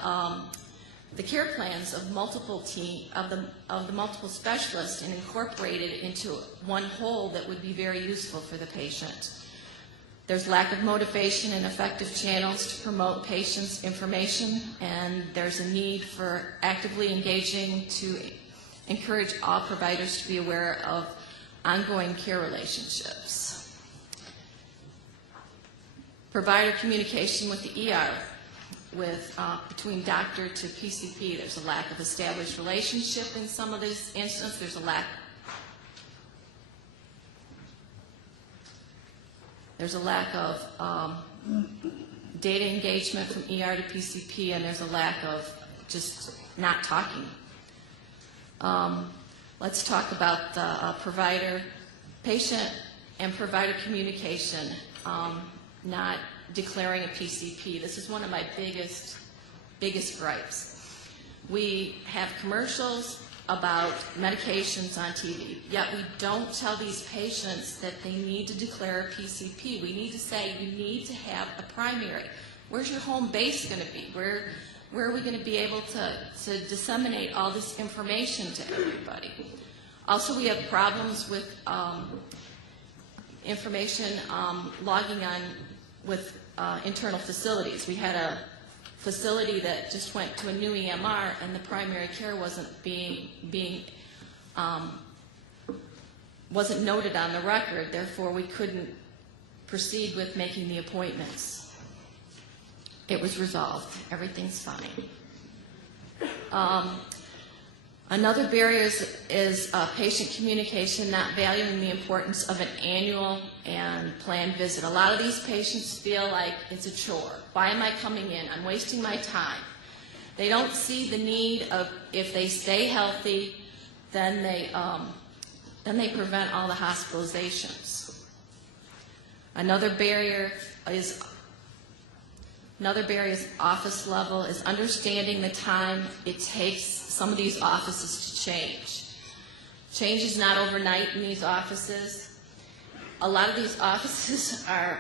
care plans of multiple the multiple specialists and incorporate it into one whole that would be very useful for the patient. There's lack of motivation and effective channels to promote patients' information, and there's a need for actively engaging to encourage all providers to be aware of ongoing care relationships. Provider communication with the ER, between doctor to PCP. There's a lack of established relationship in some of these instances. There's a lack of data engagement from ER to PCP, and there's a lack of just not talking. Let's talk about the patient and provider communication, not declaring a PCP. This is one of my biggest gripes. We have commercials about medications on TV, yet we don't tell these patients that they need to declare a PCP. We need to say you need to have a primary. Where's your home base going to be? Where are we going to be able to disseminate all this information to everybody? Also, we have problems with information logging on with internal facilities. We had a facility that just went to a new EMR, and the primary care wasn't wasn't noted on the record. Therefore, we couldn't proceed with making the appointments. It was resolved. Everything's fine. Another barrier is patient communication, not valuing the importance of an annual and planned visit. A lot of these patients feel like it's a chore. Why am I coming in? I'm wasting my time. They don't see the need of, if they stay healthy, then they prevent all the hospitalizations. Another barrier is office level, is understanding the time it takes some of these offices to change. Change is not overnight in these offices. A lot of these offices are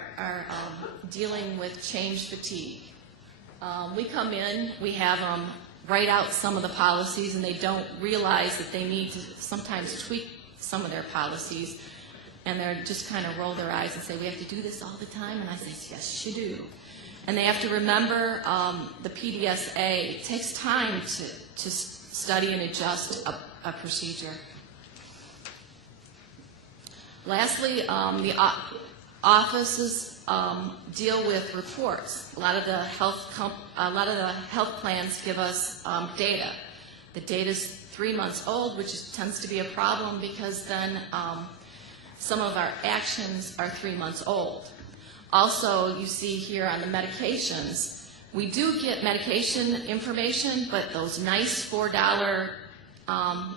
dealing with change fatigue. We come in, we have them write out some of the policies, and they don't realize that they need to sometimes tweak some of their policies, and they're just kind of roll their eyes and say, we have to do this all the time? And I say, yes, you do. And they have to remember the PDSA. It takes time to study and adjust a procedure. Lastly, the offices deal with reports. A lot of the health plans give us data. The data is 3 months old, which tends to be a problem because then some of our actions are 3 months old. Also, you see here on the medications, we do get medication information, but those nice $4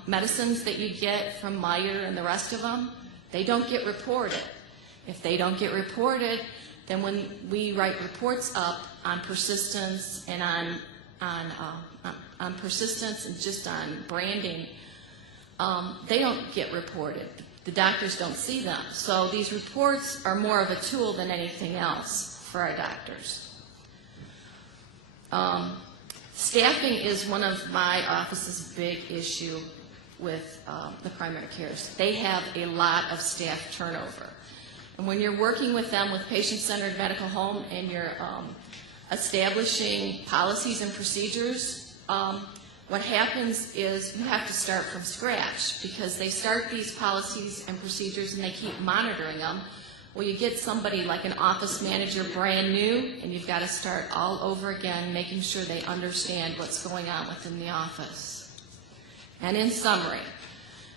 medicines that you get from Meyer and the rest of them, they don't get reported. If they don't get reported, then when we write reports up on persistence and on persistence and just on branding, they don't get reported. The doctors don't see them. So these reports are more of a tool than anything else for our doctors. Staffing is one of my office's big issue with the primary cares. They have a lot of staff turnover. And when you're working with them with patient-centered medical home and you're establishing policies and procedures, what happens is you have to start from scratch because they start these policies and procedures and they keep monitoring them. Well, you get somebody like an office manager brand new and you've got to start all over again making sure they understand what's going on within the office. And in summary,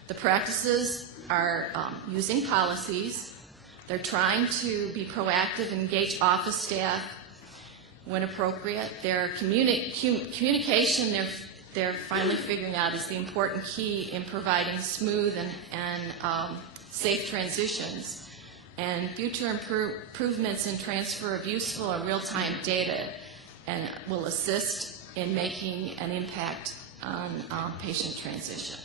the practices are using policies. They're trying to be proactive and engage office staff when appropriate. Their communication, they're finally figuring out is the important key in providing smooth and safe transitions. And future improvements in transfer of useful or real-time data and will assist in making an impact on patient transition.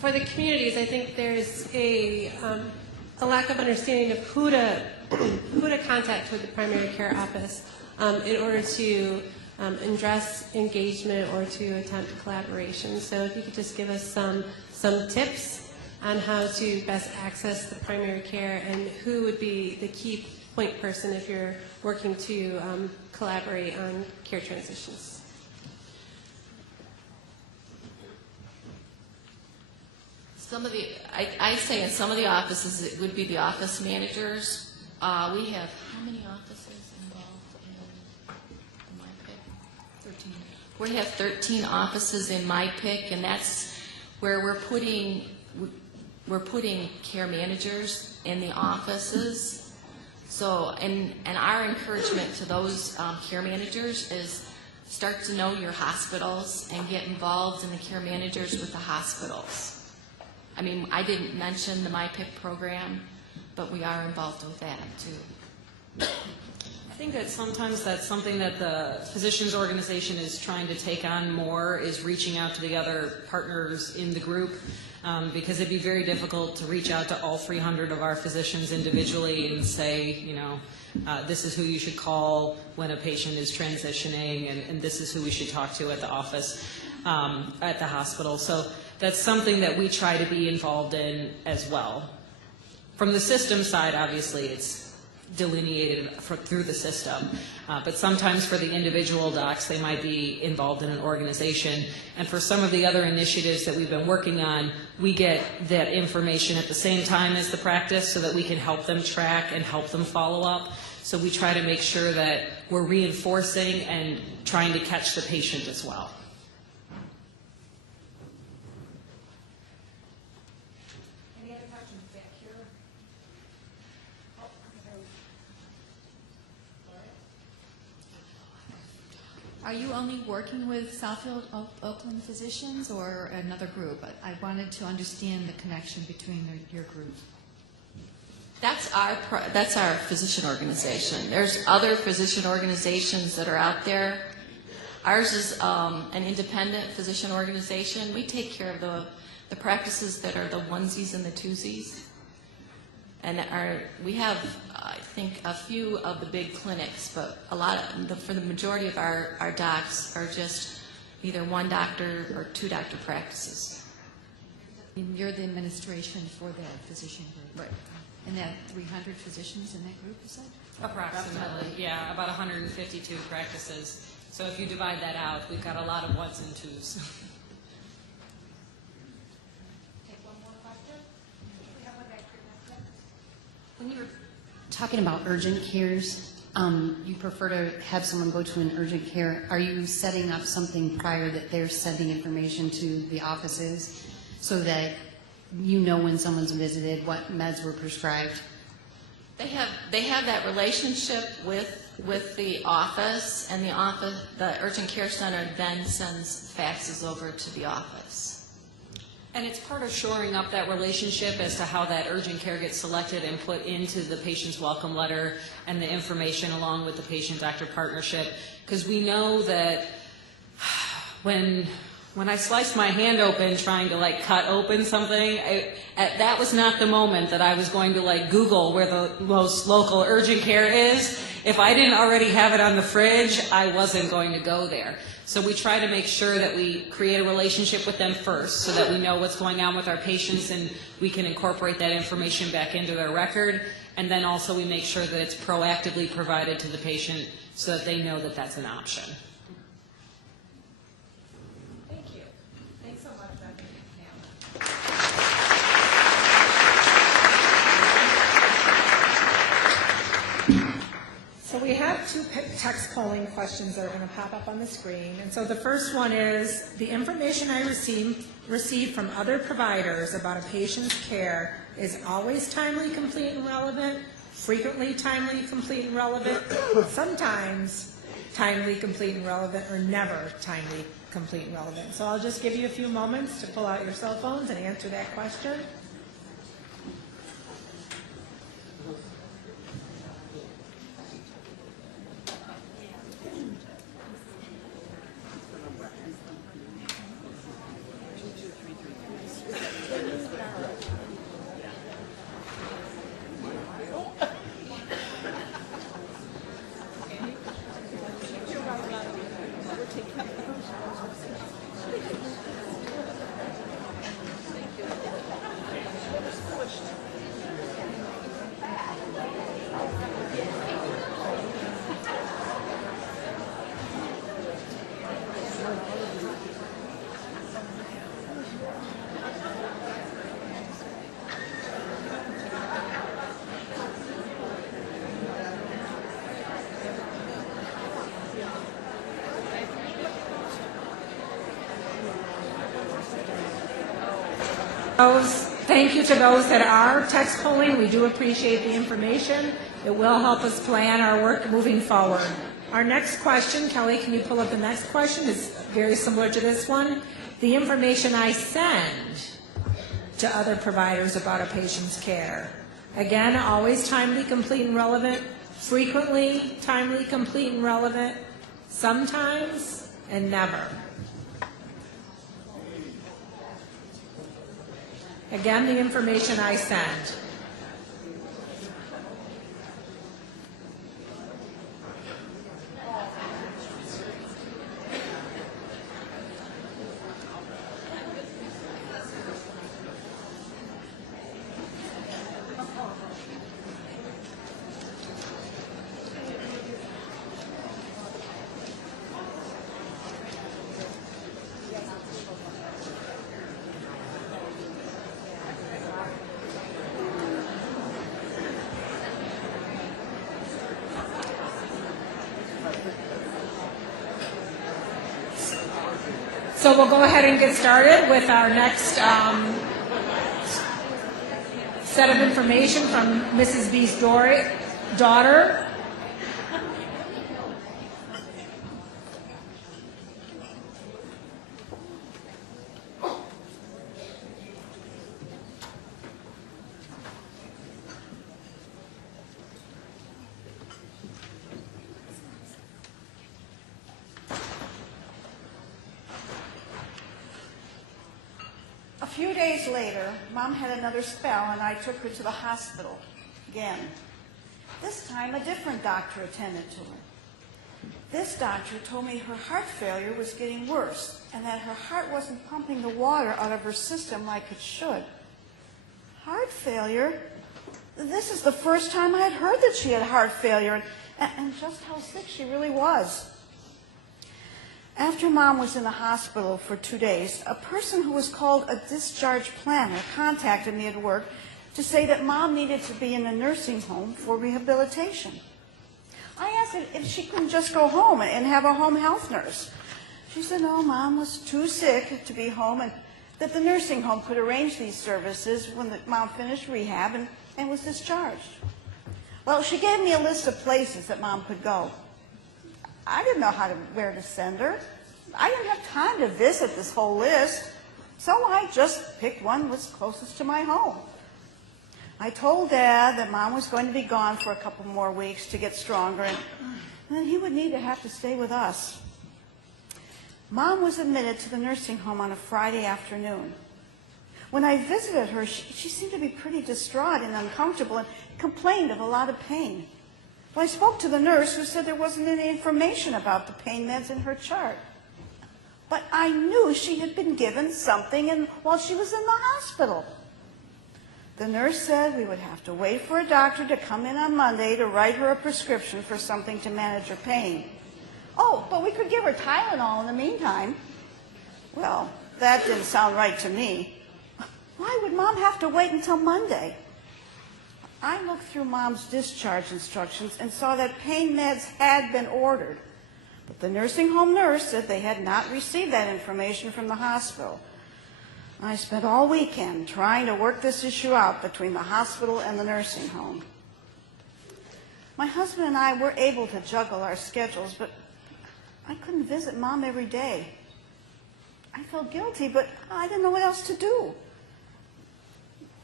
For the communities, I think there's a lack of understanding of who to contact with the primary care office in order to address engagement or to attempt collaboration. So if you could just give us some tips on how to best access the primary care and who would be the key point person if you're working to collaborate on care transitions. I'd say in some of the offices it would be the office managers. We have how many offices involved in MyPIC? 13. We have 13 offices in MyPIC, and that's where we're putting care managers in the offices. So, and our encouragement to those care managers is start to know your hospitals and get involved in the care managers with the hospitals. I mean, I didn't mention the MyPIC program, but we are involved with that too. I think that sometimes that's something that the physicians organization is trying to take on more, is reaching out to the other partners in the group, because it'd be very difficult to reach out to all 300 of our physicians individually and say, you know, this is who you should call when a patient is transitioning, and this is who we should talk to at the office, at the hospital. So that's something that we try to be involved in as well. From the system side, obviously, it's delineated through the system. But sometimes for the individual docs, they might be involved in an organization. And for some of the other initiatives that we've been working on, we get that information at the same time as the practice so that we can help them track and help them follow up. So we try to make sure that we're reinforcing and trying to catch the patient as well. Are you only working with Southfield Oakland physicians or another group? I wanted to understand the connection between your groups. That's our physician organization. There's other physician organizations that are out there. Ours is an independent physician organization. We take care of the practices that are the onesies and the twosies. And we have, I think, a few of the big clinics, but a lot of for the majority of our docs are just either one doctor or two doctor practices. And you're the administration for that physician group. Right. And that 300 physicians in that group, is that? Approximately, yeah, about 152 practices. So if you divide that out, we've got a lot of ones and twos. When you're talking about urgent cares, you prefer to have someone go to an urgent care. Are you setting up something prior that they're sending information to the offices so that you know when someone's visited, what meds were prescribed? They have that relationship with the office, and the urgent care center then sends faxes over to the office. And it's part of shoring up that relationship as to how that urgent care gets selected and put into the patient's welcome letter and the information along with the patient-doctor partnership. Because we know that when I sliced my hand open trying to like cut open something, that was not the moment that I was going to like Google where the most local urgent care is. If I didn't already have it on the fridge, I wasn't going to go there. So we try to make sure that we create a relationship with them first so that we know what's going on with our patients and we can incorporate that information back into their record. And then also we make sure that it's proactively provided to the patient so that they know that that's an option. Thank you. Thanks so much, Dr. So we have two text polling questions that are going to pop up on the screen. And so the first one is, the information I receive from other providers about a patient's care is always timely, complete, and relevant, frequently timely, complete, and relevant, sometimes timely, complete, and relevant, or never timely, complete, and relevant. So I'll just give you a few moments to pull out your cell phones and answer that question. Thank you to those that are text polling. We do appreciate the information. It will help us plan our work moving forward. Our next question, Kelly, can you pull up the next question? It's very similar to this one. The information I send to other providers about a patient's care. Again, always timely, complete, and relevant. Frequently, timely, complete, and relevant. Sometimes, and never. Again, the information I send. So we'll go ahead and get started with our next set of information from Mrs. B's daughter. few days later, Mom had another spell, and I took her to the hospital again. This time, a different doctor attended to her. This doctor told me her heart failure was getting worse, and that her heart wasn't pumping the water out of her system like it should. Heart failure? This is the first time I had heard that she had heart failure, and just how sick she really was. After Mom was in the hospital for 2 days, a person who was called a discharge planner contacted me at work to say that Mom needed to be in a nursing home for rehabilitation. I asked if she couldn't just go home and have a home health nurse. She said, no, Mom was too sick to be home, and that the nursing home could arrange these services when Mom finished rehab and was discharged. Well, she gave me a list of places that Mom could go. I didn't know where to send her. I didn't have time to visit this whole list, so I just picked one that was closest to my home. I told Dad that Mom was going to be gone for a couple more weeks to get stronger, and then he would need to have to stay with us. Mom was admitted to the nursing home on a Friday afternoon. When I visited her, she seemed to be pretty distraught and uncomfortable and complained of a lot of pain. Well, I spoke to the nurse, who said there wasn't any information about the pain meds in her chart. But I knew she had been given something while she was in the hospital. The nurse said we would have to wait for a doctor to come in on Monday to write her a prescription for something to manage her pain. Oh, but we could give her Tylenol in the meantime. Well, that didn't sound right to me. Why would Mom have to wait until Monday? I looked through Mom's discharge instructions and saw that pain meds had been ordered. But the nursing home nurse said they had not received that information from the hospital. I spent all weekend trying to work this issue out between the hospital and the nursing home. My husband and I were able to juggle our schedules, but I couldn't visit Mom every day. I felt guilty, but I didn't know what else to do.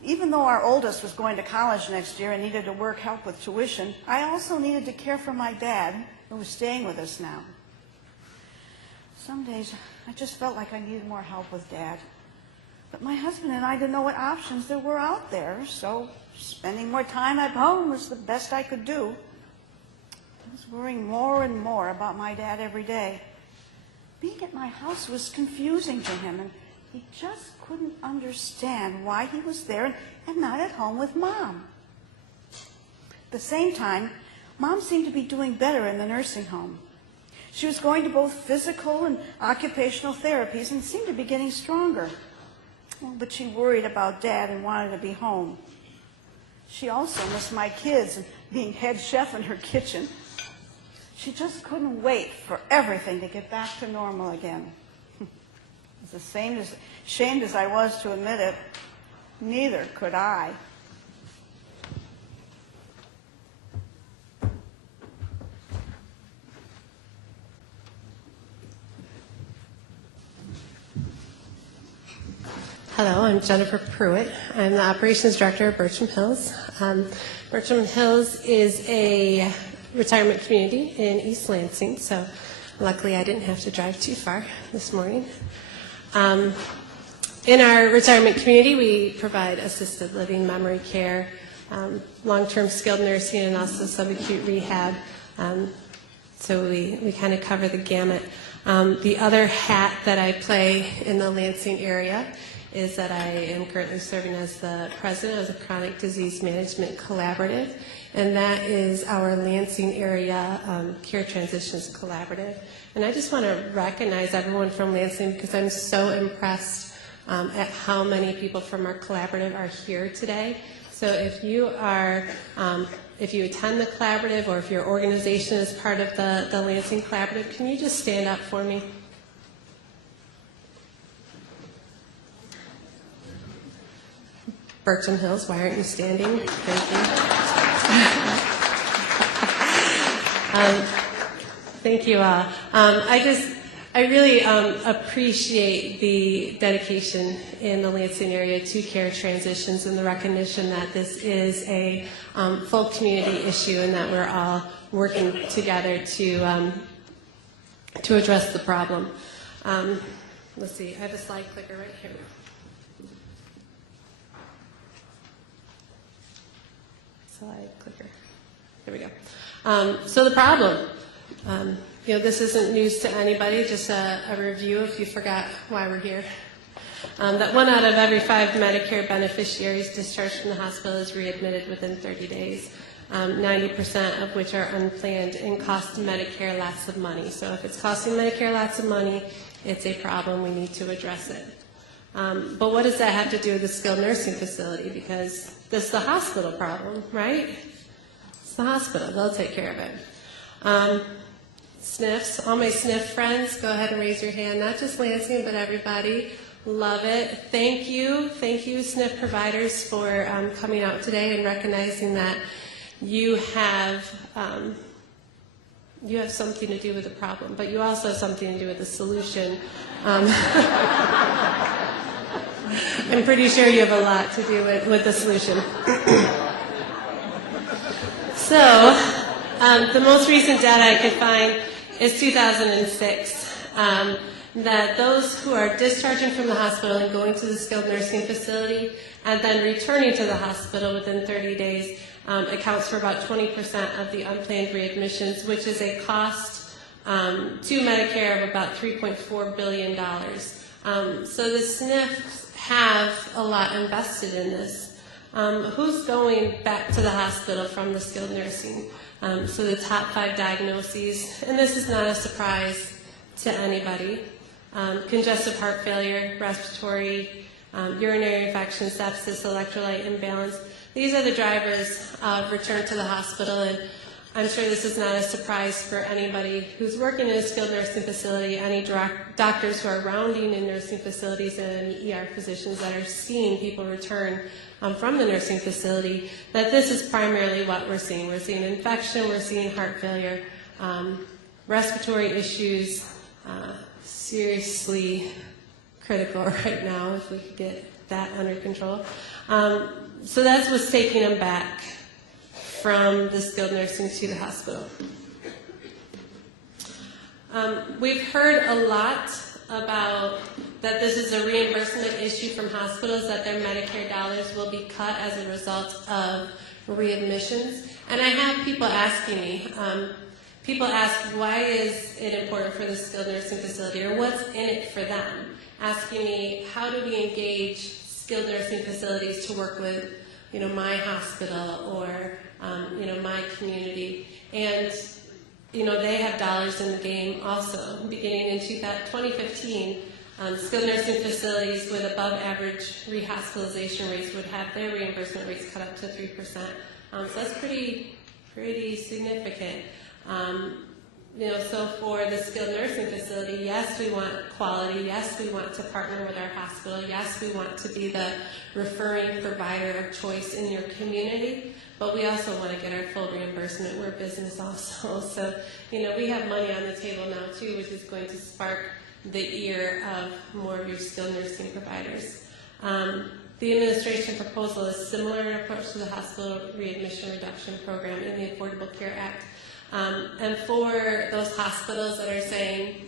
Even though our oldest was going to college next year and needed to work help with tuition, I also needed to care for my dad, who was staying with us now. Some days, I just felt like I needed more help with Dad. But my husband and I didn't know what options there were out there, so spending more time at home was the best I could do. I was worrying more and more about my dad every day. Being at my house was confusing to him, and he just couldn't understand why he was there and not at home with Mom. At the same time, Mom seemed to be doing better in the nursing home. She was going to both physical and occupational therapies and seemed to be getting stronger. But she worried about Dad and wanted to be home. She also missed my kids and being head chef in her kitchen. She just couldn't wait for everything to get back to normal again. As ashamed as I was to admit it, neither could I. Hello, I'm Jennifer Pruitt. I'm the Operations Director of Bertram Hills. Bertram Hills is a retirement community in East Lansing, so luckily I didn't have to drive too far this morning. In our retirement community, we provide assisted living, memory care, long-term skilled nursing, and also subacute rehab. So we kind of cover the gamut. The other hat that I play in the Lansing area is that I am currently serving as the president of the Chronic Disease Management Collaborative, and that is our Lansing area Care Transitions Collaborative. And I just want to recognize everyone from Lansing because I'm so impressed at how many people from our collaborative are here today. So if you are, if you attend the collaborative or if your organization is part of the Lansing Collaborative, can you just stand up for me? Bertram Hills, why aren't you standing? Thank you. Thank you all. I really appreciate the dedication in the Lansing area to care transitions and the recognition that this is a full community issue and that we're all working together to address the problem. Let's see, I have a slide clicker right here. slide clicker. There we go. So the problem, this isn't news to anybody, just a review if you forgot why we're here. That 1 out of every 5 Medicare beneficiaries discharged from the hospital is readmitted within 30 days, 90% of which are unplanned and cost Medicare lots of money. So if it's costing Medicare lots of money, it's a problem. We need to address it. But what does that have to do with the skilled nursing facility? Because this is the hospital problem, right? It's the hospital. They'll take care of it. SNFs, all my SNF friends, go ahead and raise your hand. Not just Lansing, but everybody. Love it. Thank you. Thank you, SNF providers, for coming out today and recognizing that you have something to do with the problem, but you also have something to do with the solution. I'm pretty sure you have a lot to do with the solution. So, the most recent data I could find is 2006. That those who are discharging from the hospital and going to the skilled nursing facility and then returning to the hospital within 30 days accounts for about 20% of the unplanned readmissions, which is a cost to Medicare of about $3.4 billion. So the SNFs have a lot invested in this. Who's going back to the hospital from the skilled nursing? So the top 5 diagnoses, and this is not a surprise to anybody. Congestive heart failure, respiratory, urinary infection, sepsis, electrolyte imbalance. These are the drivers of return to the hospital, and I'm sure this is not a surprise for anybody who's working in a skilled nursing facility, any doctors who are rounding in nursing facilities, and any ER physicians that are seeing people return from the nursing facility, that this is primarily what we're seeing. We're seeing infection, we're seeing heart failure, respiratory issues, seriously critical right now if we could get that under control. So that's what's taking them back from the skilled nursing to the hospital. We've heard a lot about that this is a reimbursement issue from hospitals, that their Medicare dollars will be cut as a result of readmissions. And I have people asking me, people ask, why is it important for the skilled nursing facility, or what's in it for them? Asking me, how do we engage skilled nursing facilities to work with, my hospital or, my community? And, they have dollars in the game also. Beginning in 2015, skilled nursing facilities with above average rehospitalization rates would have their reimbursement rates cut up to 3%. So that's pretty significant. So for the skilled nursing facility, yes, we want quality. Yes, we want to partner with our hospital. Yes, we want to be the referring provider of choice in your community. But we also want to get our full reimbursement. We're a business also. So, we have money on the table now, too, which is going to spark the ear of more of your skilled nursing providers. The administration proposal is similar in approach to the hospital readmission reduction program in the Affordable Care Act. And for those hospitals that are saying,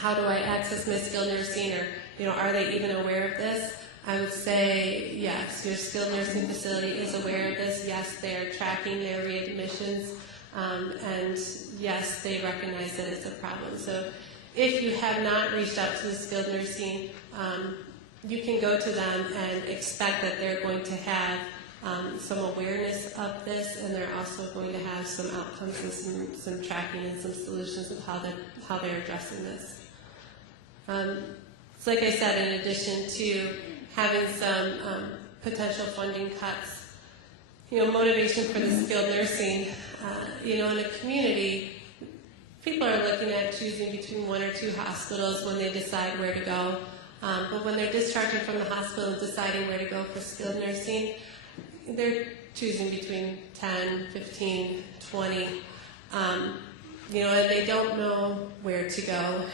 how do I access my skilled nursing, or, are they even aware of this? I would say, yes, your skilled nursing facility is aware of this. Yes, they are tracking their readmissions. And yes, they recognize that it's a problem. So if you have not reached out to the skilled nursing, you can go to them and expect that they're going to have some awareness of this, and they're also going to have some outcomes and some tracking and some solutions of how they're addressing this. So like I said, in addition to having some potential funding cuts, motivation for the skilled nursing, in a community, people are looking at choosing between 1 or 2 hospitals when they decide where to go. But when they're discharging from the hospital and deciding where to go for skilled nursing, they're choosing between 10, 15, 20, and they don't know where to go.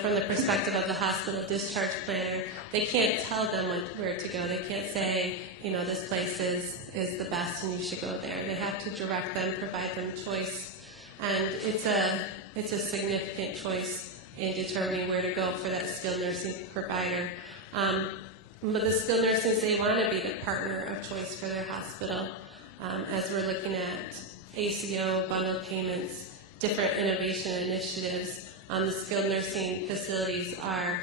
From the perspective of the hospital discharge planner, they can't tell them where to go. They can't say, this place is the best and you should go there. They have to direct them, provide them choice, and it's a significant choice in determining where to go for that skilled nursing provider. But the skilled nurses, they want to be the partner of choice for their hospital. as we're looking at ACO, bundled payments, different innovation initiatives. The skilled nursing facilities are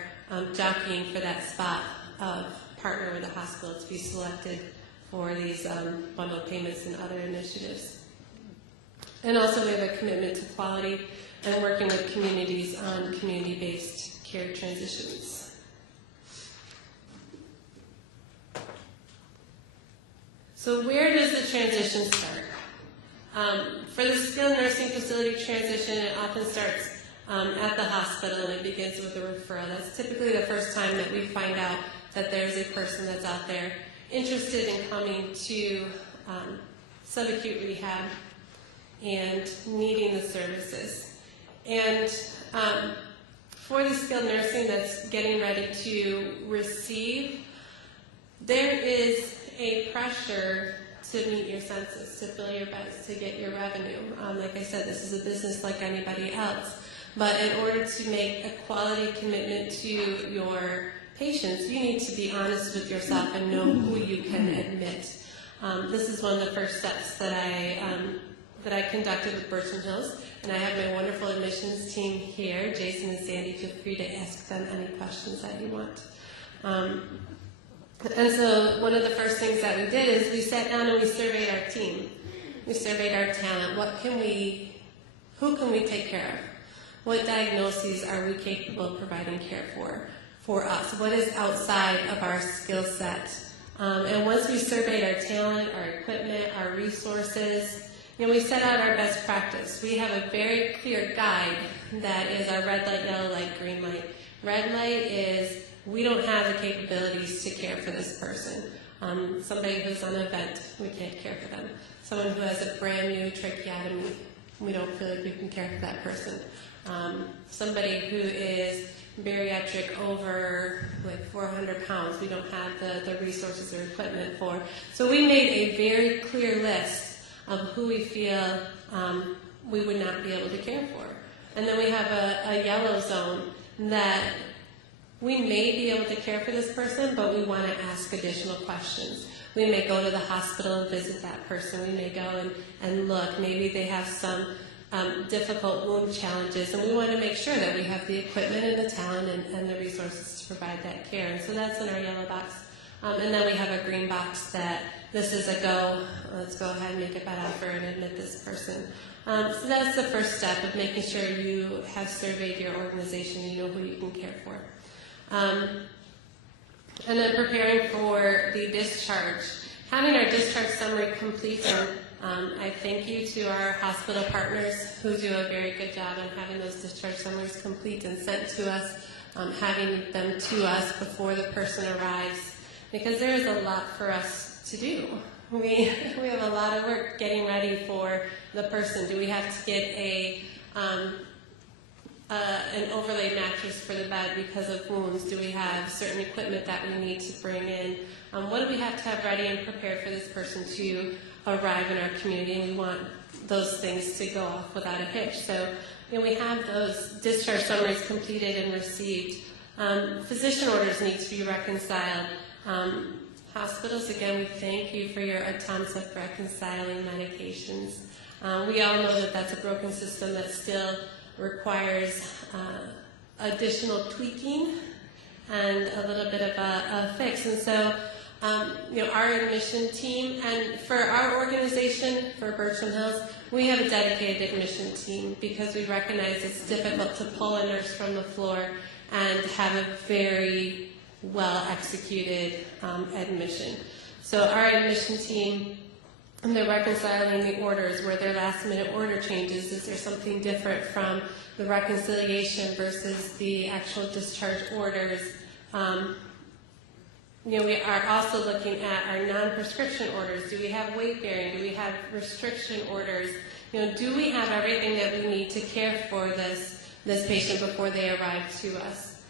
jockeying for that spot of partner with the hospital to be selected for these bundled payments and other initiatives. And also we have a commitment to quality and working with communities on community-based care transitions. So where does the transition start? For the skilled nursing facility transition, it often starts at the hospital, and it begins with a referral. That's typically the first time that we find out that there's a person that's out there interested in coming to subacute rehab and needing the services. And for the skilled nursing that's getting ready to receive, there is a pressure to meet your census, to fill your beds, to get your revenue. Like I said, this is a business like anybody else. But in order to make a quality commitment to your patients, you need to be honest with yourself and know who you can admit. This is one of the first steps that I conducted with Birch & Hills, and I have my wonderful admissions team here. Jason and Sandy, feel free to ask them any questions that you want. And so one of the first things that we did is we sat down and we surveyed our team. We surveyed our talent. Who can we take care of? What diagnoses are we capable of providing care for us? What is outside of our skill set? And once we surveyed our talent, our equipment, our resources, we set out our best practice. We have a very clear guide that is our red light, yellow light, green light. Red light is we don't have the capabilities to care for this person. Somebody who's on a vent, we can't care for them. Someone who has a brand new tracheotomy, we don't feel like we can care for that person. Somebody who is bariatric over like 400 pounds, we don't have the resources or equipment for. So we made a very clear list of who we feel we would not be able to care for. And then we have a yellow zone that we may be able to care for this person, but we want to ask additional questions. We may go to the hospital and visit that person. We may go and look. Maybe they have some difficult wound challenges, and we want to make sure that we have the equipment and the talent and the resources to provide that care. And so that's in our yellow box. And then we have a green box that this is a go. Let's go ahead and make a bed offer and admit this person. So that's the first step of making sure you have surveyed your organization and you know who you can care for. And then preparing for the discharge. Having our discharge summary complete, and I thank you to our hospital partners who do a very good job in having those discharge summaries complete and sent to us, having them to us before the person arrives, because there is a lot for us to do. We have a lot of work getting ready for the person. Do we have to get an overlay mattress for the bed because of wounds? Do we have certain equipment that we need to bring in? What do we have to have ready and prepared for this person to arrive in our community? And we want those things to go off without a hitch. So we have those discharge summaries completed and received. Physician orders need to be reconciled. Hospitals, again, we thank you for your attempts at reconciling medications. We all know that that's a broken system that still requires additional tweaking and a little bit of a fix. And so, our admission team, and for our organization, for Birch & Hills, we have a dedicated admission team because we recognize it's difficult to pull a nurse from the floor and have a very well-executed admission. So our admission team, and they're reconciling the orders. Were there last-minute order changes? Is there something different from the reconciliation versus the actual discharge orders? We are also looking at our non-prescription orders. Do we have weight-bearing? Do we have restriction orders? Do we have everything that we need to care for this patient before they arrive to us?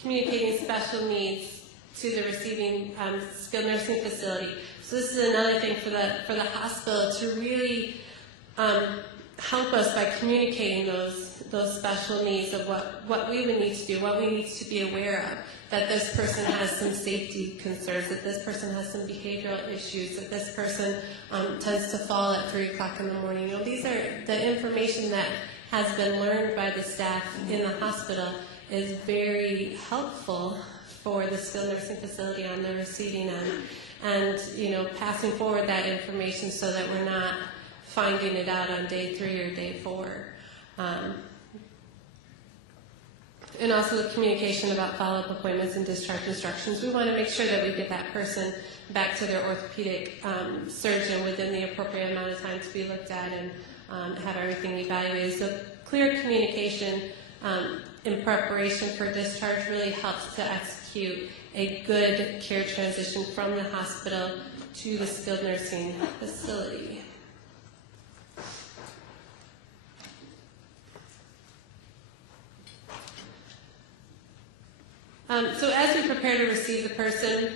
Communicating special needs to the receiving skilled nursing facility. So this is another thing for the hospital to really help us by communicating those those special needs of what we would need to do, what we need to be aware of, that this person has some safety concerns, that this person has some behavioral issues, that this person tends to fall at 3 o'clock in the morning. These are the information that has been learned by the staff in the hospital is very helpful for the skilled nursing facility on the receiving end. And, passing forward that information so that we're not finding it out on day 3 or day 4. And also the communication about follow-up appointments and discharge instructions. We want to make sure that we get that person back to their orthopedic surgeon within the appropriate amount of time to be looked at and have everything evaluated. So clear communication in preparation for discharge really helps to execute a good care transition from the hospital to the skilled nursing facility. So as we prepare to receive the person,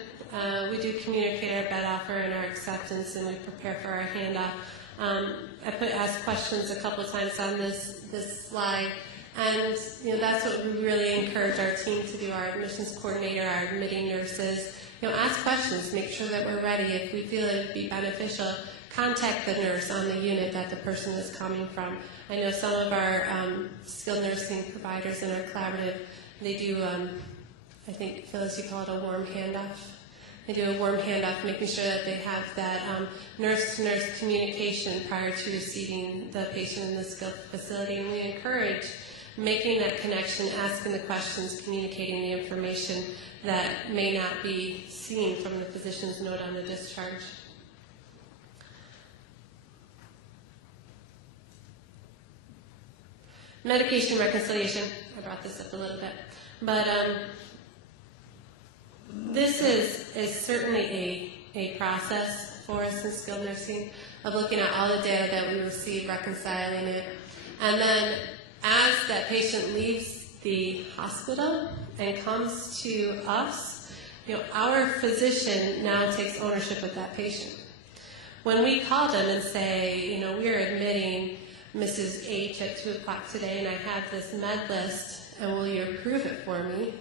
we do communicate our bed offer and our acceptance, and we prepare for our handoff. I asked questions a couple of times on this slide, and that's what we really encourage our team to do. Our admissions coordinator, our admitting nurses, ask questions, make sure that we're ready. If we feel it would be beneficial, contact the nurse on the unit that the person is coming from. I know some of our skilled nursing providers in our collaborative, they do. I think, Phyllis, you call it a warm handoff. They do a warm handoff, making sure that they have that nurse-to-nurse communication prior to receiving the patient in the skilled facility. And we encourage making that connection, asking the questions, communicating the information that may not be seen from the physician's note on the discharge. Medication reconciliation, I brought this up a little bit, but this is certainly a process for us in skilled nursing of looking at all the data that we receive, reconciling it, and then as that patient leaves the hospital and comes to us, our physician now takes ownership of that patient. When we call them and say, we're admitting Mrs. H at 2 o'clock today, and I have this med list, and will you approve it for me?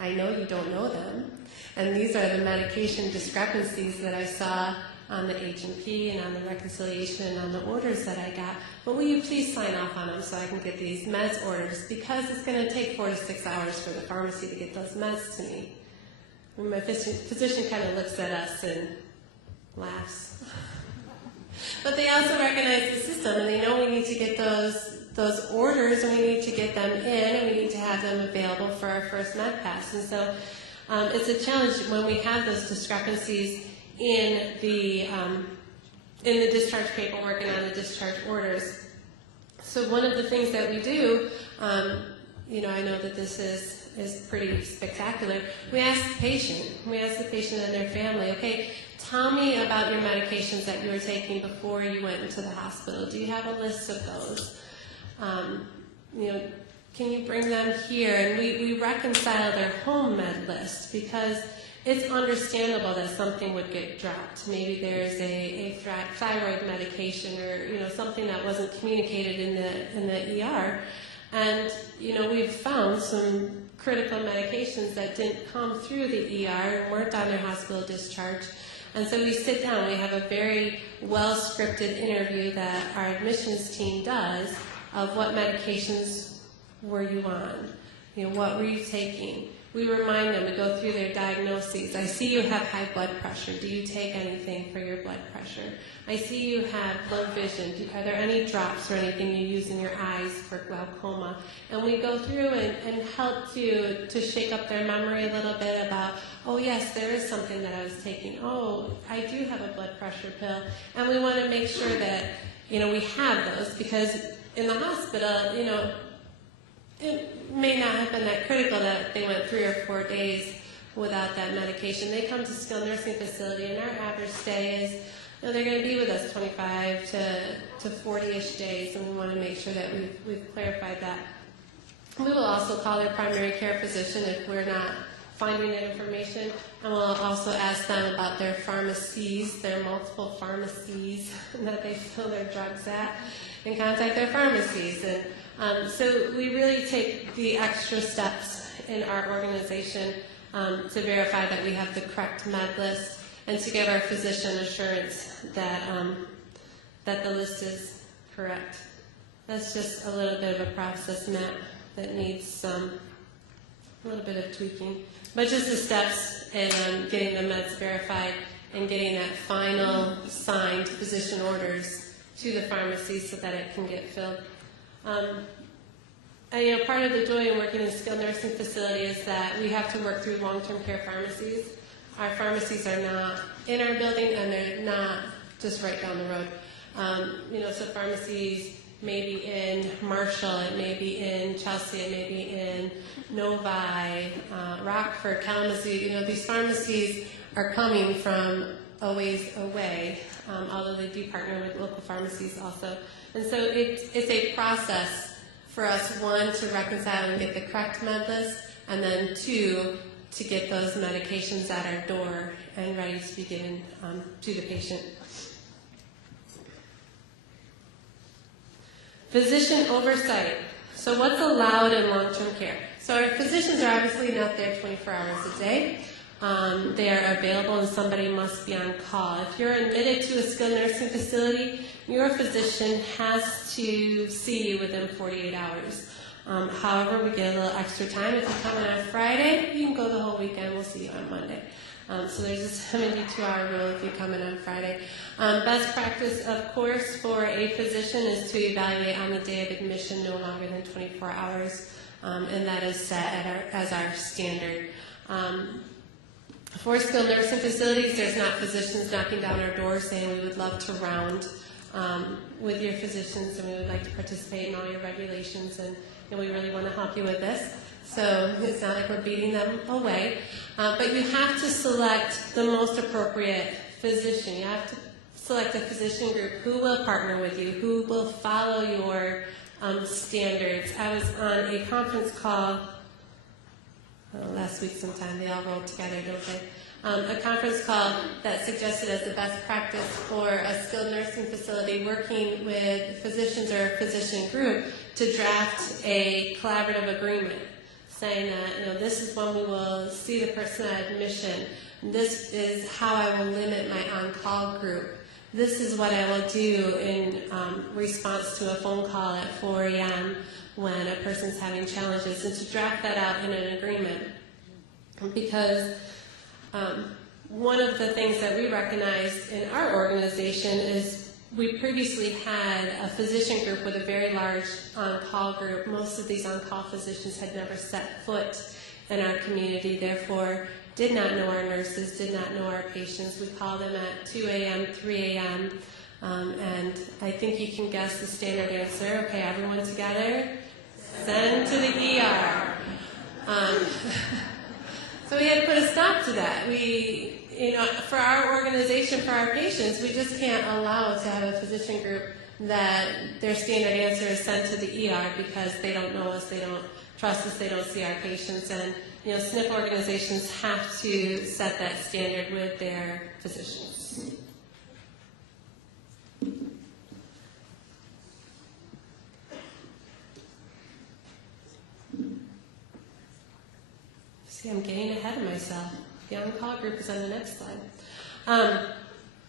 I know you don't know them. And these are the medication discrepancies that I saw on the H&P and on the reconciliation and on the orders that I got. But will you please sign off on them so I can get these meds orders? Because it's going to take 4 to 6 hours for the pharmacy to get those meds to me. And my physician kind of looks at us and laughs. But they also recognize the system, and they know we need to get those orders, and we need to get them in, and we need to have them available for our first med pass. And so it's a challenge when we have those discrepancies in the discharge paperwork and on the discharge orders. So one of the things that we do, I know that this is pretty spectacular. We ask the patient and their family, okay, tell me about your medications that you were taking before you went into the hospital. Do you have a list of those? Can you bring them here? And we reconcile their home med list because it's understandable that something would get dropped. Maybe there's a thyroid medication or something that wasn't communicated in the ER. And we've found some critical medications that didn't come through the ER and weren't on their hospital discharge. And so we sit down, we have a very well-scripted interview that our admissions team does of what medications were you on, what were you taking. We remind them to go through their diagnoses. I see you have high blood pressure. Do you take anything for your blood pressure? I see you have low vision. Are there any drops or anything you use in your eyes for glaucoma? And we go through and help to shake up their memory a little bit about, oh yes, there is something that I was taking. Oh, I do have a blood pressure pill. And we want to make sure that, we have those because in the hospital, it may not have been that critical that they went 3 or 4 days without that medication. They come to skilled nursing facility, and our average stay is, they're going to be with us 25 to 40-ish days, and we want to make sure that we've clarified that. We will also call their primary care physician if we're not finding that information, and we'll also ask them about their pharmacies, their multiple pharmacies that they fill their drugs at, and contact their pharmacies. And So we really take the extra steps in our organization to verify that we have the correct med list and to give our physician assurance that, that the list is correct. That's just a little bit of a process map that needs a little bit of tweaking. But just the steps in getting the meds verified and getting that final signed physician orders to the pharmacy so that it can get filled. And, part of the joy in working in a skilled nursing facility is that we have to work through long-term care pharmacies. Our pharmacies are not in our building, and they're not just right down the road. So pharmacies may be in Marshall, it may be in Chelsea, it may be in Novi, Rockford, Kalamazoo. These pharmacies are coming from a ways away, although they do partner with local pharmacies also. And so it's a process for us, one, to reconcile and get the correct med list, and then two, to get those medications at our door and ready to be given to the patient. Physician oversight. So what's allowed in long-term care? So our physicians are obviously not there 24 hours a day. They are available and somebody must be on call. If you're admitted to a skilled nursing facility, your physician has to see you within 48 hours. However, we get a little extra time. If you come in on Friday, you can go the whole weekend. We'll see you on Monday. So there's a 72-hour rule if you come in on Friday. Best practice, of course, for a physician is to evaluate on the day of admission no longer than 24 hours, and that is set as our standard. For skilled nursing facilities, there's not physicians knocking down our doors saying we would love to round with your physicians and we would like to participate in all your regulations and we really want to help you with this. So it's not like we're beating them away. But you have to select the most appropriate physician. You have to select a physician group who will partner with you, who will follow your standards. I was on a conference call last week sometime. They all rolled together, don't they? A conference call that suggested as the best practice for a skilled nursing facility working with physicians or a physician group to draft a collaborative agreement saying that, this is when we will see the person at admission. This is how I will limit my on-call group. This is what I will do in response to a phone call at 4 a.m. when a person's having challenges, and to draft that out in an agreement. Because one of the things that we recognized in our organization is we previously had a physician group with a very large on-call group. Most of these on-call physicians had never set foot in our community, therefore did not know our nurses, did not know our patients. We called them at 2 a.m., 3 a.m., and I think you can guess the standard answer. Okay, everyone together? Send to the ER. So we had to put a stop to that. For our organization, for our patients, we just can't allow to have a physician group that their standard answer is sent to the ER because they don't know us, they don't trust us, they don't see our patients. And SNF organizations have to set that standard with their physicians. See, I'm getting ahead of myself. The on-call group is on the next slide.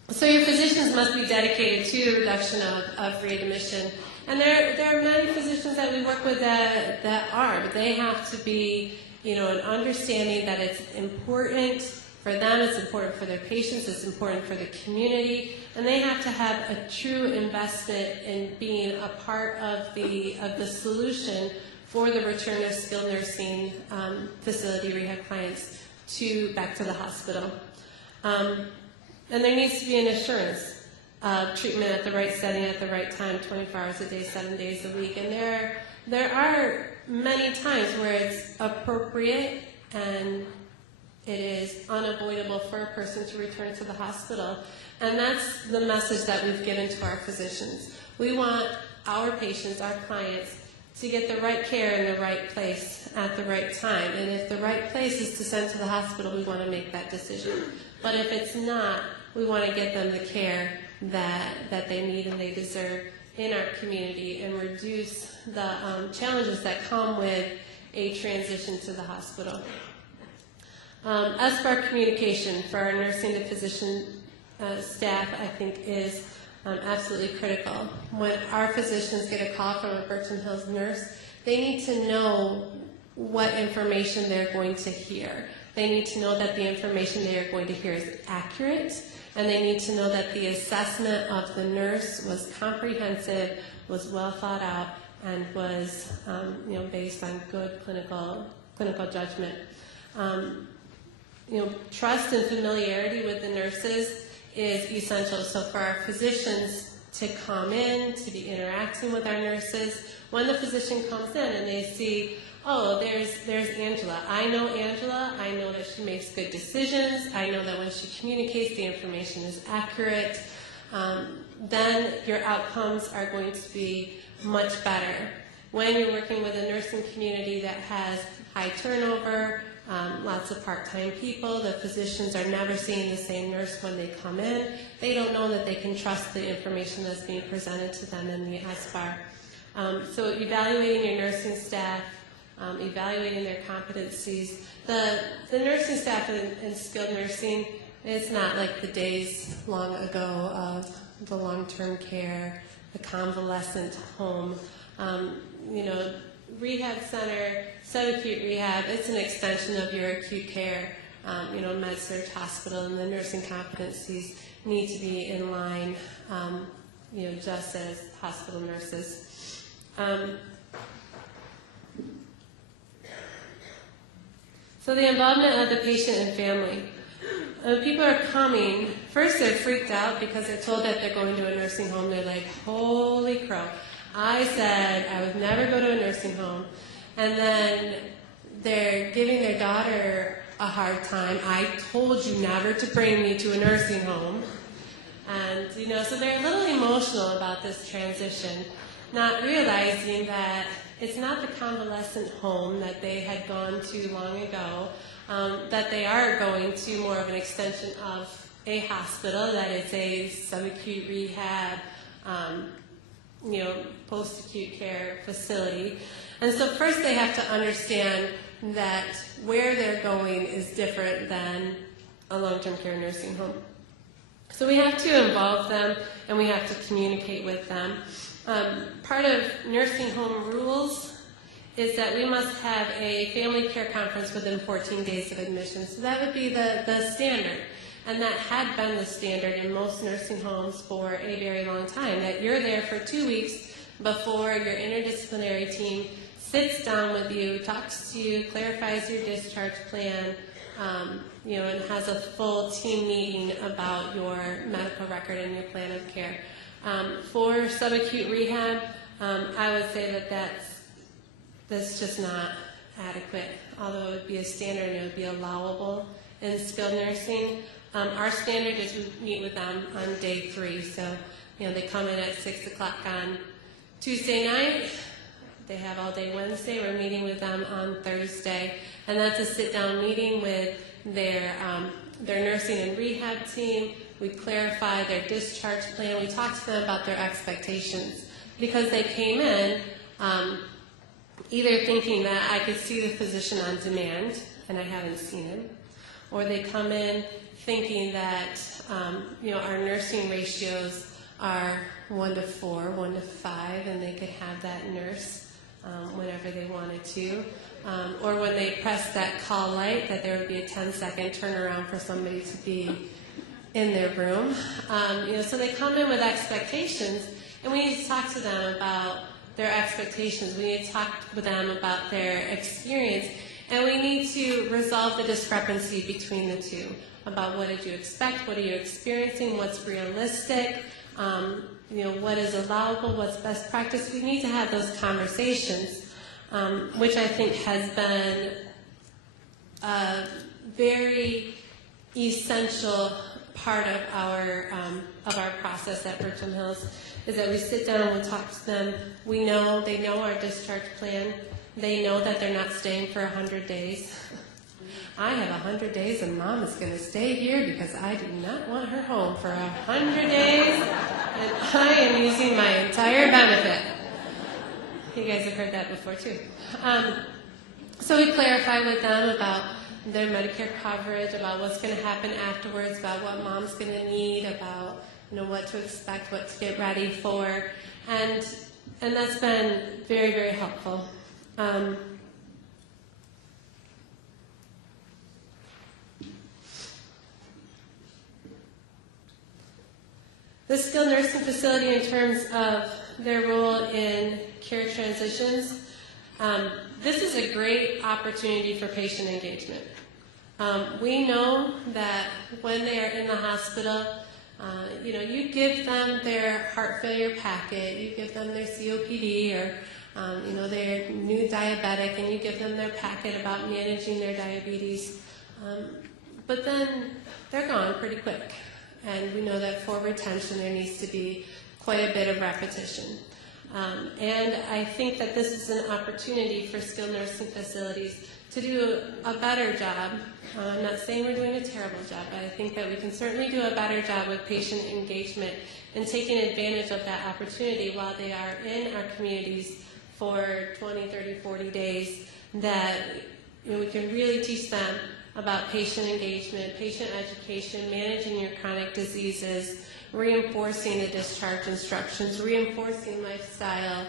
So your physicians must be dedicated to reduction of readmission. And there are many physicians that we work with that are, but they have to be, an understanding that it's important for them, it's important for their patients, it's important for the community, and they have to have a true investment in being a part of the solution for the return of skilled nursing facility rehab clients back to the hospital. And there needs to be an assurance of treatment at the right setting at the right time, 24 hours a day, 7 days a week. And there are many times where it's appropriate and it is unavoidable for a person to return to the hospital. And that's the message that we've given to our physicians. We want our patients, our clients, to get the right care in the right place at the right time. And if the right place is to send to the hospital, we want to make that decision. But if it's not, we want to get them the care that they need and they deserve in our community and reduce the challenges that come with a transition to the hospital. SBAR communication for our nursing to physician staff, I think, is absolutely critical. When our physicians get a call from a Bertram Hills nurse, they need to know what information they're going to hear. They need to know that the information they are going to hear is accurate, and they need to know that the assessment of the nurse was comprehensive, was well thought out, and was based on good clinical judgment. Trust and familiarity with the nurses is essential. So for our physicians to come in, to be interacting with our nurses, when the physician comes in and they see, oh, there's Angela. I know Angela. I know that she makes good decisions. I know that when she communicates, the information is accurate. Then your outcomes are going to be much better. When you're working with a nursing community that has high turnover, lots of part-time people, the physicians are never seeing the same nurse when they come in. They don't know that they can trust the information that's being presented to them in the SBAR. So evaluating your nursing staff, evaluating their competencies. The nursing staff in skilled nursing is not like the days long ago of the long-term care, the convalescent home. Rehab center, subacute rehab, it's an extension of your acute care, med-surg hospital, and the nursing competencies need to be in line, just as hospital nurses. So the involvement of the patient and family. People are coming, first they're freaked out because they're told that they're going to a nursing home. They're like, holy crow. I said I would never go to a nursing home. And then they're giving their daughter a hard time. I told you never to bring me to a nursing home. And, so they're a little emotional about this transition, not realizing that it's not the convalescent home that they had gone to long ago, that they are going to more of an extension of a hospital, that it's a subacute rehab, post-acute care facility. And so first they have to understand that where they're going is different than a long-term care nursing home. So we have to involve them and we have to communicate with them. Part of nursing home rules is that we must have a family care conference within 14 days of admission. So that would be the standard. And that had been the standard in most nursing homes for a very long time, that you're there for 2 weeks before your interdisciplinary team sits down with you, talks to you, clarifies your discharge plan, and has a full team meeting about your medical record and your plan of care. For subacute rehab, I would say that that's just not adequate, although it would be a standard and it would be allowable in skilled nursing. Our standard is we meet with them on day 3. So, they come in at 6 o'clock on Tuesday night. They have all day Wednesday. We're meeting with them on Thursday. And that's a sit-down meeting with their nursing and rehab team. We clarify their discharge plan. We talk to them about their expectations. Because they came in either thinking that I could see the physician on demand, and I haven't seen him, or they come in thinking that our nursing ratios are 1 to 4, 1 to 5, and they could have that nurse whenever they wanted to. Or when they press that call light, that there would be a 10-second turnaround for somebody to be in their room. So they come in with expectations, and we need to talk to them about their expectations. We need to talk with them about their experience, and we need to resolve the discrepancy between the two, about what did you expect, what are you experiencing, what's realistic, what is allowable, what's best practice. We need to have those conversations, which I think has been a very essential part of our process at Bertram Hills, is that we sit down and we talk to them. They know our discharge plan. They know that they're not staying for 100 days. I have 100 days and Mom is going to stay here because I do not want her home for 100 days. and I am using my entire benefit. You guys have heard that before too. So we clarify with them about their Medicare coverage, about what's going to happen afterwards, about what mom's going to need, about what to expect, what to get ready for, and that's been very, very helpful. The skilled nursing facility, in terms of their role in care transitions, this is a great opportunity for patient engagement. We know that when they are in the hospital, you give them their heart failure packet, you give them their COPD, or they're new diabetic, and you give them their packet about managing their diabetes. But then they're gone pretty quick. And we know that for retention there needs to be quite a bit of repetition. And I think that this is an opportunity for skilled nursing facilities to do a better job. I'm not saying we're doing a terrible job, but I think that we can certainly do a better job with patient engagement and taking advantage of that opportunity while they are in our communities for 20, 30, 40 days, that we can really teach them about patient engagement, patient education, managing your chronic diseases, reinforcing the discharge instructions, reinforcing lifestyle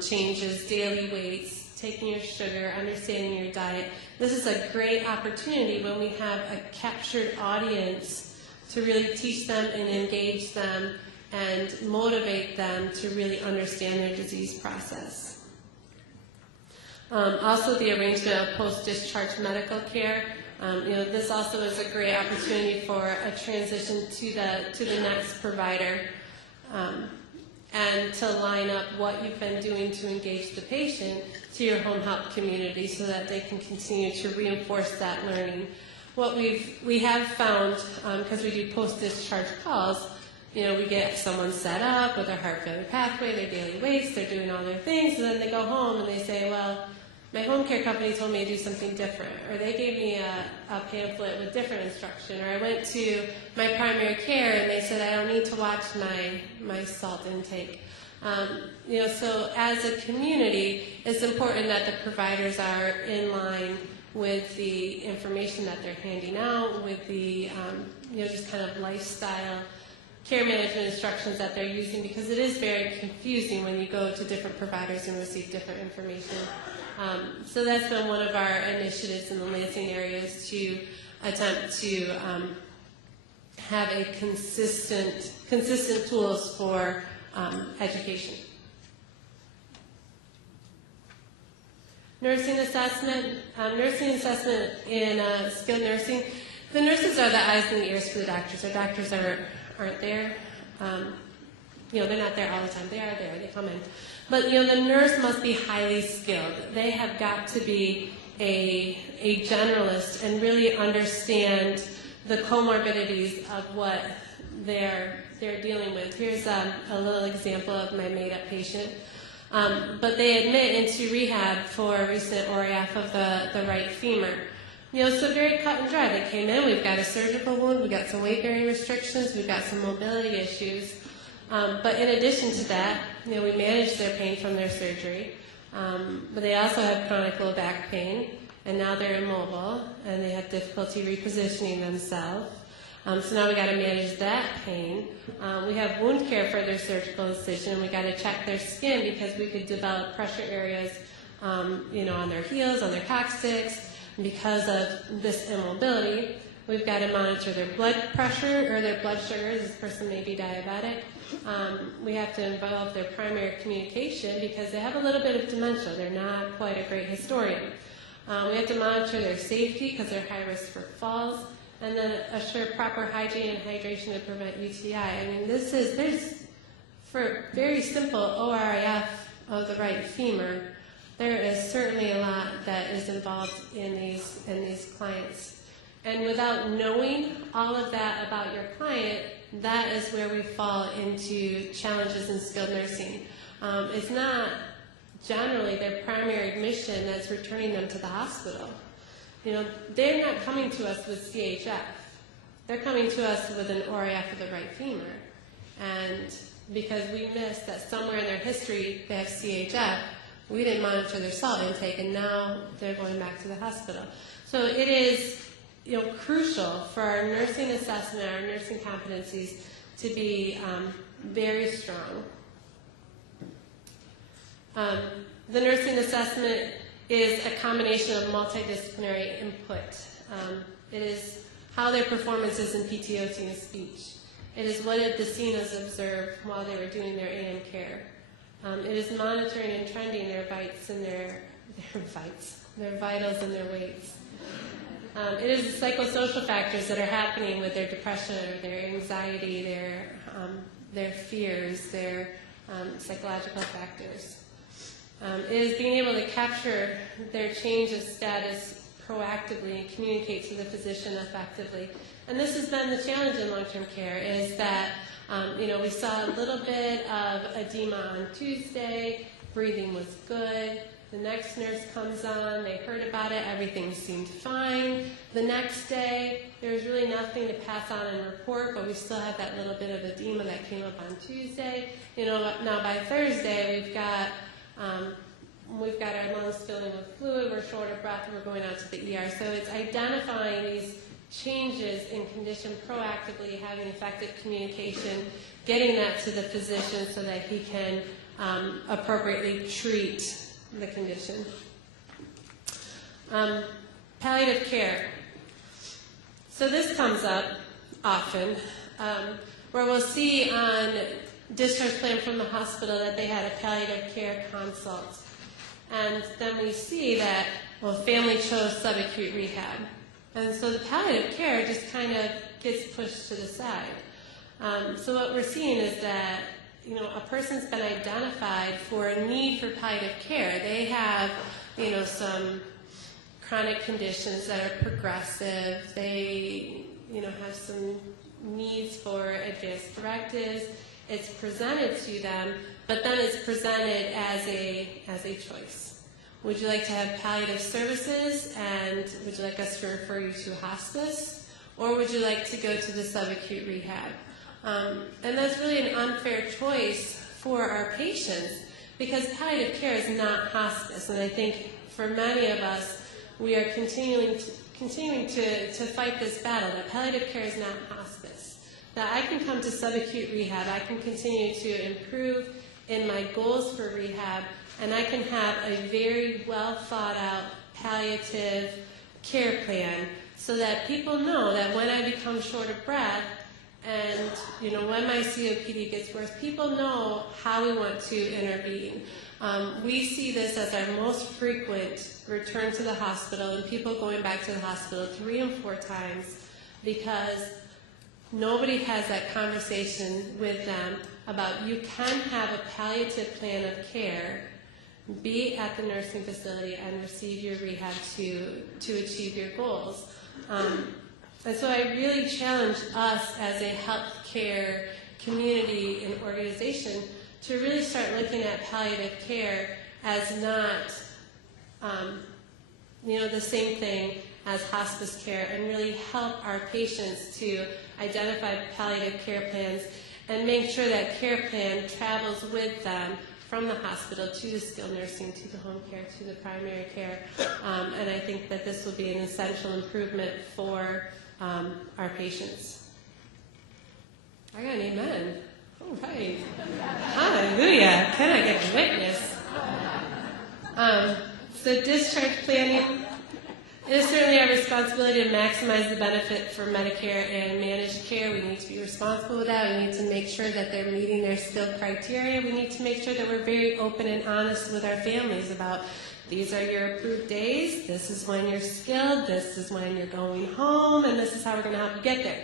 changes, daily weights, taking your sugar, understanding your diet. This is a great opportunity when we have a captured audience to really teach them and engage them and motivate them to really understand their disease process. Also, the arrangement of post-discharge medical care. This also is a great opportunity for a transition to the next provider, and to line up what you've been doing to engage the patient to your home health community so that they can continue to reinforce that learning. What we have found, because we do post-discharge calls, we get someone set up with their heart failure pathway, their daily weights, they're doing all their things, and then they go home and they say, well, my home care company told me to do something different, or they gave me a pamphlet with different instruction, or I went to my primary care and they said I don't need to watch my salt intake. So as a community, it's important that the providers are in line with the information that they're handing out, with the just kind of lifestyle care management instructions that they're using, because it is very confusing when you go to different providers and receive different information. So that's been one of our initiatives in the Lansing area, is to attempt to have a consistent tools for education. Nursing assessment in skilled nursing. The nurses are the eyes and the ears for the doctors. Our doctors aren't there. They're not there all the time. They are there. They come in. But, the nurse must be highly skilled. They have got to be a generalist and really understand the comorbidities of what they're dealing with. Here's a little example of my made-up patient. But they admit into rehab for a recent ORAF of the right femur. So very cut and dry. They came in, we've got a surgical wound, we've got some weight-bearing restrictions, we've got some mobility issues. But in addition to that, we manage their pain from their surgery. But they also have chronic low back pain, and now they're immobile, and they have difficulty repositioning themselves. So now we got to manage that pain. We have wound care for their surgical incision. We got to check their skin because we could develop pressure areas, on their heels, on their coccyx. Because of this immobility, we've got to monitor their blood pressure or their blood sugar. This person may be diabetic. We have to involve their primary communication because they have a little bit of dementia. They're not quite a great historian. We have to monitor their safety because they're high risk for falls, and then assure proper hygiene and hydration to prevent UTI. I mean, there's for very simple ORIF of the right femur, there is certainly a lot that is involved in these clients. And without knowing all of that about your client, that is where we fall into challenges in skilled nursing. It's not generally their primary admission that's returning them to the hospital. They're not coming to us with CHF. They're coming to us with an ORIF of the right femur. And because we missed that somewhere in their history they have CHF, we didn't monitor their salt intake, and now they're going back to the hospital. So it is, crucial for our nursing assessment, our nursing competencies to be very strong. The nursing assessment is a combination of multidisciplinary input. It is how their performance is in PTOT and speech. It is what did the CNAs observe while they were doing their AM care. It is monitoring and trending their vites and their vitals and their weights. It is the psychosocial factors that are happening with their depression or their anxiety, their fears, their psychological factors. It is being able to capture their change of status proactively and communicate to the physician effectively. And this has been the challenge in long-term care, is that we saw a little bit of edema on Tuesday, breathing was good. The next nurse comes on, they heard about it, everything seemed fine. The next day, there was really nothing to pass on and report, but we still had that little bit of edema that came up on Tuesday. Now by Thursday, we've got our lungs filling with fluid, we're short of breath, and we're going out to the ER. So it's identifying these changes in condition proactively, having effective communication, getting that to the physician so that he can appropriately treat the condition. Palliative care. So this comes up often, where we'll see on discharge plan from the hospital that they had a palliative care consult. And then we see that, family chose subacute rehab. And so the palliative care just kind of gets pushed to the side. So what we're seeing is that, a person's been identified for a need for palliative care. They have, some chronic conditions that are progressive. They, have some needs for advanced directives. It's presented to them, but then it's presented as a choice. Would you like to have palliative services, and would you like us to refer you to hospice, or would you like to go to the subacute rehab? And that's really an unfair choice for our patients, because palliative care is not hospice. And I think for many of us, we are continuing to fight this battle, that palliative care is not hospice. That I can come to subacute rehab, I can continue to improve in my goals for rehab, and I can have a very well thought out palliative care plan so that people know that when I become short of breath, and when my COPD gets worse, people know how we want to intervene. We see this as our most frequent return to the hospital, and people going back to the hospital 3 and 4 times because nobody has that conversation with them about you can have a palliative plan of care, be at the nursing facility, and receive your rehab to achieve your goals. And so I really challenge us as a healthcare community and organization to really start looking at palliative care as not, the same thing as hospice care, and really help our patients to identify palliative care plans and make sure that care plan travels with them from the hospital to the skilled nursing, to the home care, to the primary care. And I think that this will be an essential improvement for our patients. I got an amen. All right. Hallelujah. Can I get a witness? So discharge planning, it is certainly our responsibility to maximize the benefit for Medicare and managed care. We need to be responsible with that. We need to make sure that they're meeting their skilled criteria. We need to make sure that we're very open and honest with our families about these are your approved days, this is when you're skilled, this is when you're going home, and this is how we're going to help you get there.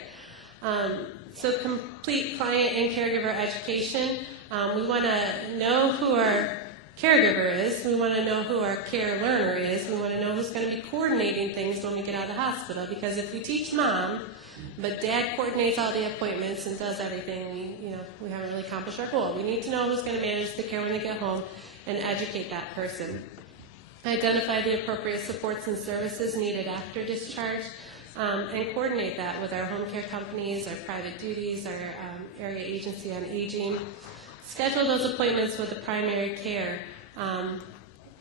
So complete client and caregiver education. We want to know who our caregiver is. We want to know who our care learner is. We want to know who's going to be coordinating things when we get out of the hospital. Because if we teach mom, but dad coordinates all the appointments and does everything, we haven't really accomplished our goal. We need to know who's going to manage the care when they get home and educate that person. Identify the appropriate supports and services needed after discharge. and coordinate that with our home care companies, our private duties, our area agency on aging. Schedule those appointments with the primary care.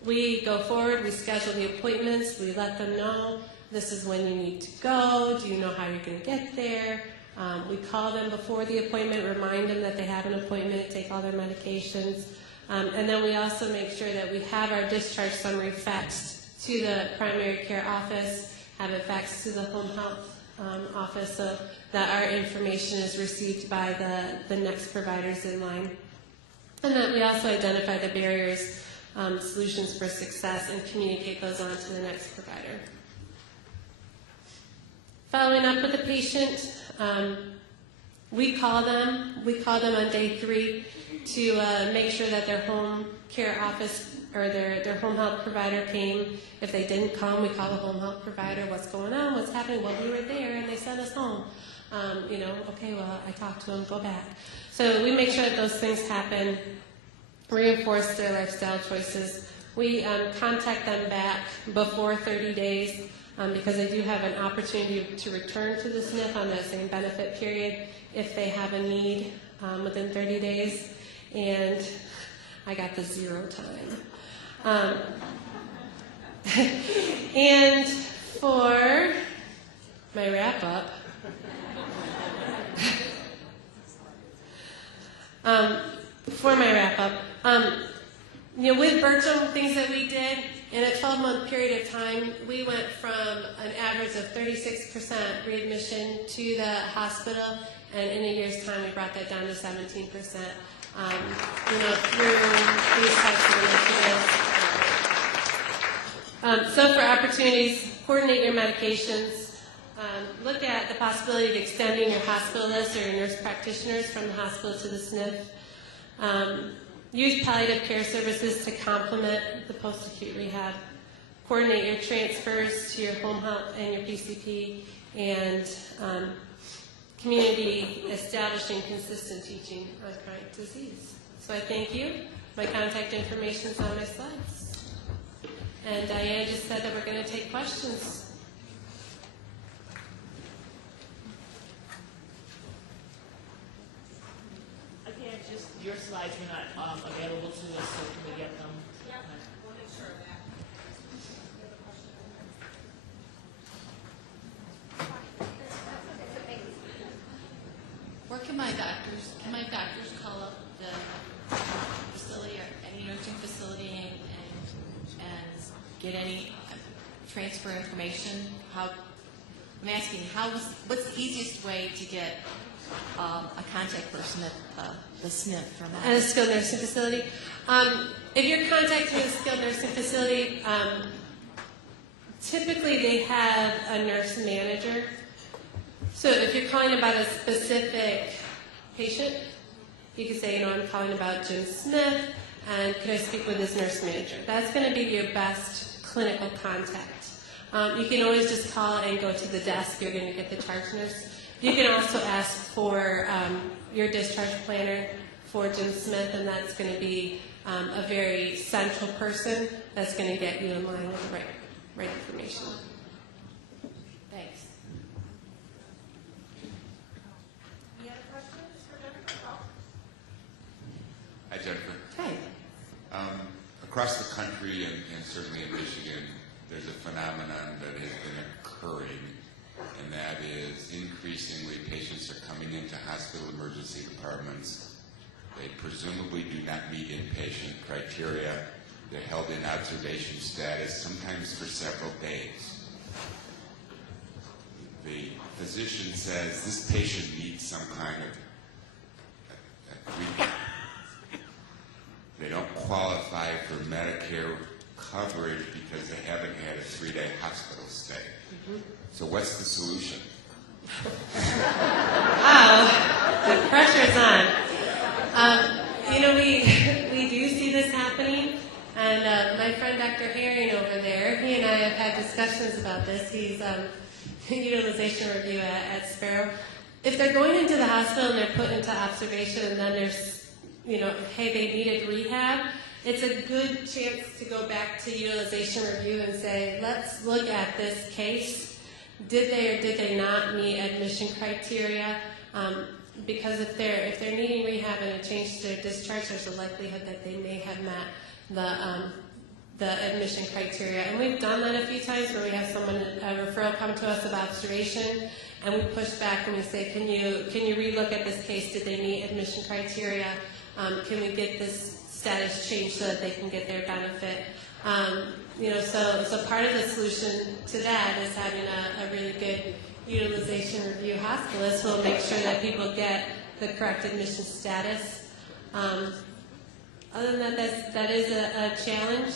We go forward, we schedule the appointments, we let them know this is when you need to go, do you know how you're going to get there? We call them before the appointment, remind them that they have an appointment, take all their medications. And then we also make sure that we have our discharge summary faxed to the primary care office, have it faxed to the home health office so that our information is received by the next providers in line. And then we also identify the barriers, solutions for success, and communicate those on to the next provider. Following up with the patient, we call them on day 3 to make sure that their home care office or their home health provider came. If they didn't come, we call the home health provider, what's going on, what's happening? Well, we were there and they sent us home. Okay, well, I talked to them, go back. So we make sure that those things happen, reinforce their lifestyle choices. We contact them back before 30 days because they do have an opportunity to return to the SNF on that same benefit period if they have a need within 30 days. And I got the 0 time. And for my wrap-up, with Bertram, things that we did, in a 12-month period of time, we went from an average of 36% readmission to the hospital, and in a year's time, we brought that down to 17%. Through these types of initiatives. So for opportunities, coordinate your medications. Look at the possibility of extending your hospitalists or your nurse practitioners from the hospital to the SNF. Use palliative care services to complement the post-acute rehab. Coordinate your transfers to your home health and your PCP, and community establishing consistent teaching on chronic disease. So I thank you. My contact information is on my slides. And Diane just said that we're going to take questions. Again, just your slides were not available to us, so can we get them? Yeah, we'll make sure of that. Where can my doctors call up the facility or any nursing facility and get any transfer information? I'm asking, what's the easiest way to get a contact person at the SNF from that? At a skilled nursing facility? If you're contacting a skilled nursing facility, typically they have a nurse manager. So if you're calling about a specific patient, you can say, I'm calling about Jim Smith, and could I speak with his nurse manager? That's going to be your best clinical contact. You can always just call and go to the desk. You're going to get the charge nurse. You can also ask for your discharge planner for Jim Smith, and that's going to be a very central person that's going to get you in line with the right information. Thanks. Any other questions for Jennifer? Hi, Jennifer. Hi. Across the country and certainly in Michigan, there's a phenomenon that has been occurring, and that is increasingly patients are coming into hospital emergency departments. They presumably do not meet inpatient criteria. They're held in observation status, sometimes for several days. The physician says this patient needs some kind of treatment. They don't qualify for Medicare coverage because they haven't had a 3-day hospital stay. Mm-hmm. So what's the solution? The pressure's on. We do see this happening, and my friend Dr. Herring over there, he and I have had discussions about this. He's utilization review at Sparrow. If they're going into the hospital and they're put into observation, and then there's, hey, they needed rehab, it's a good chance to go back to utilization review and say, let's look at this case did they or did they not meet admission criteria? Because if they're needing rehab and a change to their discharge, there's a likelihood that they may have met the admission criteria. And we've done that a few times where we have a referral come to us about observation, and we push back and we say, can you relook at this case? Did they meet admission criteria? Can we get this status changed so that they can get their benefit? So part of the solution to that is having a really good utilization review hospitalist who will make sure that people get the correct admission status. Other than that is a challenge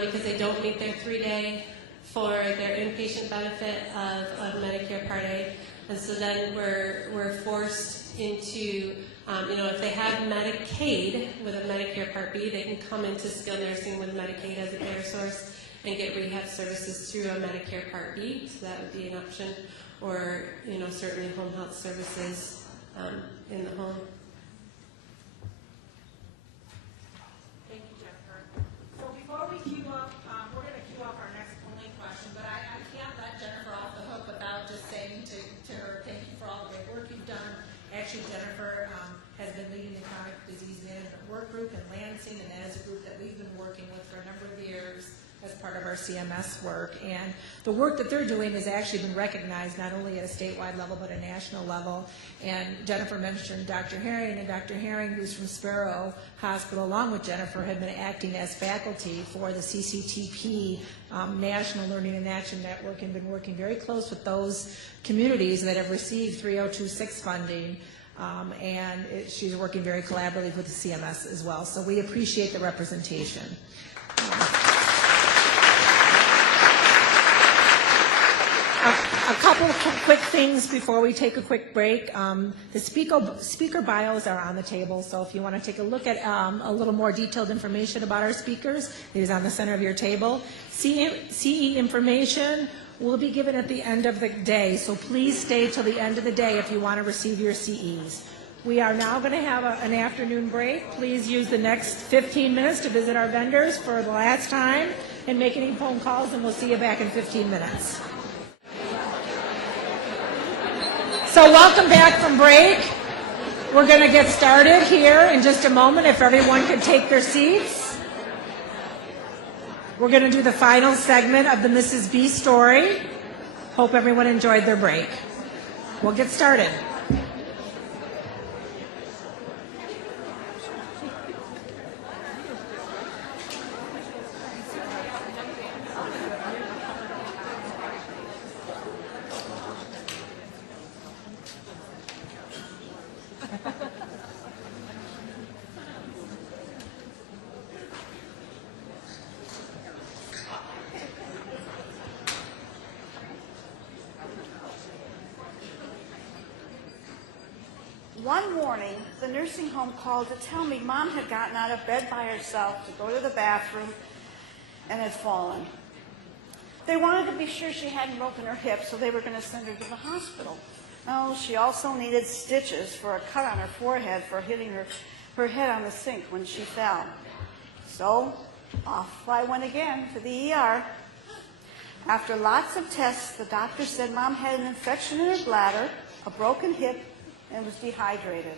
because they don't meet their 3-day for their inpatient benefit of Medicare Part A, and so then we're forced into, if they have Medicaid with a Medicare Part B, they can come into skilled nursing with Medicaid as a payer source and get rehab services through a Medicare Part B, so that would be an option, or certainly home health services in the home. Thank you, Jennifer. So before we queue up, we're going to queue up our next polling question, but I can't let Jennifer off the hook without just saying to her, thank you for all the great work you've done. Actually, Jennifer has been leading the chronic disease management work group in Lansing, and that is a group that we've been working with for a number of years as part of our CMS work. And the work that they're doing has actually been recognized not only at a statewide level but a national level. And Jennifer mentioned Dr. Herring, and Dr. Herring, who's from MPRO Hospital, along with Jennifer, had been acting as faculty for the CCTP National Learning and Action Network, and been working very close with those communities that have received 3026 funding. She's working very collaboratively with the CMS as well. So we appreciate the representation. A couple of quick things before we take a quick break. The speaker bios are on the table, so if you want to take a look at a little more detailed information about our speakers, it is on the center of your table. CE information will be given at the end of the day, so please stay till the end of the day if you want to receive your CEs. We are now going to have an afternoon break. Please use the next 15 minutes to visit our vendors for the last time and make any phone calls, and we'll see you back in 15 minutes. So welcome back from break. We're going to get started here in just a moment, if everyone could take their seats. We're going to do the final segment of the Mrs. B story. Hope everyone enjoyed their break. We'll get started. One morning, the nursing home called to tell me Mom had gotten out of bed by herself to go to the bathroom and had fallen. They wanted to be sure she hadn't broken her hip, so they were going to send her to the hospital. Oh, she also needed stitches for a cut on her forehead for hitting her head on the sink when she fell. So off I went again to the ER. After lots of tests, the doctor said Mom had an infection in her bladder, a broken hip, and was dehydrated.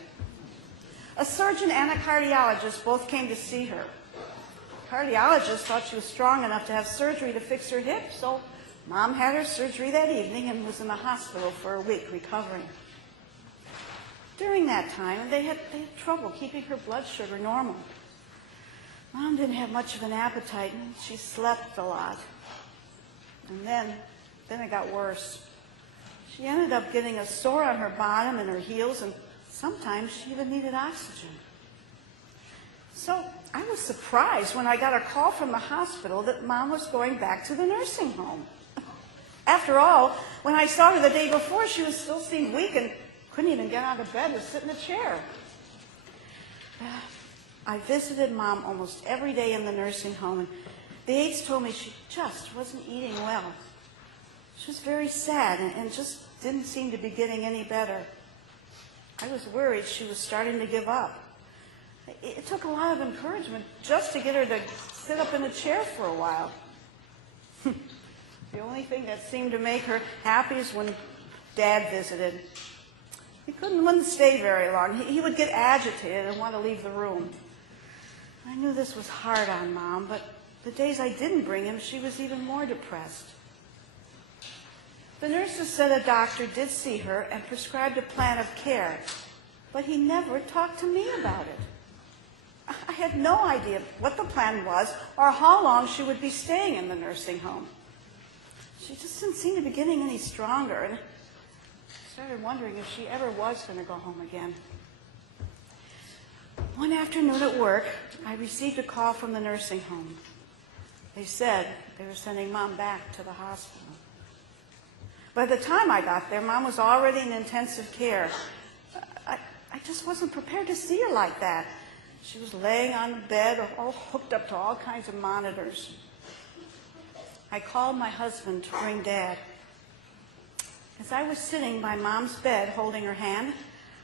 A surgeon and a cardiologist both came to see her. The cardiologist thought she was strong enough to have surgery to fix her hip, so Mom had her surgery that evening and was in the hospital for a week recovering. During that time, they had trouble keeping her blood sugar normal. Mom didn't have much of an appetite, and she slept a lot. And then it got worse. She ended up getting a sore on her bottom and her heels, and sometimes she even needed oxygen. So I was surprised when I got a call from the hospital that Mom was going back to the nursing home. After all, when I saw her the day before, she was still seemed weak and couldn't even get out of bed to sit in a chair. I visited Mom almost every day in the nursing home, and the aides told me she just wasn't eating well. She was very sad and just didn't seem to be getting any better. I was worried she was starting to give up. It took a lot of encouragement just to get her to sit up in a chair for a while. The only thing that seemed to make her happy is when Dad visited. He wouldn't stay very long. He would get agitated and want to leave the room. I knew this was hard on Mom, but the days I didn't bring him, she was even more depressed. The nurses said a doctor did see her and prescribed a plan of care, but he never talked to me about it. I had no idea what the plan was or how long she would be staying in the nursing home. She just didn't seem to be getting any stronger, and I started wondering if she ever was going to go home again. One afternoon at work, I received a call from the nursing home. They said they were sending Mom back to the hospital. By the time I got there, Mom was already in intensive care. I just wasn't prepared to see her like that. She was laying on the bed, all hooked up to all kinds of monitors. I called my husband to bring Dad. As I was sitting by Mom's bed holding her hand,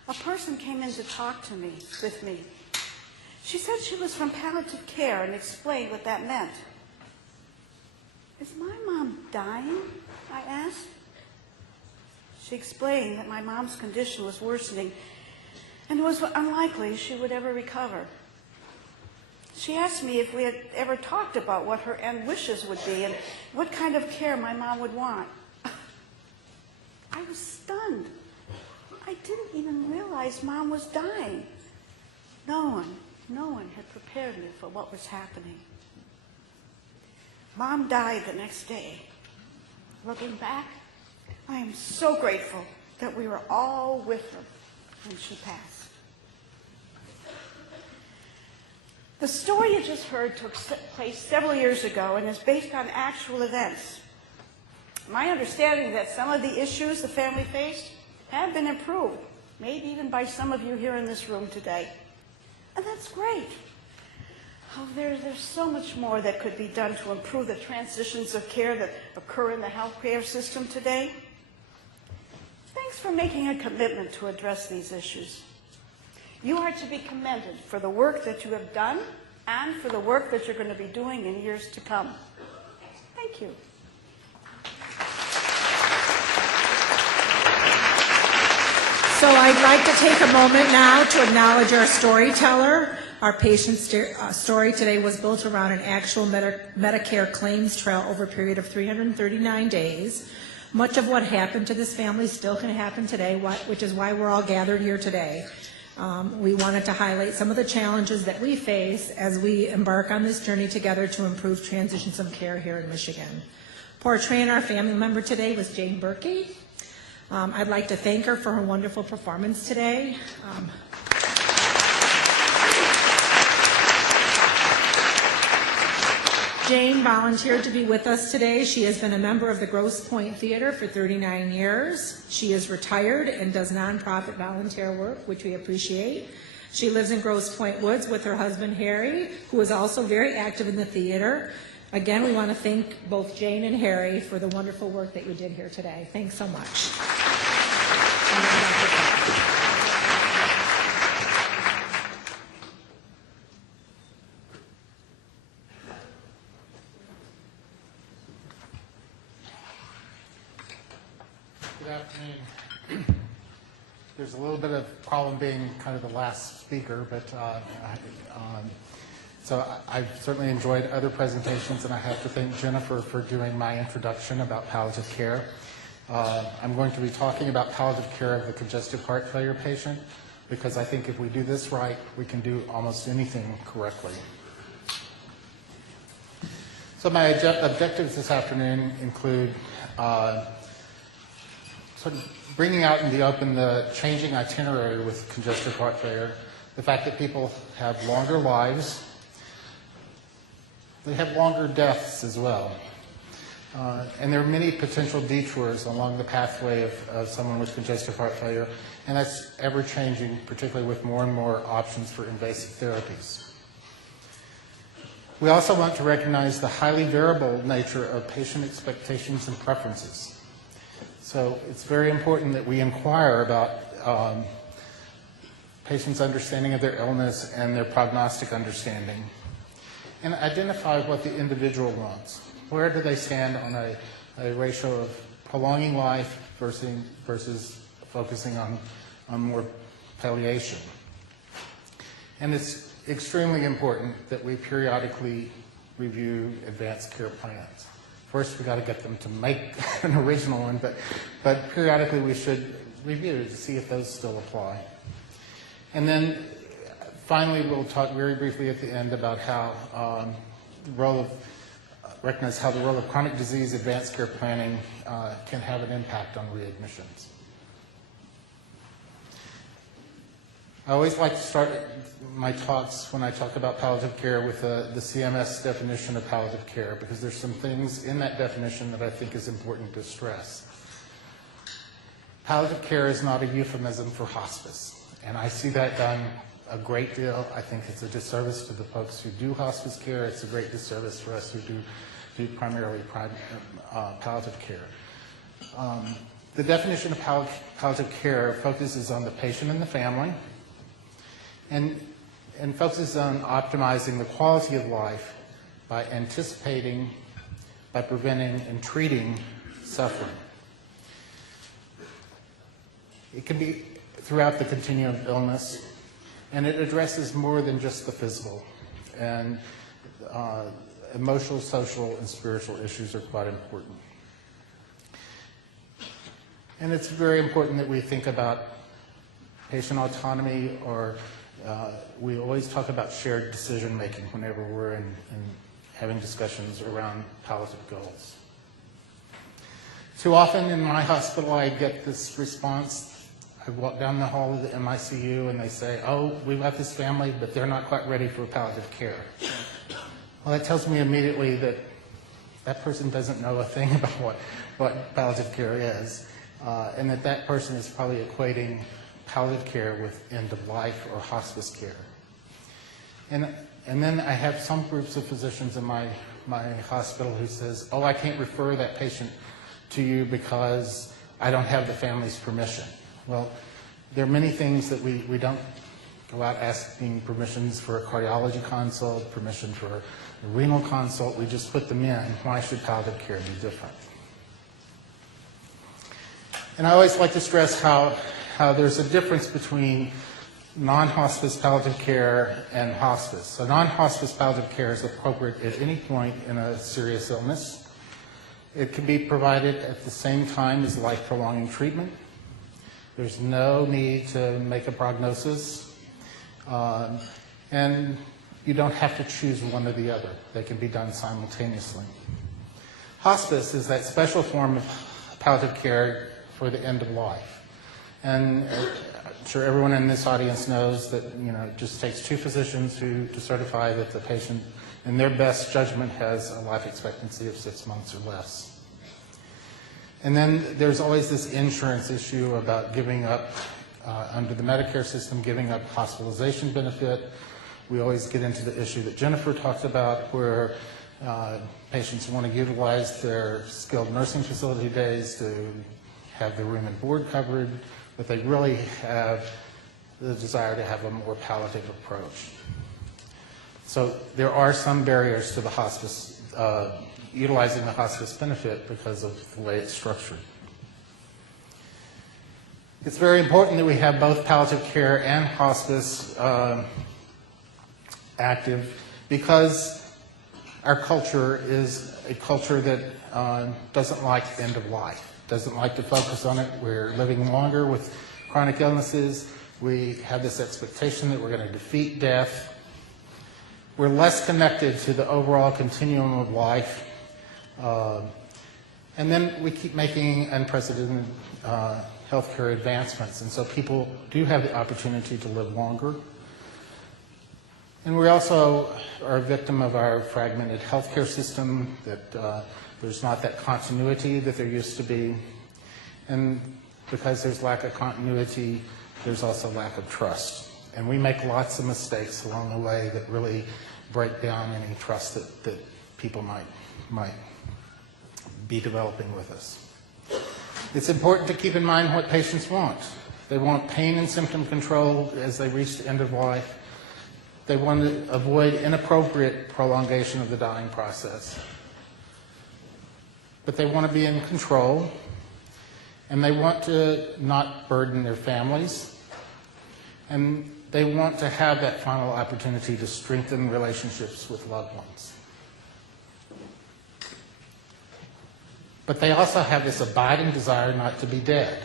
a person came in to talk to me, with me. She said she was from palliative care and explained what that meant. "Is my mom dying?" I asked. She explained that my mom's condition was worsening and it was unlikely she would ever recover. She asked me if we had ever talked about what her end wishes would be and what kind of care my mom would want. I was stunned. I didn't even realize Mom was dying. No one had prepared me for what was happening. Mom died the next day. Looking back, I am so grateful that we were all with her when she passed. The story you just heard took place several years ago and is based on actual events. My understanding is that some of the issues the family faced have been improved, maybe even by some of you here in this room today. And that's great. Oh, there's so much more that could be done to improve the transitions of care that occur in the healthcare system today. Thanks for making a commitment to address these issues. You are to be commended for the work that you have done and for the work that you're going to be doing in years to come. Thank you. So I'd like to take a moment now to acknowledge our storyteller. Our patient story today was built around an actual Medicare claims trail over a period of 339 days. Much of what happened to this family still can happen today, which is why we're all gathered here today. We wanted to highlight some of the challenges that we face as we embark on this journey together to improve transitions of care here in Michigan. Portraying our family member today was Jane Berkey. I'd like to thank her for her wonderful performance today. Jane volunteered to be with us today. She has been a member of the Grosse Pointe Theater for 39 years. She is retired and does nonprofit volunteer work, which we appreciate. She lives in Grosse Pointe Woods with her husband, Harry, who is also very active in the theater. Again, we want to thank both Jane and Harry for the wonderful work that you did here today. Thanks so much. Good afternoon. There's a little bit of problem being kind of the last speaker, but so I've certainly enjoyed other presentations, and I have to thank Jennifer for doing my introduction about palliative care. I'm going to be talking about palliative care of the congestive heart failure patient, because I think if we do this right, we can do almost anything correctly. So my objectives this afternoon include sort of bringing out in the open the changing itinerary with congestive heart failure, the fact that people have longer lives, they have longer deaths as well. And there are many potential detours along the pathway of someone with congestive heart failure, and that's ever-changing, particularly with more and more options for invasive therapies. We also want to recognize the highly variable nature of patient expectations and preferences. So it's very important that we inquire about patients' understanding of their illness and their prognostic understanding, and identify what the individual wants. Where do they stand on a a ratio of prolonging life versus focusing on more palliation. And it's extremely important that we periodically review advanced care plans. First, we've got to get them to make an original one, but periodically we should review to see if those still apply. And then finally, we'll talk very briefly at the end about how recognize how the role of chronic disease advanced care planning can have an impact on readmissions. I always like to start my talks when I talk about palliative care with the CMS definition of palliative care, because there's some things in that definition that I think is important to stress. Palliative care is not a euphemism for hospice, and I see that done a great deal. I think it's a disservice to the folks who do hospice care. It's a great disservice for us who do primarily palliative care. The definition of palliative care focuses on the patient and the family, and focuses on optimizing the quality of life by anticipating, by preventing, and treating suffering. It can be throughout the continuum of illness, and it addresses more than just the physical. And emotional, social, and spiritual issues are quite important. And it's very important that we think about patient autonomy, or we always talk about shared decision-making whenever we're in having discussions around palliative goals. Too often in my hospital, I get this response. I walk down the hall of the MICU and they say, oh, we've got this family, but they're not quite ready for palliative care. Well, that tells me immediately that that person doesn't know a thing about what palliative care is, and that person is probably equating palliative care with end-of-life or hospice care. And then I have some groups of physicians in my hospital who says, oh, I can't refer that patient to you because I don't have the family's permission. Well, there are many things that we don't go out asking permissions for a cardiology consult, permission for a renal consult. We just put them in. Why should palliative care be different? And I always like to stress how there's a difference between non-hospice palliative care and hospice. So non-hospice palliative care is appropriate at any point in a serious illness. It can be provided at the same time as life-prolonging treatment. There's no need to make a prognosis. And you don't have to choose one or the other. They can be done simultaneously. Hospice is that special form of palliative care for the end of life. And I'm sure everyone in this audience knows that it just takes two physicians to certify that the patient, in their best judgment, has a life expectancy of 6 months or less. And then there's always this insurance issue about giving up, under the Medicare system, giving up hospitalization benefit. We always get into the issue that Jennifer talked about, where patients want to utilize their skilled nursing facility days to have their room and board covered, but they really have the desire to have a more palliative approach. So there are some barriers to the hospice, utilizing the hospice benefit because of the way it's structured. It's very important that we have both palliative care and hospice active, because our culture is a culture that doesn't like the end of life, doesn't like to focus on it. We're living longer with chronic illnesses. We have this expectation that we're going to defeat death. We're less connected to the overall continuum of life. And then we keep making unprecedented healthcare advancements, and so people do have the opportunity to live longer. And we also are a victim of our fragmented healthcare system, that there's not that continuity that there used to be. And because there's lack of continuity, there's also lack of trust. And we make lots of mistakes along the way that really break down any trust that people might be developing with us. It's important to keep in mind what patients want. They want pain and symptom control as they reach the end of life. They want to avoid inappropriate prolongation of the dying process. but they want to be in control, and they want to not burden their families, and they want to have that final opportunity to strengthen relationships with loved ones. But they also have this abiding desire not to be dead.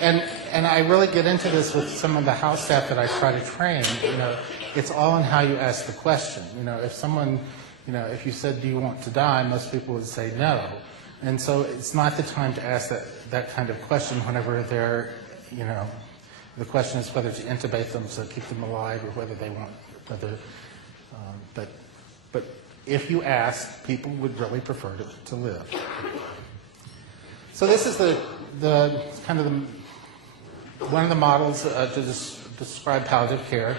And I really get into this with some of the house staff that I try to train. You know, it's all in how you ask the question. You know, if someone, you know, if you said, "Do you want to die?" most people would say no. And so it's not the time to ask that kind of question whenever they're, you know, the question is whether to intubate them to keep them alive or whether they want, but if you ask, people would really prefer to live. So this is the kind of one of the models to describe palliative care,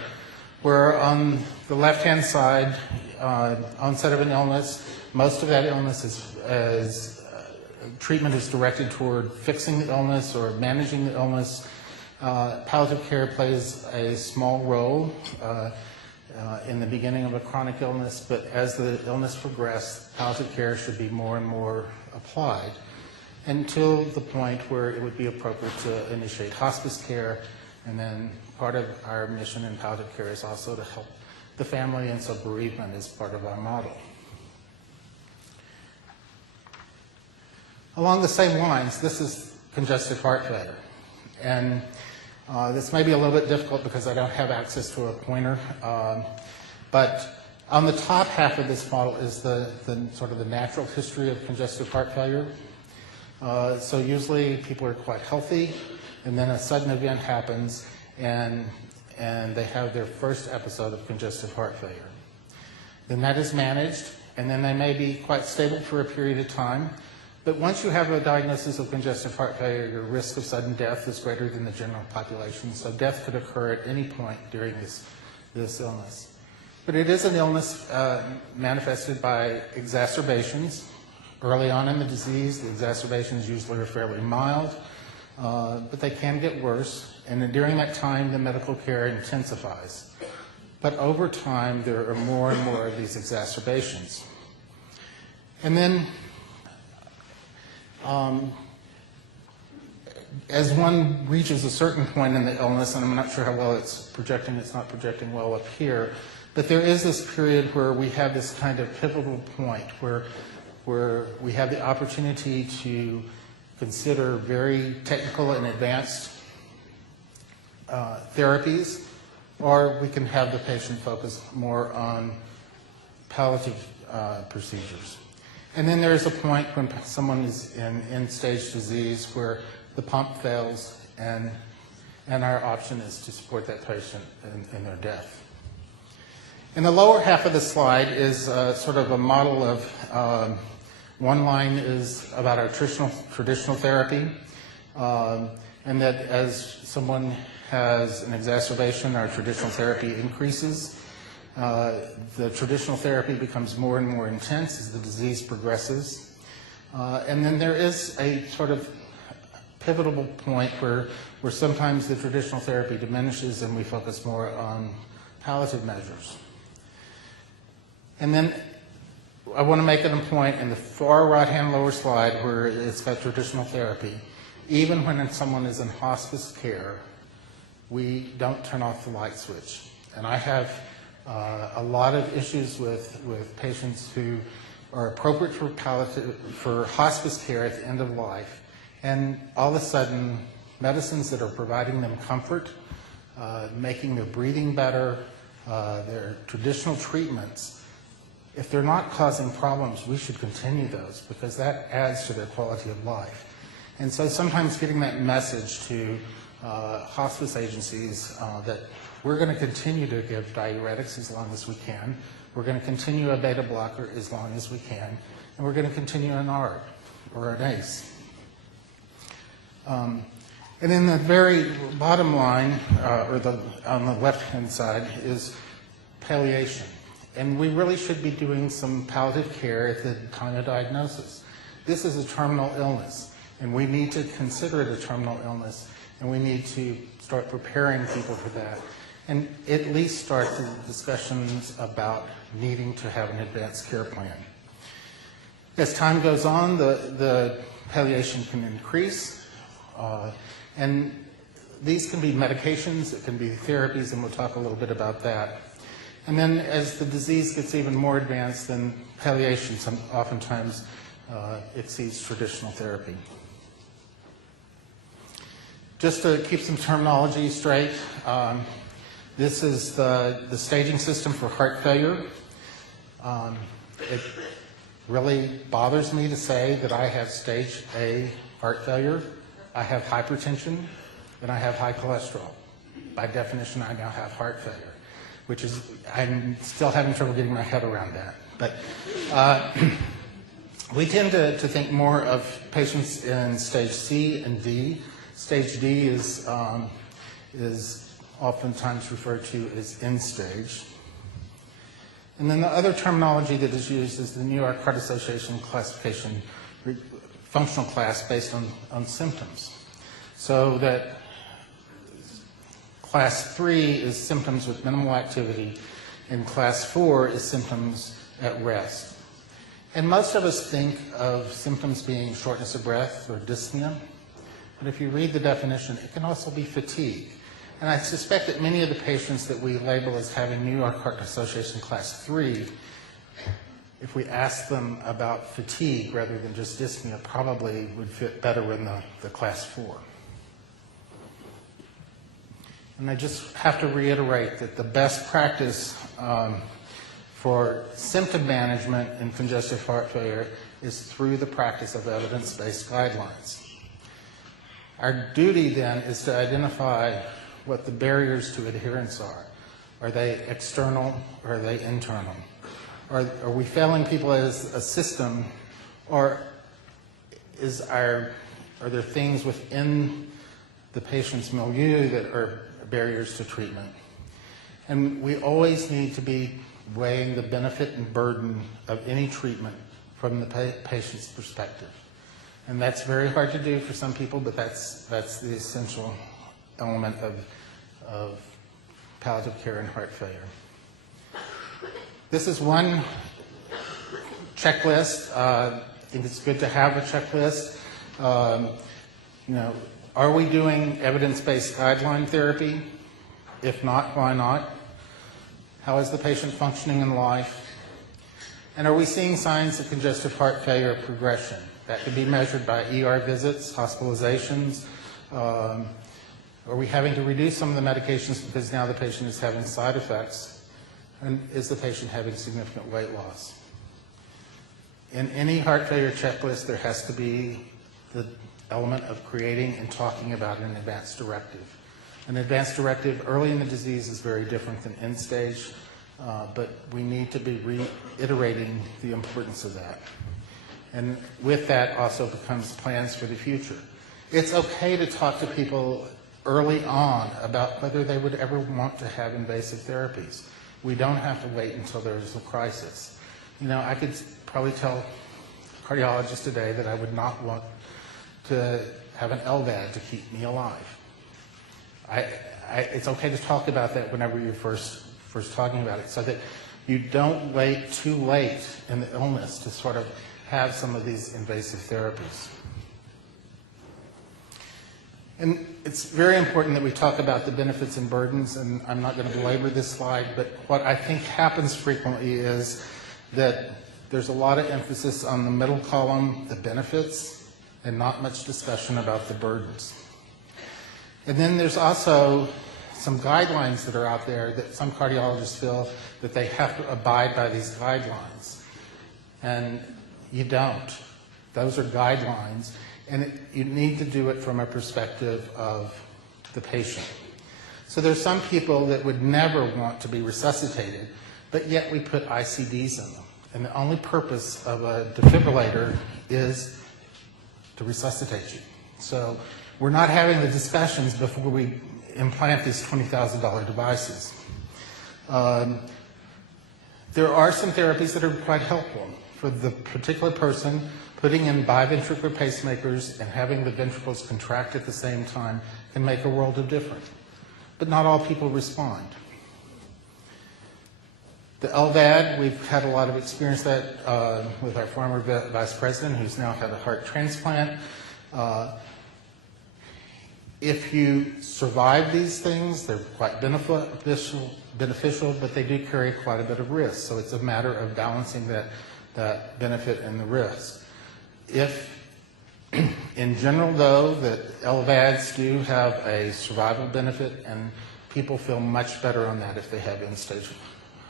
where on the left-hand side, onset of an illness, most of that illness is treatment is directed toward fixing the illness or managing the illness. Palliative care plays a small role in the beginning of a chronic illness, but as the illness progresses, palliative care should be more and more applied until the point where it would be appropriate to initiate hospice care. And then part of our mission in palliative care is also to help the family, and so bereavement is part of our model. Along the same lines, this is congestive heart failure. And this may be a little bit difficult because I don't have access to a pointer. But on the top half of this model is the sort of the natural history of congestive heart failure. So usually people are quite healthy, and then a sudden event happens, and they have their first episode of congestive heart failure. Then that is managed, and then they may be quite stable for a period of time. But once you have a diagnosis of congestive heart failure, your risk of sudden death is greater than the general population. So death could occur at any point during this illness. But it is an illness manifested by exacerbations. Early on in the disease, the exacerbations usually are fairly mild, but they can get worse. And during that time, the medical care intensifies. But over time, there are more and more of these exacerbations. And then as one reaches a certain point in the illness, and I'm not sure how well it's not projecting well up here, but there is this period where we have this kind of pivotal point where we have the opportunity to consider very technical and advanced therapies, or we can have the patient focus more on palliative procedures. And then there's a point when someone is in end-stage disease where the pump fails, and our option is to support that patient in their death. In the lower half of the slide is sort of a model of one line is about our traditional therapy, and that as someone has an exacerbation, our traditional therapy increases. The traditional therapy becomes more and more intense as the disease progresses. And then there is a sort of pivotal point where sometimes the traditional therapy diminishes and we focus more on palliative measures. And then I want to make it a point in the far right-hand lower slide where it's got traditional therapy. Even when someone is in hospice care, we don't turn off the light switch. And I have a lot of issues with patients who are appropriate for hospice care at the end of life, and all of a sudden medicines that are providing them comfort, making their breathing better, their traditional treatments, if they're not causing problems, we should continue those because that adds to their quality of life. And so sometimes getting that message to hospice agencies that we're going to continue to give diuretics as long as we can, we're going to continue a beta blocker as long as we can, and we're going to continue an ARB or an ACE. And in the very bottom line, on the left-hand side, is palliation. And we really should be doing some palliative care at the time of diagnosis. This is a terminal illness, and we need to consider it a terminal illness and we need to start preparing people for that, and at least start the discussions about needing to have an advanced care plan. As time goes on, the palliation can increase, and these can be medications, it can be therapies, and we'll talk a little bit about that. And then as the disease gets even more advanced, then palliation oftentimes exceeds traditional therapy. Just to keep some terminology straight, this is the staging system for heart failure. It really bothers me to say that I have stage A heart failure, I have hypertension, and I have high cholesterol. By definition, I now have heart failure, which is, I'm still having trouble getting my head around that. But we tend to think more of patients in stage C and D. Stage D is oftentimes referred to as end stage. And then the other terminology that is used is the New York Heart Association classification, functional class based on symptoms. So that class 3 is symptoms with minimal activity, and class 4 is symptoms at rest. And most of us think of symptoms being shortness of breath or dyspnea, but if you read the definition, it can also be fatigue. And I suspect that many of the patients that we label as having New York Heart Association class 3, if we ask them about fatigue rather than just dyspnea, probably would fit better in the class 4. And I just have to reiterate that the best practice for symptom management in congestive heart failure is through the practice of evidence-based guidelines. Our duty then is to identify what the barriers to adherence are. Are they external or are they internal? Are we failing people as a system, or are there things within the patient's milieu that are barriers to treatment? And we always need to be weighing the benefit and burden of any treatment from the patient's perspective. And that's very hard to do for some people, but that's the essential element of palliative care in heart failure. This is one checklist. I think it's good to have a checklist. Are we doing evidence-based guideline therapy? If not, why not? How is the patient functioning in life? And are we seeing signs of congestive heart failure progression? That could be measured by ER visits, hospitalizations. Are we having to reduce some of the medications because now the patient is having side effects? And is the patient having significant weight loss? In any heart failure checklist, there has to be the element of creating and talking about an advanced directive. An advanced directive early in the disease is very different than end stage, but we need to be reiterating the importance of that. And with that also becomes plans for the future. It's okay to talk to people early on about whether they would ever want to have invasive therapies. We don't have to wait until there's a crisis. I could probably tell cardiologists today that I would not want to have an LVAD to keep me alive. It's okay to talk about that whenever you're first talking about it, so that you don't wait too late in the illness to sort of have some of these invasive therapies. And it's very important that we talk about the benefits and burdens, and I'm not going to belabor this slide, but what I think happens frequently is that there's a lot of emphasis on the middle column, the benefits, and not much discussion about the burdens. And then there's also some guidelines that are out there that some cardiologists feel that they have to abide by these guidelines. And you don't. Those are guidelines. And you need to do it from a perspective of the patient. So there's some people that would never want to be resuscitated, but yet we put ICDs in them. And the only purpose of a defibrillator is to resuscitate you. So we're not having the discussions before we implant these $20,000 devices. There are some therapies that are quite helpful. for the particular person, putting in biventricular pacemakers and having the ventricles contract at the same time can make a world of difference. But not all people respond. The LVAD, we've had a lot of experience that with our former vice president, who's now had a heart transplant. If you survive these things, they're quite beneficial, but they do carry quite a bit of risk. So it's a matter of balancing that benefit and the risk. If, in general, though, that LVADs do have a survival benefit, and people feel much better on that if they have end-stage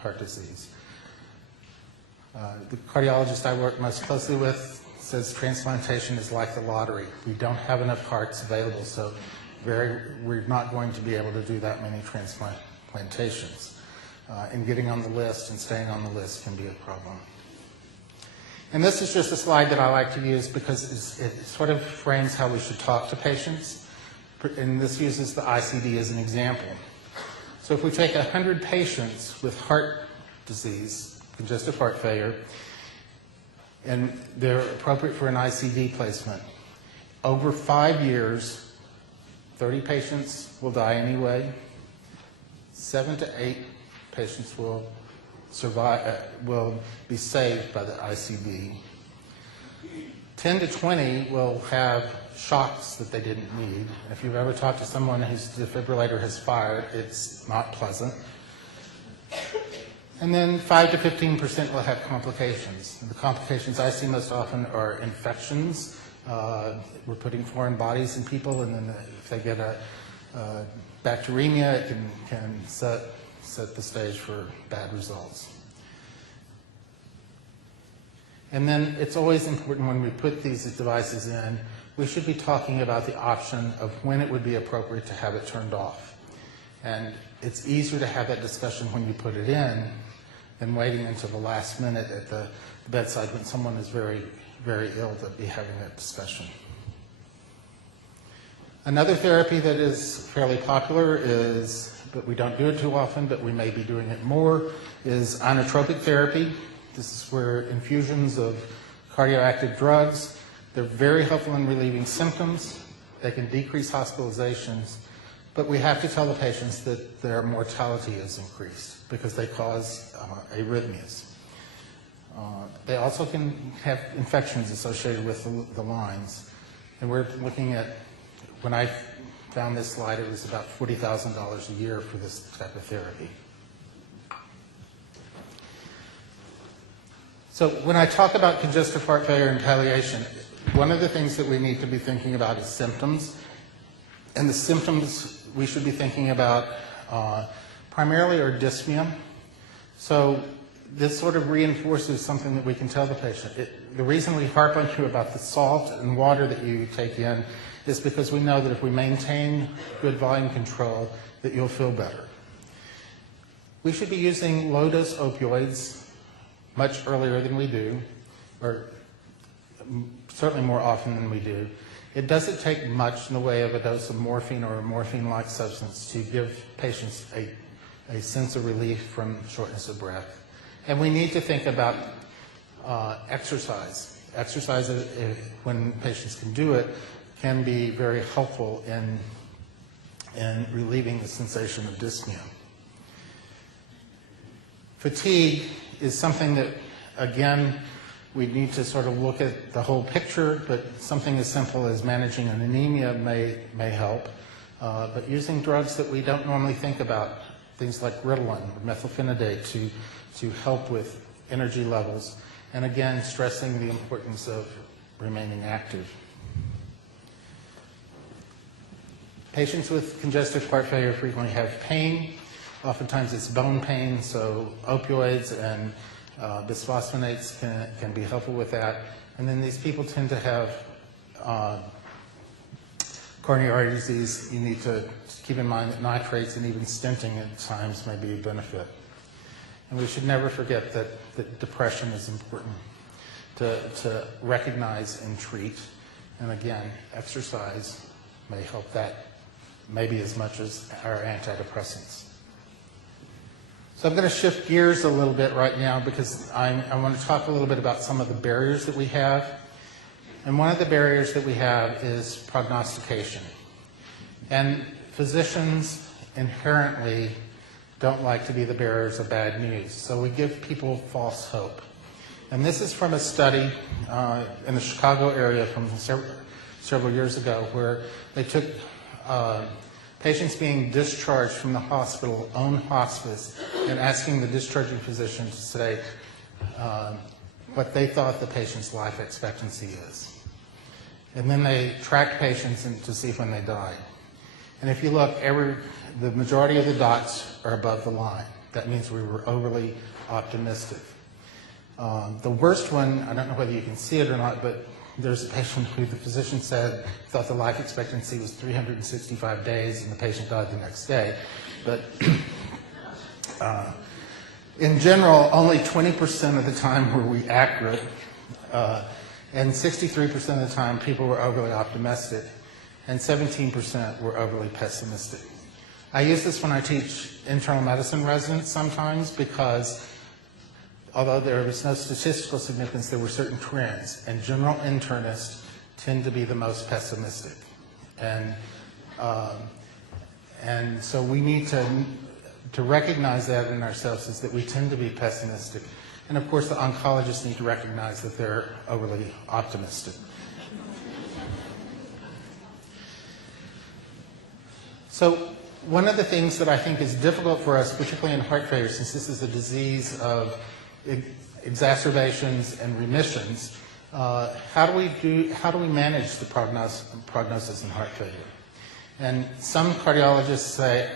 heart disease. The cardiologist I work most closely with says transplantation is like the lottery. We don't have enough hearts available, so we're not going to be able to do that many transplantations. And getting on the list and staying on the list can be a problem. And this is just a slide that I like to use because it sort of frames how we should talk to patients. And this uses the ICD as an example. So if we take 100 patients with heart disease, congestive heart failure, and they're appropriate for an ICD placement, over 5 years, 30 patients will die anyway. 7 to 8 patients will survive, will be saved by the ICD. 10 to 20 will have shocks that they didn't need. And if you've ever talked to someone whose defibrillator has fired, it's not pleasant. And then 5 to 15% will have complications. And the complications I see most often are infections. We're putting foreign bodies in people, and then if they get a bacteremia, it can set the stage for bad results. And then it's always important when we put these devices in, we should be talking about the option of when it would be appropriate to have it turned off. And it's easier to have that discussion when you put it in than waiting until the last minute at the bedside when someone is very, very ill to be having that discussion. Another therapy that is fairly popular is, but we don't do it too often, but we may be doing it more, is inotropic therapy. This is where infusions of cardioactive drugs, they're very helpful in relieving symptoms. They can decrease hospitalizations, but we have to tell the patients that their mortality is increased because they cause arrhythmias. They also can have infections associated with the lines. And we're looking at, when I found this slide, it was about $40,000 a year for this type of therapy. So when I talk about congestive heart failure and palliation, one of the things that we need to be thinking about is symptoms. And the symptoms we should be thinking about primarily are dyspnea. So this sort of reinforces something that we can tell the patient. The reason we harp on you about the salt and water that you take in is because we know that if we maintain good volume control, that you'll feel better. We should be using low-dose opioids much earlier than we do, or certainly more often than we do. It doesn't take much in the way of a dose of morphine or a morphine-like substance to give patients a sense of relief from shortness of breath. And we need to think about exercise. Exercise, when patients can do it, can be very helpful in relieving the sensation of dyspnea. Fatigue is something that, again, we need to sort of look at the whole picture, but something as simple as managing an anemia may help. But using drugs that we don't normally think about, things like Ritalin or methylphenidate to help with energy levels, and again, stressing the importance of remaining active. Patients with congestive heart failure frequently have pain. Oftentimes it's bone pain, so opioids and bisphosphonates can be helpful with that. And then these people tend to have coronary artery disease. You need to keep in mind that nitrates and even stenting at times may be a benefit. And we should never forget that depression is important to recognize and treat. And again, exercise may help that maybe as much as our antidepressants. So I'm going to shift gears a little bit right now because I want to talk a little bit about some of the barriers that we have. And one of the barriers that we have is prognostication. And physicians inherently don't like to be the bearers of bad news. So we give people false hope. And this is from a study in the Chicago area from several years ago where they took patients being discharged from the hospital, own hospice, and asking the discharging physician to say what they thought the patient's life expectancy is. And then they tracked patients to see when they died. And if you look, the majority of the dots are above the line. That means we were overly optimistic. The worst one, I don't know whether you can see it or not, but there's a patient who the physician said thought the life expectancy was 365 days and the patient died the next day. But in general, only 20% of the time were we accurate, and 63% of the time people were overly optimistic, and 17% were overly pessimistic. I use this when I teach internal medicine residents sometimes because although there was no statistical significance, there were certain trends, and general internists tend to be the most pessimistic. And so we need to recognize that in ourselves, is that we tend to be pessimistic. And of course, the oncologists need to recognize that they're overly optimistic. So one of the things that I think is difficult for us, particularly in heart failure, since this is a disease of exacerbations and remissions, how do we manage the prognosis in heart failure? And some cardiologists say,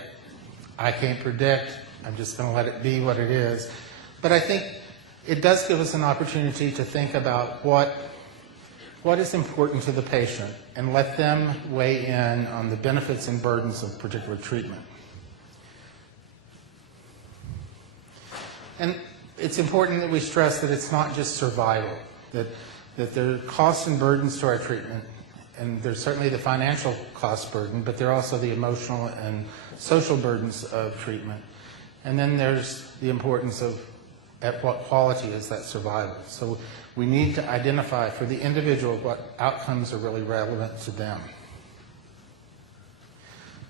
I can't predict, I'm just going to let it be what it is. But I think it does give us an opportunity to think about what is important to the patient and let them weigh in on the benefits and burdens of particular treatment. And it's important that we stress that it's not just survival, that there are costs and burdens to our treatment, and there's certainly the financial cost burden, but there are also the emotional and social burdens of treatment. And then there's the importance of at what quality is that survival. So we need to identify for the individual what outcomes are really relevant to them.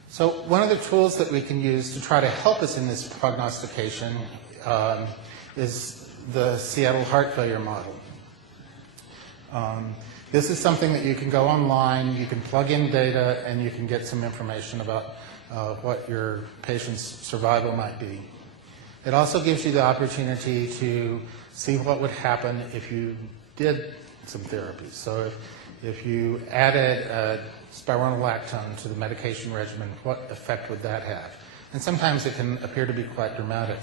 So one of the tools that we can use to try to help us in this prognostication is the Seattle heart failure model. This is something that you can go online, you can plug in data, and you can get some information about what your patient's survival might be. It also gives you the opportunity to see what would happen if you did some therapy. So if you added spironolactone to the medication regimen, what effect would that have? And sometimes it can appear to be quite dramatic.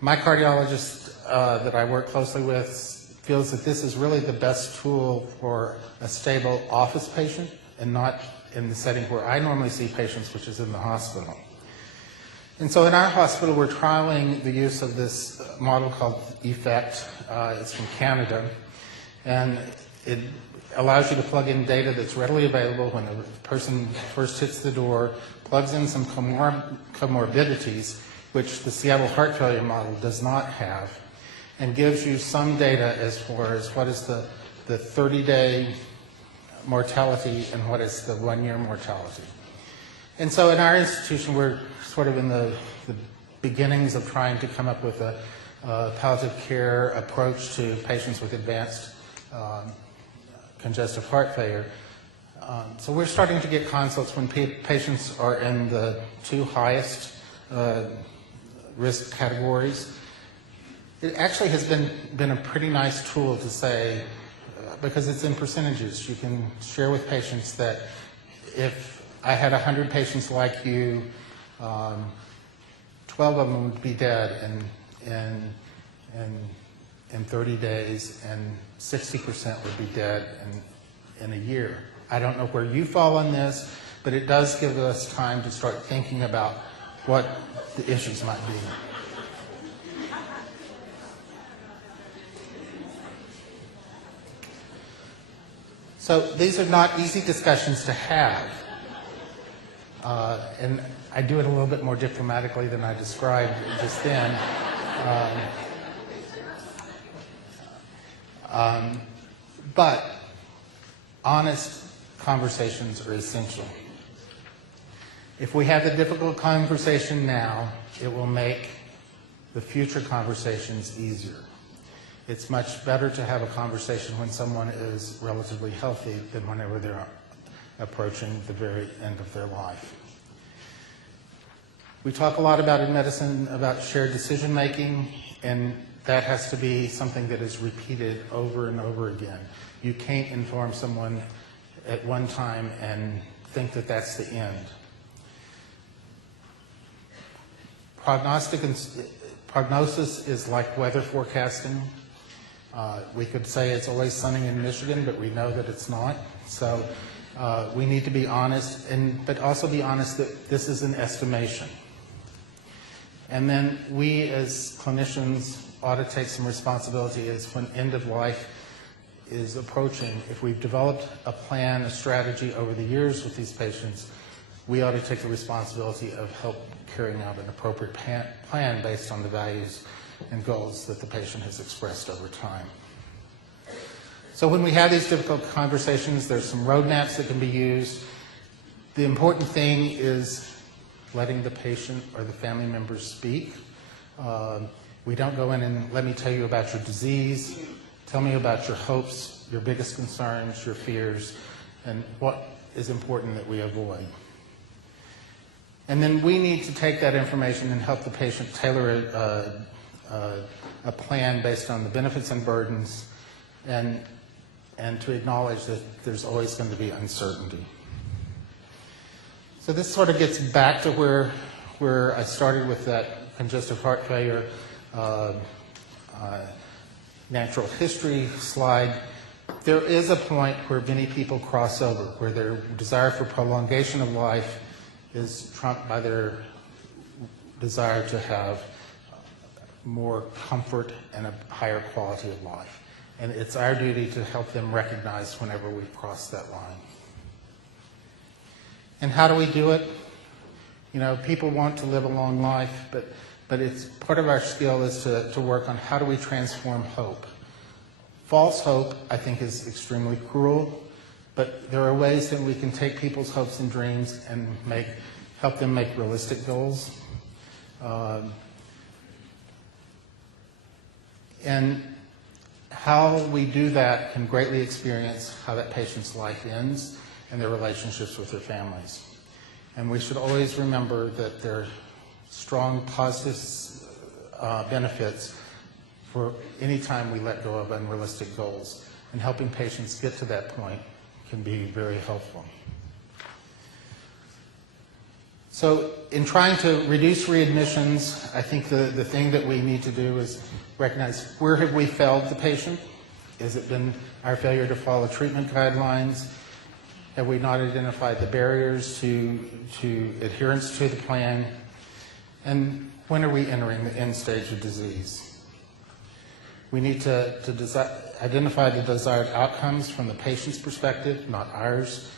My cardiologist that I work closely with feels that this is really the best tool for a stable office patient and not in the setting where I normally see patients, which is in the hospital. And so in our hospital, we're trialing the use of this model called EFFECT. It's from Canada. And it allows you to plug in data that's readily available when a person first hits the door, plugs in some comorbidities, which the Seattle heart failure model does not have, and gives you some data as far as what is the 30-day mortality and what is the 1-year mortality. And so in our institution, we're sort of in the beginnings of trying to come up with a palliative care approach to patients with advanced congestive heart failure. So we're starting to get consults when patients are in the 2 highest risk categories. It actually has been a pretty nice tool to say, because it's in percentages, you can share with patients that if I had 100 patients like you, 12 of them would be dead in 30 days, and 60% would be dead in a year. I don't know where you fall on this, but it does give us time to start thinking about what the issues might be. So these are not easy discussions to have. And I do it a little bit more diplomatically than I described just then. But honest conversations are essential. If we have the difficult conversation now, it will make the future conversations easier. It's much better to have a conversation when someone is relatively healthy than whenever they're approaching the very end of their life. We talk a lot about in medicine about shared decision making, and that has to be something that is repeated over and over again. You can't inform someone at one time and think that that's the end. Prognosis is like weather forecasting. We could say it's always sunny in Michigan, but we know that it's not. So we need to be honest, but also be honest that this is an estimation. And then we as clinicians ought to take some responsibility as when end of life is approaching. If we've developed a plan, a strategy over the years with these patients, we ought to take the responsibility of help carrying out an appropriate plan based on the values and goals that the patient has expressed over time. So when we have these difficult conversations, there's some roadmaps that can be used. The important thing is letting the patient or the family members speak. We don't go in and let me tell you about your disease, tell me about your hopes, your biggest concerns, your fears, and what is important that we avoid. And then we need to take that information and help the patient tailor a plan based on the benefits and burdens, and to acknowledge that there's always going to be uncertainty. So this sort of gets back to where I started with that congestive heart failure natural history slide. There is a point where many people cross over, where their desire for prolongation of life is trumped by their desire to have more comfort and a higher quality of life. And it's our duty to help them recognize whenever we've crossed that line. And how do we do it? You know, people want to live a long life, but it's part of our skill is to work on how do we transform hope. False hope, I think, is extremely cruel, but there are ways that we can take people's hopes and dreams and help them make realistic goals. And how we do that can greatly experience how that patient's life ends and their relationships with their families. And we should always remember that there are strong positive benefits for any time we let go of unrealistic goals. And helping patients get to that point can be very helpful. So in trying to reduce readmissions, I think the thing that we need to do is recognize where have we failed the patient? Has it been our failure to follow treatment guidelines? Have we not identified the barriers to adherence to the plan? And when are we entering the end stage of disease? We need to identify the desired outcomes from the patient's perspective, not ours.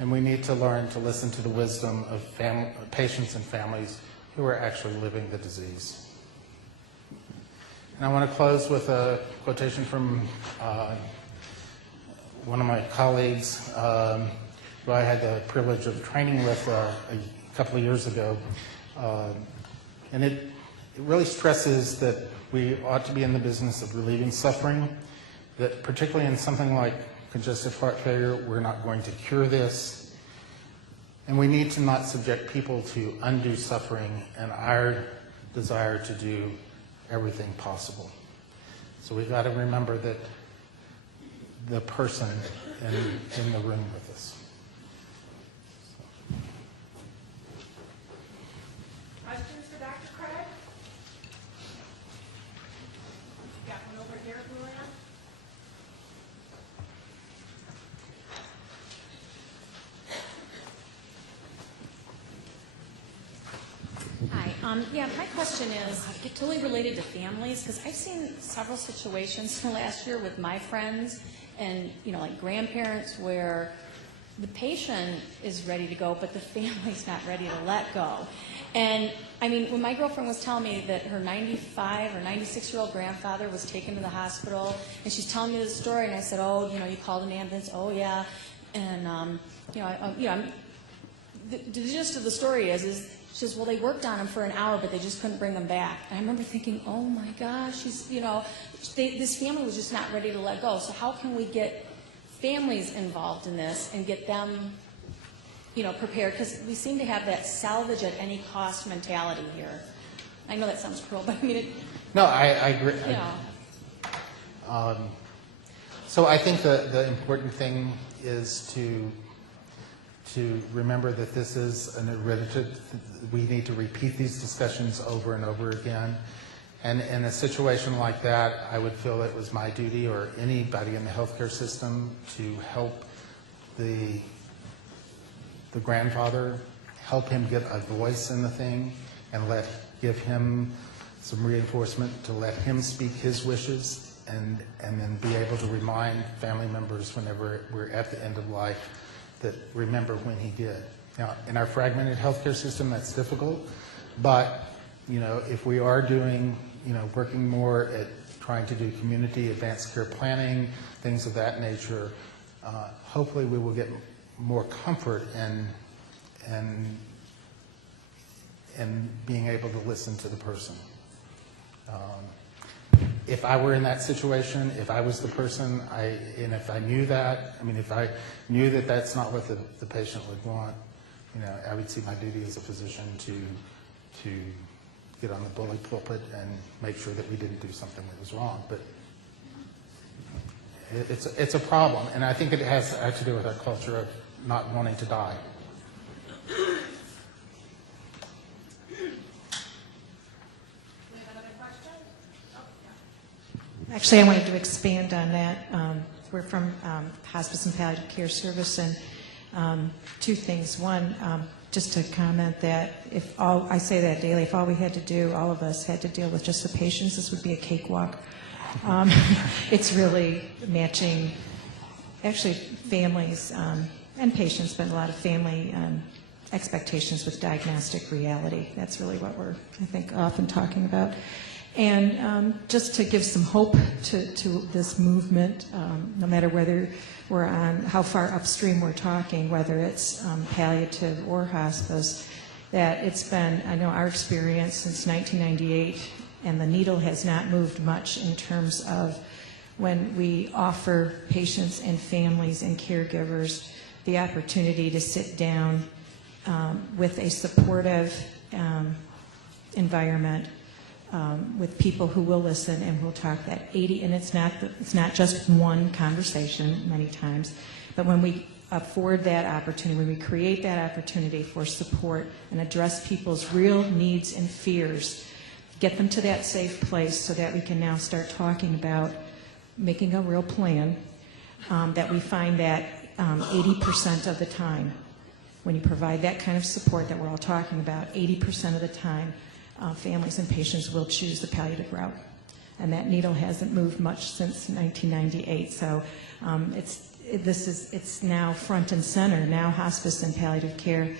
And we need to learn to listen to the wisdom of patients and families who are actually living the disease. And I want to close with a quotation from one of my colleagues who I had the privilege of training with a couple of years ago. And it really stresses that we ought to be in the business of relieving suffering, that particularly in something like congestive heart failure, we're not going to cure this. And we need to not subject people to undue suffering and our desire to do everything possible. So we've got to remember that the person in the room with us. Questions for Dr. Craig? Got one over here, Julia. Hi. Yeah, my question is totally related to families, because I've seen several situations last year with my friends and, like grandparents where the patient is ready to go, but the family's not ready to let go. And I mean, when my girlfriend was telling me that her 95 or 96-year-old grandfather was taken to the hospital, and she's telling me this story, and I said, oh, you know, you called an ambulance, oh yeah, and the gist of the story is she says, well, they worked on him for an hour, but they just couldn't bring him back. And I remember thinking, oh my gosh, this family was just not ready to let go. So how can we get families involved in this and get them, prepared? Because we seem to have that salvage at any cost mentality here. I know that sounds cruel, but I mean, No, I agree. Yeah. So I think the important thing is to remember that this is an iterative. We need to repeat these discussions over and over again. And in a situation like that, I would feel it was my duty, or anybody in the healthcare system, to help the grandfather, help him get a voice in the thing, and give him some reinforcement to let him speak his wishes, and then be able to remind family members whenever we're at the end of life that remember when he did. Now, in our fragmented healthcare system, that's difficult, but if we are doing, working more at trying to do community advanced care planning, things of that nature, hopefully we will get more comfort in being able to listen to the person. If I were in that situation, if I was the person, and if I knew that, if I knew that that's not what the patient would want, I would see my duty as a physician to get on the bully pulpit and make sure that we didn't do something that was wrong. But it's a problem, and I think it has to do with our culture of not wanting to die. Actually, I wanted to expand on that. We're from Hospice and Palliative Care Service, and two things. One, just to comment that I say that daily, if all we had to do, all of us had to deal with just the patients, this would be a cakewalk. It's really matching, actually, families and patients, but a lot of family expectations with diagnostic reality. That's really what we're, I think, often talking about. And just to give some hope to this movement, no matter whether we're on how far upstream we're talking, whether it's palliative or hospice, that it's been, I know our experience since 1998, and the needle has not moved much in terms of when we offer patients and families and caregivers the opportunity to sit down with a supportive environment, with people who will listen and will talk. That 80, and it's not just one conversation many times, but when we afford that opportunity, when we create that opportunity for support and address people's real needs and fears, get them to that safe place so that we can now start talking about making a real plan, that we find that 80% of the time, when you provide that kind of support that we're all talking about, 80% of the time, families and patients will choose the palliative route. And that needle hasn't moved much since 1998. So it's now front and center. Now hospice and palliative care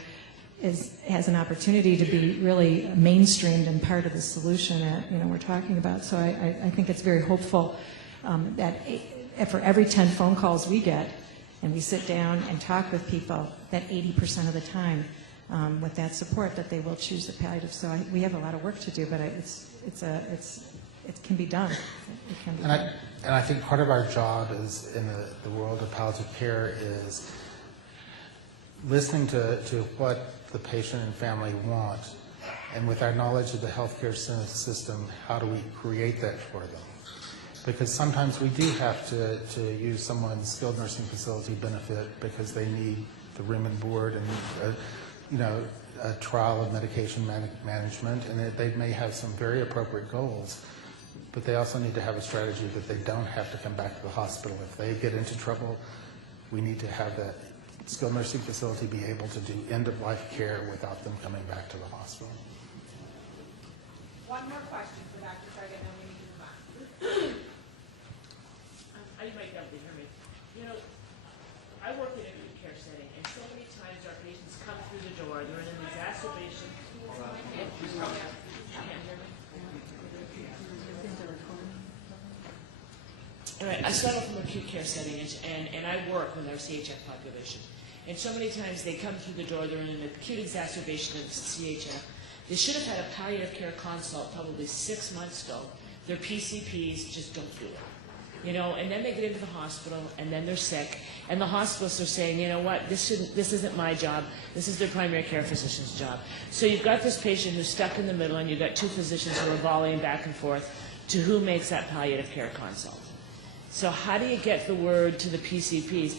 has an opportunity to be really mainstreamed and part of the solution that we're talking about. So I think it's very hopeful that for every 10 phone calls we get, and we sit down and talk with people, that 80% of the time, with that support, that they will choose the palliative. So we have a lot of work to do, but it can be done. It can be done. And I think part of our job is in the world of palliative care is listening to what the patient and family want, and with our knowledge of the healthcare system, how do we create that for them? Because sometimes we do have to use someone's skilled nursing facility benefit because they need the room and board and a trial of medication management, and they may have some very appropriate goals, but they also need to have a strategy that they don't have to come back to the hospital. If they get into trouble, we need to have that skilled nursing facility be able to do end-of-life care without them coming back to the hospital. One more question for Dr. Target, and then we need to move on. You might be able to hear me. I work in a acute care setting, All right, I start off from an acute care setting, and I work with our CHF population. And so many times they come through the door, they're in an acute exacerbation of CHF. They should have had a palliative care consult probably 6 months ago. Their PCPs just don't do it. You know, and then they get into the hospital, and then they're sick, and the hospitalists are saying, you know what, this isn't my job, this is their primary care physician's job. So you've got this patient who's stuck in the middle, and you've got two physicians who are volleying back and forth to who makes that palliative care consult. So how do you get the word to the PCPs?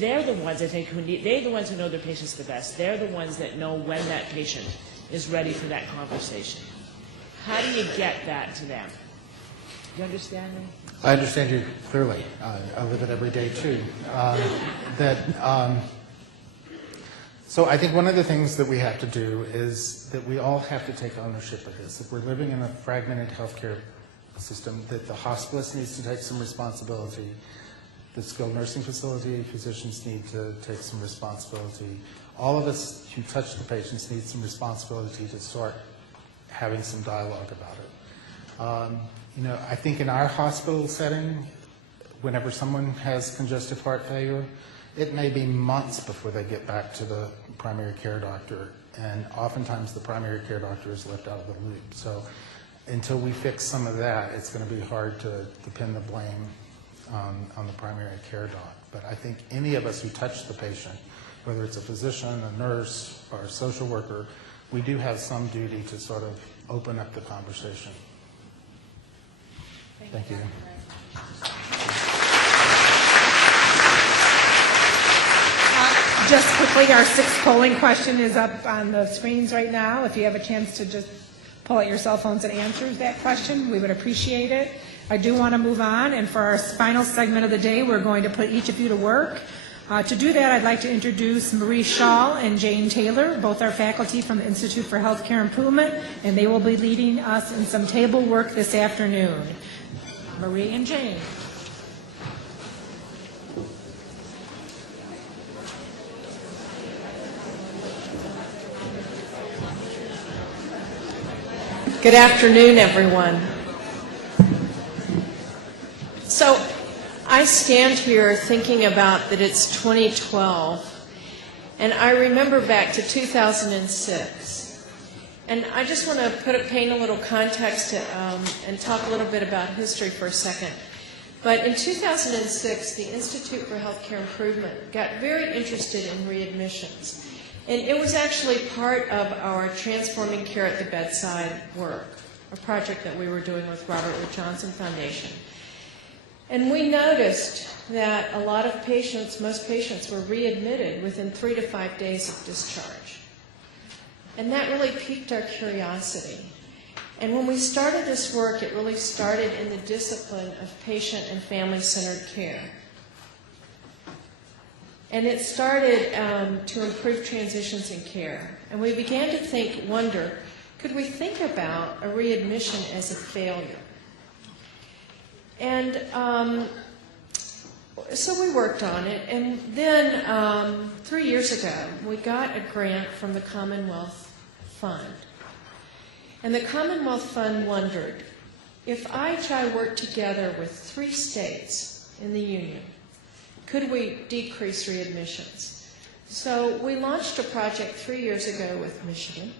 They're the ones, I think, they're the ones who know their patients the best. They're the ones that know when that patient is ready for that conversation. How do you get that to them? Do you understand me? I understand you clearly. I live it every day too. So I think one of the things that we have to do is that we all have to take ownership of this. If we're living in a fragmented healthcare system, that the hospitalist needs to take some responsibility, the skilled nursing facility physicians need to take some responsibility. All of us who touch the patients need some responsibility to start having some dialogue about it. You know, I think in our hospital setting, whenever someone has congestive heart failure, it may be months before they get back to the primary care doctor, and oftentimes the primary care doctor is left out of the loop. So until we fix some of that, it's going to be hard to pin the blame on the primary care doc. But I think any of us who touch the patient, whether it's a physician, a nurse, or a social worker, we do have some duty to sort of open up the conversation. Thank you. Just quickly, our sixth polling question is up on the screens right now. If you have a chance to just pull out your cell phones and answer that question, we would appreciate it. I do want to move on, and for our final segment of the day, we're going to put each of you to work. To do that, I'd like to introduce Marie Shaw and Jane Taylor. Both are faculty from the Institute for Healthcare Improvement, and they will be leading us in some table work this afternoon. Marie and Jane. Good afternoon, everyone. So I stand here thinking about that it's 2012, and I remember back to 2006. And I just want to paint a little context and talk a little bit about history for a second. But in 2006, the Institute for Healthcare Improvement got very interested in readmissions. And it was actually part of our Transforming Care at the Bedside work, a project that we were doing with Robert Wood Johnson Foundation. And we noticed that a lot of patients, most patients, were readmitted within 3 to 5 days of discharge. And that really piqued our curiosity. And when we started this work, it really started in the discipline of patient and family-centered care. And it started to improve transitions in care. And we began to wonder, could we think about a readmission as a failure? And so we worked on it. And then 3 years ago, we got a grant from the Commonwealth Fund. And the Commonwealth Fund wondered, if IHI worked together with 3 states in the Union, could we decrease readmissions? So we launched a project 3 years ago with Michigan,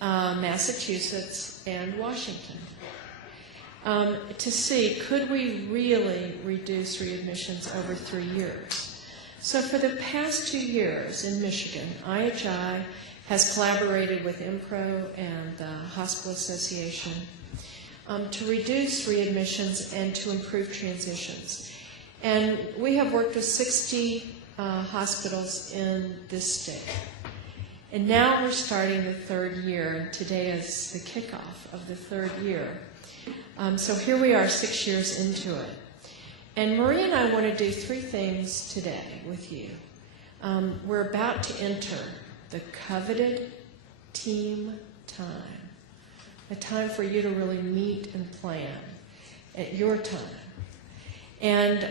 Massachusetts, and Washington to see, could we really reduce readmissions over 3 years? So for the past 2 years in Michigan, IHI has collaborated with MPRO and the Hospital Association to reduce readmissions and to improve transitions. And we have worked with 60 hospitals in this state. And now we're starting the 3rd year. Today is the kickoff of the 3rd year. So here we are 6 years into it. And Marie and I want to do 3 things today with you. We're about to enter the coveted team time, a time for you to really meet and plan at your time. And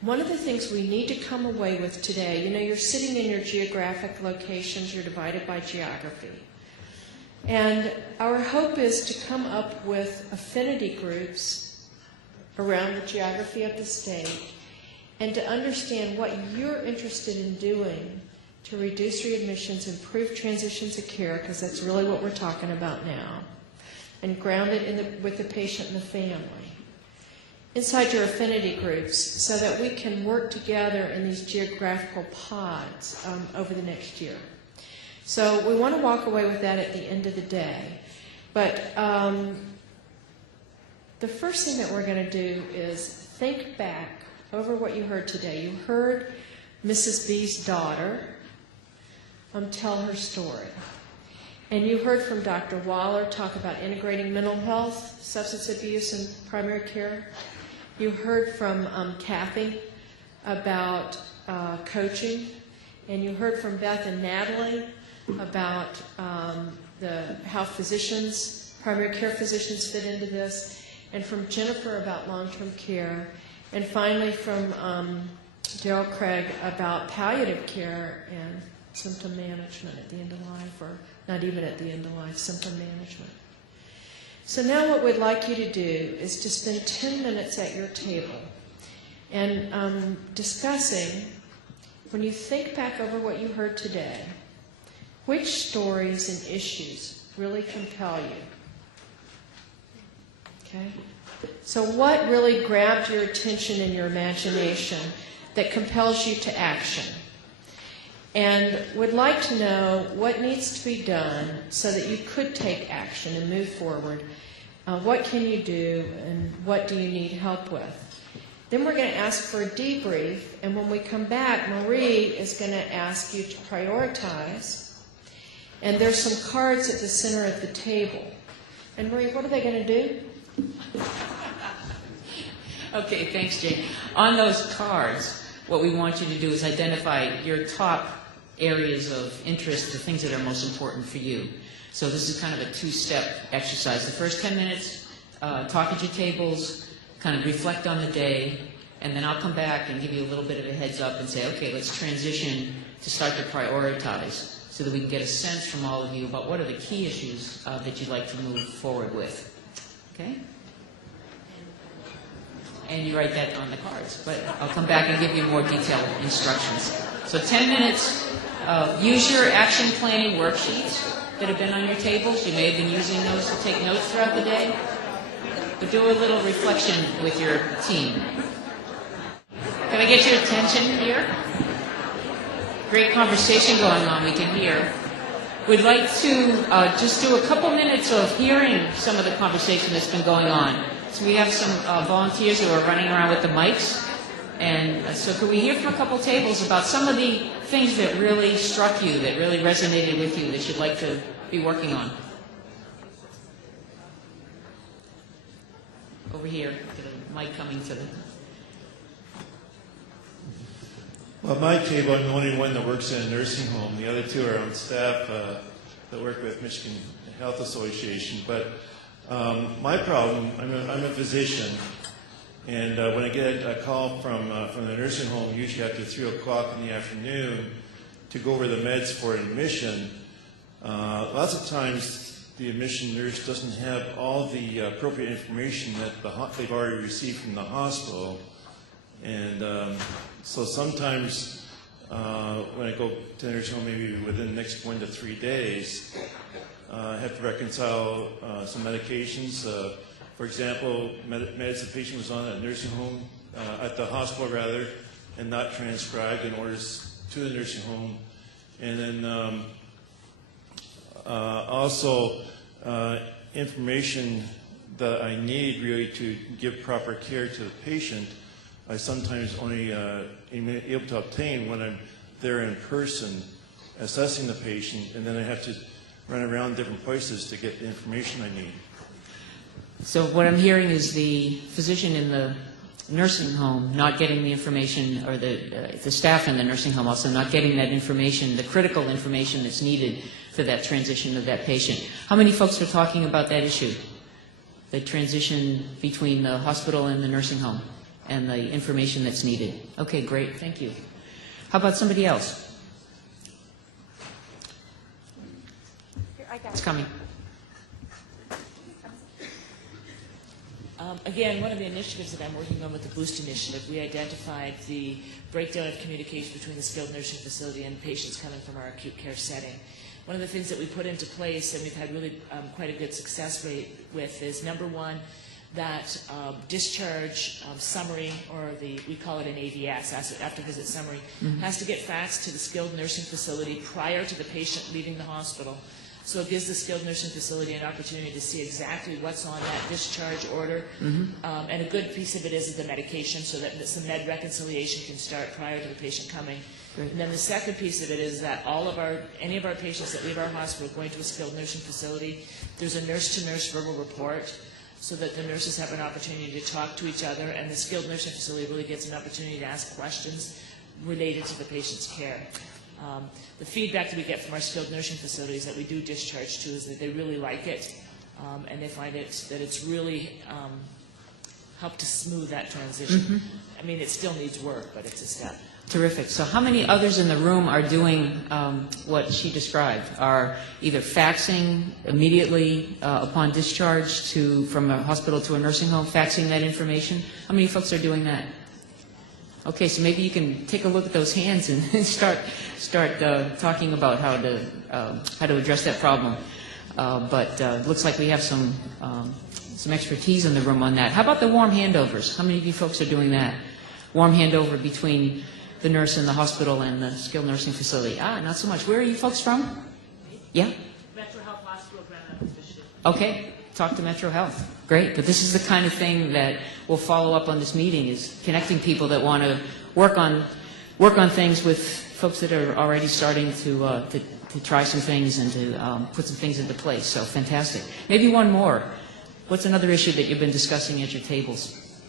one of the things we need to come away with today, you know, you're sitting in your geographic locations, you're divided by geography. And our hope is to come up with affinity groups around the geography of the state and to understand what you're interested in doing to reduce readmissions, improve transitions of care, because that's really what we're talking about now, and ground it with the patient and the family inside your affinity groups so that we can work together in these geographical pods over the next year. So we want to walk away with that at the end of the day. But the first thing that we're going to do is think back over what you heard today. You heard Mrs. B's daughter tell her story. And you heard from Dr. Waller talk about integrating mental health, substance abuse, and primary care. You heard from Kathy about coaching. And you heard from Beth and Natalie about how physicians, primary care physicians fit into this, and from Jennifer about long-term care, and finally from Daryl Craig about palliative care and symptom management at the end of life, or not even at the end of life, symptom management. So now what we'd like you to do is to spend 10 minutes at your table and discussing, when you think back over what you heard today, which stories and issues really compel you? Okay? So what really grabbed your attention and your imagination that compels you to action? And would like to know what needs to be done so that you could take action and move forward. What can you do and what do you need help with? Then we're going to ask for a debrief, and when we come back, Marie is going to ask you to prioritize. And there's some cards at the center of the table. And Marie, what are they going to do? Okay, thanks, Jane. On those cards, what we want you to do is identify your top areas of interest, the things that are most important for you. So this is kind of a two-step exercise. The first 10 minutes, talk at your tables, kind of reflect on the day, and then I'll come back and give you a little bit of a heads up and say, okay, let's transition to start to prioritize so that we can get a sense from all of you about what are the key issues that you'd like to move forward with. Okay? And you write that on the cards, but I'll come back and give you more detailed instructions. So 10 minutes, use your action planning worksheets that have been on your tables. You may have been using those to take notes throughout the day, but do a little reflection with your team. Can I get your attention here? Great conversation going on, we can hear. We'd like to just do a couple minutes of hearing some of the conversation that's been going on. So we have some volunteers who are running around with the mics. And so could we hear from a couple tables about some of the things that really struck you, that really resonated with you, that you'd like to be working on? Over here, get a mic coming to the... Well, my table, I'm the only one that works in a nursing home. The other two are on staff that work with Michigan Health Association. But my problem, I'm a physician, and when I get a call from the nursing home, usually after 3 o'clock in the afternoon, to go over the meds for admission, lots of times the admission nurse doesn't have all the appropriate information that they've already received from the hospital. And so sometimes when I go to the nursing home, maybe within the next 1 to 3 days, I have to reconcile some medications. For example, meds the patient was on at nursing home, at the hospital rather, and not transcribed in orders to the nursing home. And then also information that I need really to give proper care to the patient, I sometimes only am able to obtain when I'm there in person assessing the patient, and then I have to run around different places to get the information I need. So what I'm hearing is the physician in the nursing home not getting the information, or the staff in the nursing home also not getting that information, the critical information that's needed for that transition of that patient. How many folks are talking about that issue? The transition between the hospital and the nursing home and the information that's needed. Okay, great, thank you. How about somebody else? It's coming. Again, one of the initiatives that I'm working on with the Boost Initiative, we identified the breakdown of communication between the skilled nursing facility and patients coming from our acute care setting. One of the things that we put into place, and we've had really quite a good success rate with, is number one, that discharge summary, or we call it an AVS, after visit summary, has to get faxed to the skilled nursing facility prior to the patient leaving the hospital. So it gives the skilled nursing facility an opportunity to see exactly what's on that discharge order. And a good piece of it is the medication, so that some med reconciliation can start prior to the patient coming. Great. And then the second piece of it is that any of our patients that leave our hospital going to a skilled nursing facility, there's a nurse-to-nurse verbal report, so that the nurses have an opportunity to talk to each other, and the skilled nursing facility really gets an opportunity to ask questions related to the patient's care. The feedback that we get from our skilled nursing facilities that we do discharge to is that they really like it, and they find that it's really helped to smooth that transition. I mean, it still needs work, but it's a step. Terrific. So how many others in the room are doing what she described, are either faxing immediately upon discharge from a hospital to a nursing home, faxing that information? How many folks are doing that? Okay, so maybe you can take a look at those hands and start talking about how to address that problem. But it looks like we have some expertise in the room on that. How about the warm handovers? How many of you folks are doing that? Warm handover between the nurse in the hospital and the skilled nursing facility. Not so much. Where are you folks from? Yeah? Metro Health Hospital, Grand Rapids, Michigan. Okay, talk to Metro Health. Great, but this is the kind of thing that we'll follow up on this meeting, is connecting people that want to work on things with folks that are already starting to try some things and to put some things into place. So fantastic. Maybe one more. What's another issue that you've been discussing at your tables?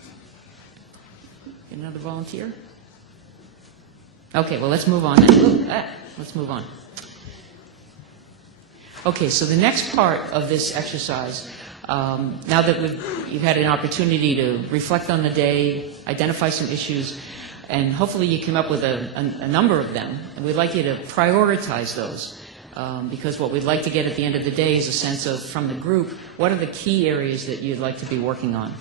Another volunteer? Okay, well, let's move on then. Let's move on. Okay, so the next part of this exercise, now that you've had an opportunity to reflect on the day, identify some issues, and hopefully you came up with a number of them, and we'd like you to prioritize those, because what we'd like to get at the end of the day is a sense of, from the group, what are the key areas that you'd like to be working on.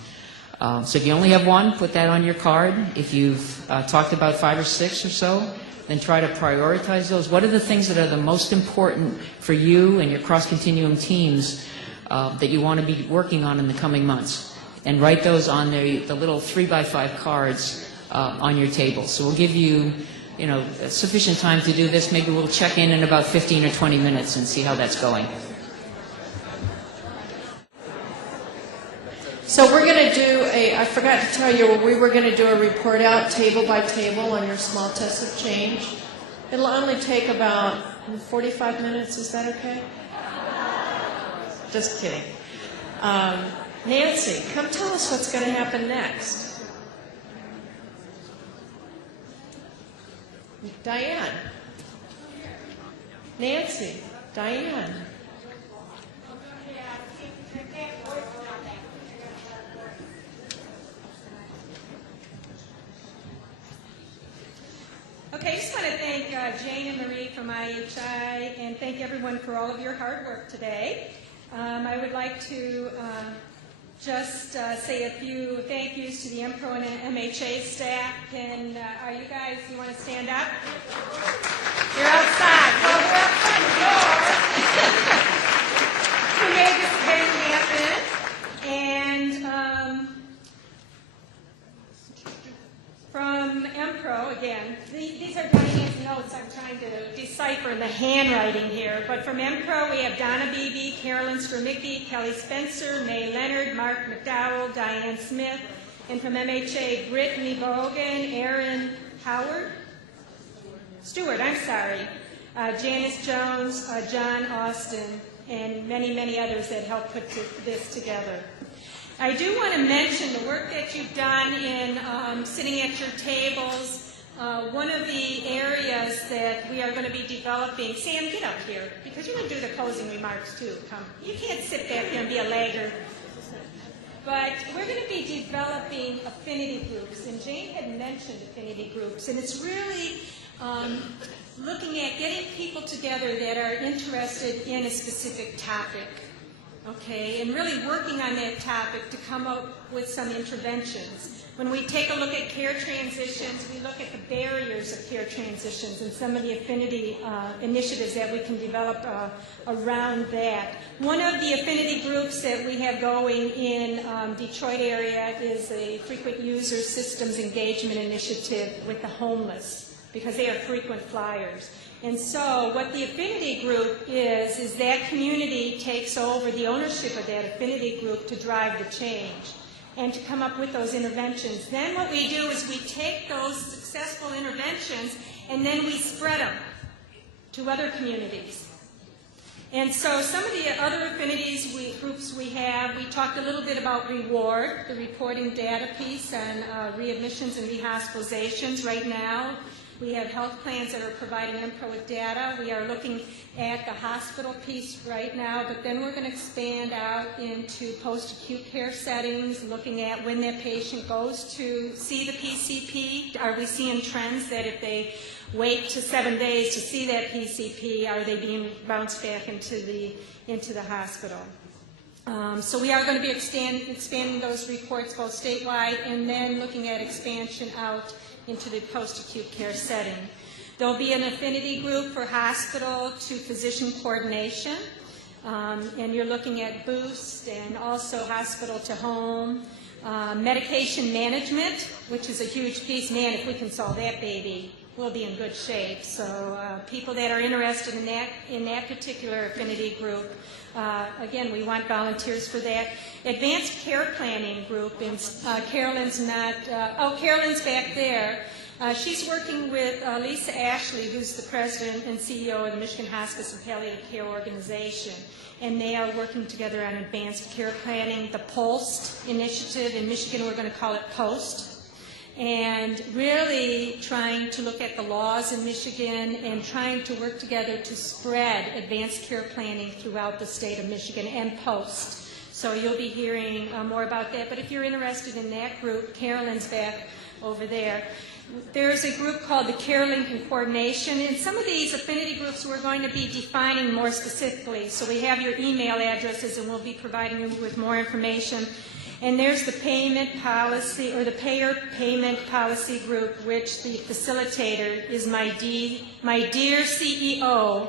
So if you only have one, put that on your card. If you've talked about 5 or 6 or so, then try to prioritize those. What are the things that are the most important for you and your cross-continuum teams that you want to be working on in the coming months? And write those on the little 3x5 cards on your table. So we'll give you, sufficient time to do this. Maybe we'll check in about 15 or 20 minutes and see how that's going. So we're going to do I forgot to tell you, we were going to do a report out table by table on your small tests of change. It'll only take about 45 minutes. Is that okay? Just kidding. Nancy, come tell us what's going to happen next. Diane. Nancy. Diane. Okay, I just want to thank Jane and Marie from IHI and thank everyone for all of your hard work today. I would like to just say a few thank yous to the MPRO and MHA staff. And are you guys, you want to stand up? You're outside. Well, we're outside the door. Who made this event happen? And from MPRO, again, these are Diane's notes. I'm trying to decipher the handwriting here. But from MPRO, we have Donna Beebe, Carolyn Stromicki, Kelly Spencer, May Leonard, Mark McDowell, Diane Smith. And from MHA, Brittany Bogan, Aaron Stewart, Janice Jones, John Austin, and many, many others that helped put this together. I do want to mention the work that you've done in sitting at your tables. One of the areas that we are going to be developing, Sam, get up here, because you're going to do the closing remarks too. Come. You can't sit back there and be a laggard. But we're going to be developing affinity groups, and Jane had mentioned affinity groups, and it's really looking at getting people together that are interested in a specific topic. okay, and really working on that topic to come up with some interventions. When we take a look at care transitions, we look at the barriers of care transitions and some of the affinity initiatives that we can develop around that. One of the affinity groups that we have going in Detroit area is a frequent user systems engagement initiative with the homeless, because they are frequent flyers. And so what the affinity group is that community takes over the ownership of that affinity group to drive the change and to come up with those interventions. Then what we do is we take those successful interventions and then we spread them to other communities. And so some of the other affinities groups we have, we talked a little bit about REWARD, the reporting data piece on readmissions and rehospitalizations right now. We have health plans that are providing MPRO with data. We are looking at the hospital piece right now, but then we're going to expand out into post-acute care settings, looking at when that patient goes to see the PCP. Are we seeing trends that if they wait to 7 days to see that PCP, are they being bounced back into the hospital? So we are going to be expanding those reports both statewide and then looking at expansion out into the post-acute care setting. There'll be an affinity group for hospital to physician coordination, and you're looking at boost and also hospital to home. Medication management, which is a huge piece. Man, if we can solve that baby, we'll be in good shape. So people that are interested in that particular affinity group, again, we want volunteers for that. Advanced care planning group, and Carolyn's Carolyn's back there. She's working with Lisa Ashley, who's the president and CEO of the Michigan Hospice and Palliative Care Organization. And they are working together on advanced care planning. The POST initiative in Michigan, we're going to call it POST. And really trying to look at the laws in Michigan and trying to work together to spread advanced care planning throughout the state of Michigan and POST. So you'll be hearing more about that. But if you're interested in that group, Carolyn's back over there. There's a group called the Care Link and Coordination, and some of these affinity groups we're going to be defining more specifically. So we have your email addresses, and we'll be providing you with more information. And there's the payment policy, or the payer payment policy group, which the facilitator is my dear CEO,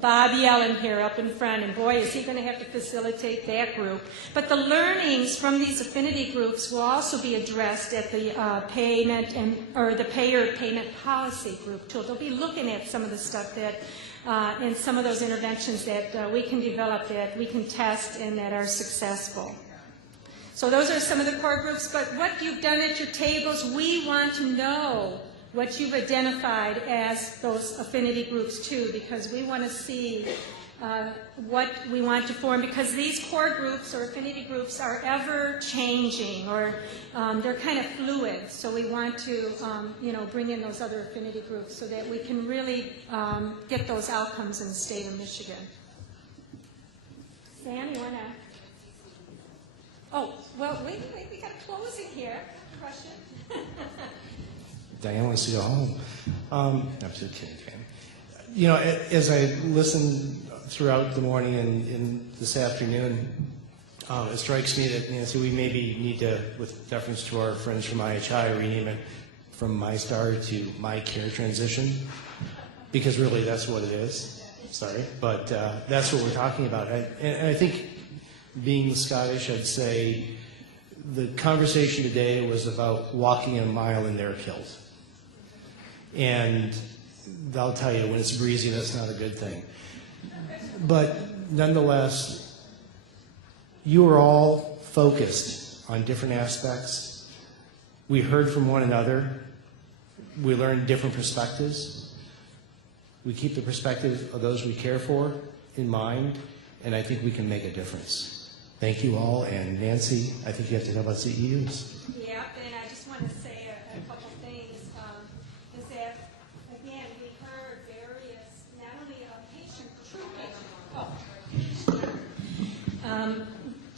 Bob Yellen here up in front, and boy, is he going to have to facilitate that group. But the learnings from these affinity groups will also be addressed at the the payer payment policy group too. They'll be looking at some of the stuff that, and some of those interventions that we can develop, that we can test, and that are successful. So those are some of the core groups, but what you've done at your tables, we want to know what you've identified as those affinity groups too, because we want to see what we want to form, because these core groups or affinity groups are ever changing, or they're kind of fluid. So we want to bring in those other affinity groups so that we can really get those outcomes in the state of Michigan. Sam, you want to? Oh, well, wait, we got a closing here. Question? Diane wants to go home. I'm just kidding, Dan. As I listened throughout the morning and this afternoon, it strikes me that, Nancy, we maybe need to, with deference to our friends from IHI, rename it from MyStar to My Care Transition, because really that's what it is. Sorry, but that's what we're talking about. And I think, being Scottish, I'd say the conversation today was about walking a mile in their kilt. And I'll tell you, when it's breezy, that's not a good thing. But nonetheless, you are all focused on different aspects. We heard from one another. We learned different perspectives. We keep the perspective of those we care for in mind, and I think we can make a difference. Thank you all, and Nancy, I think you have to know about CEUs. Yeah, and I just want to say a couple things. Is that, again, we heard various, not only a patient,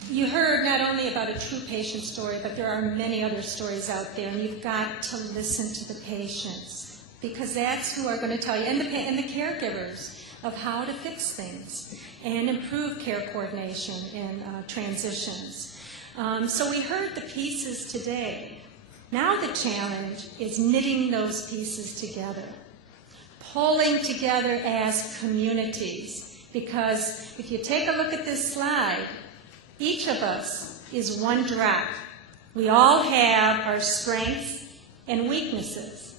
you heard not only about a true patient story, but there are many other stories out there, and you've got to listen to the patients, because that's who are going to tell you, and the caregivers, of how to fix things. and improve care coordination in transitions. So we heard the pieces today. Now the challenge is knitting those pieces together, pulling together as communities. Because if you take a look at this slide, each of us is one drop. We all have our strengths and weaknesses.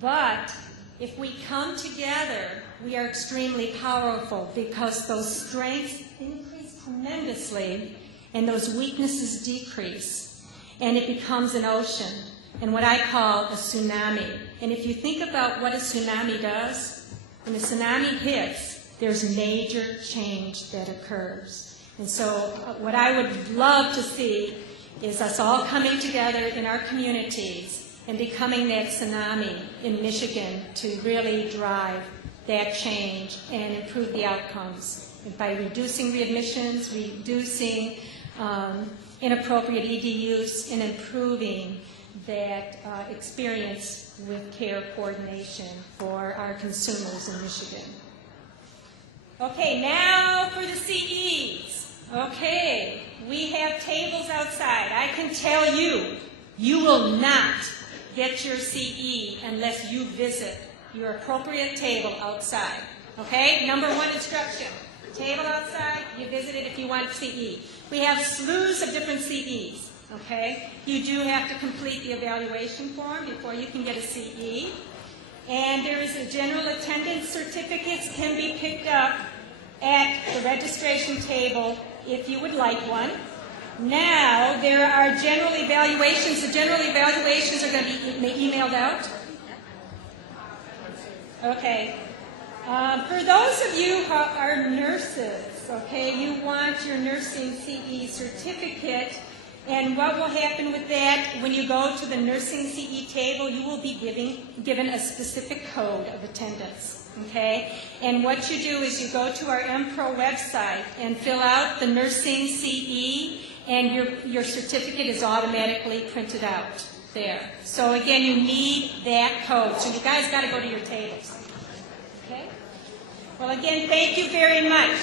But if we come together, we are extremely powerful because those strengths increase tremendously and those weaknesses decrease. And it becomes an ocean, and what I call a tsunami. And if you think about what a tsunami does, when a tsunami hits, there's major change that occurs. And so what I would love to see is us all coming together in our communities and becoming that tsunami in Michigan to really drive that change and improve the outcomes by reducing readmissions, reducing inappropriate ED use, and improving that experience with care coordination for our consumers in Michigan. Okay, now for the CEs. Okay, we have tables outside. I can tell you, you will not get your CE unless you visit your appropriate table outside. Okay, number one instruction. Table outside, you visit it if you want CE. We have slews of different CEs. Okay, you do have to complete the evaluation form before you can get a CE. And there is a general attendance certificates can be picked up at the registration table if you would like one. Now, there are general evaluations. The general evaluations are going to be emailed out. Okay. For those of you who are nurses, okay, you want your nursing CE certificate. And what will happen with that, when you go to the nursing CE table, you will be given a specific code of attendance, okay? And what you do is you go to our MPRO website and fill out the nursing CE, and your certificate is automatically printed out there. So again, you need that code. So you guys got to go to your tables, okay? Well, again, thank you very much.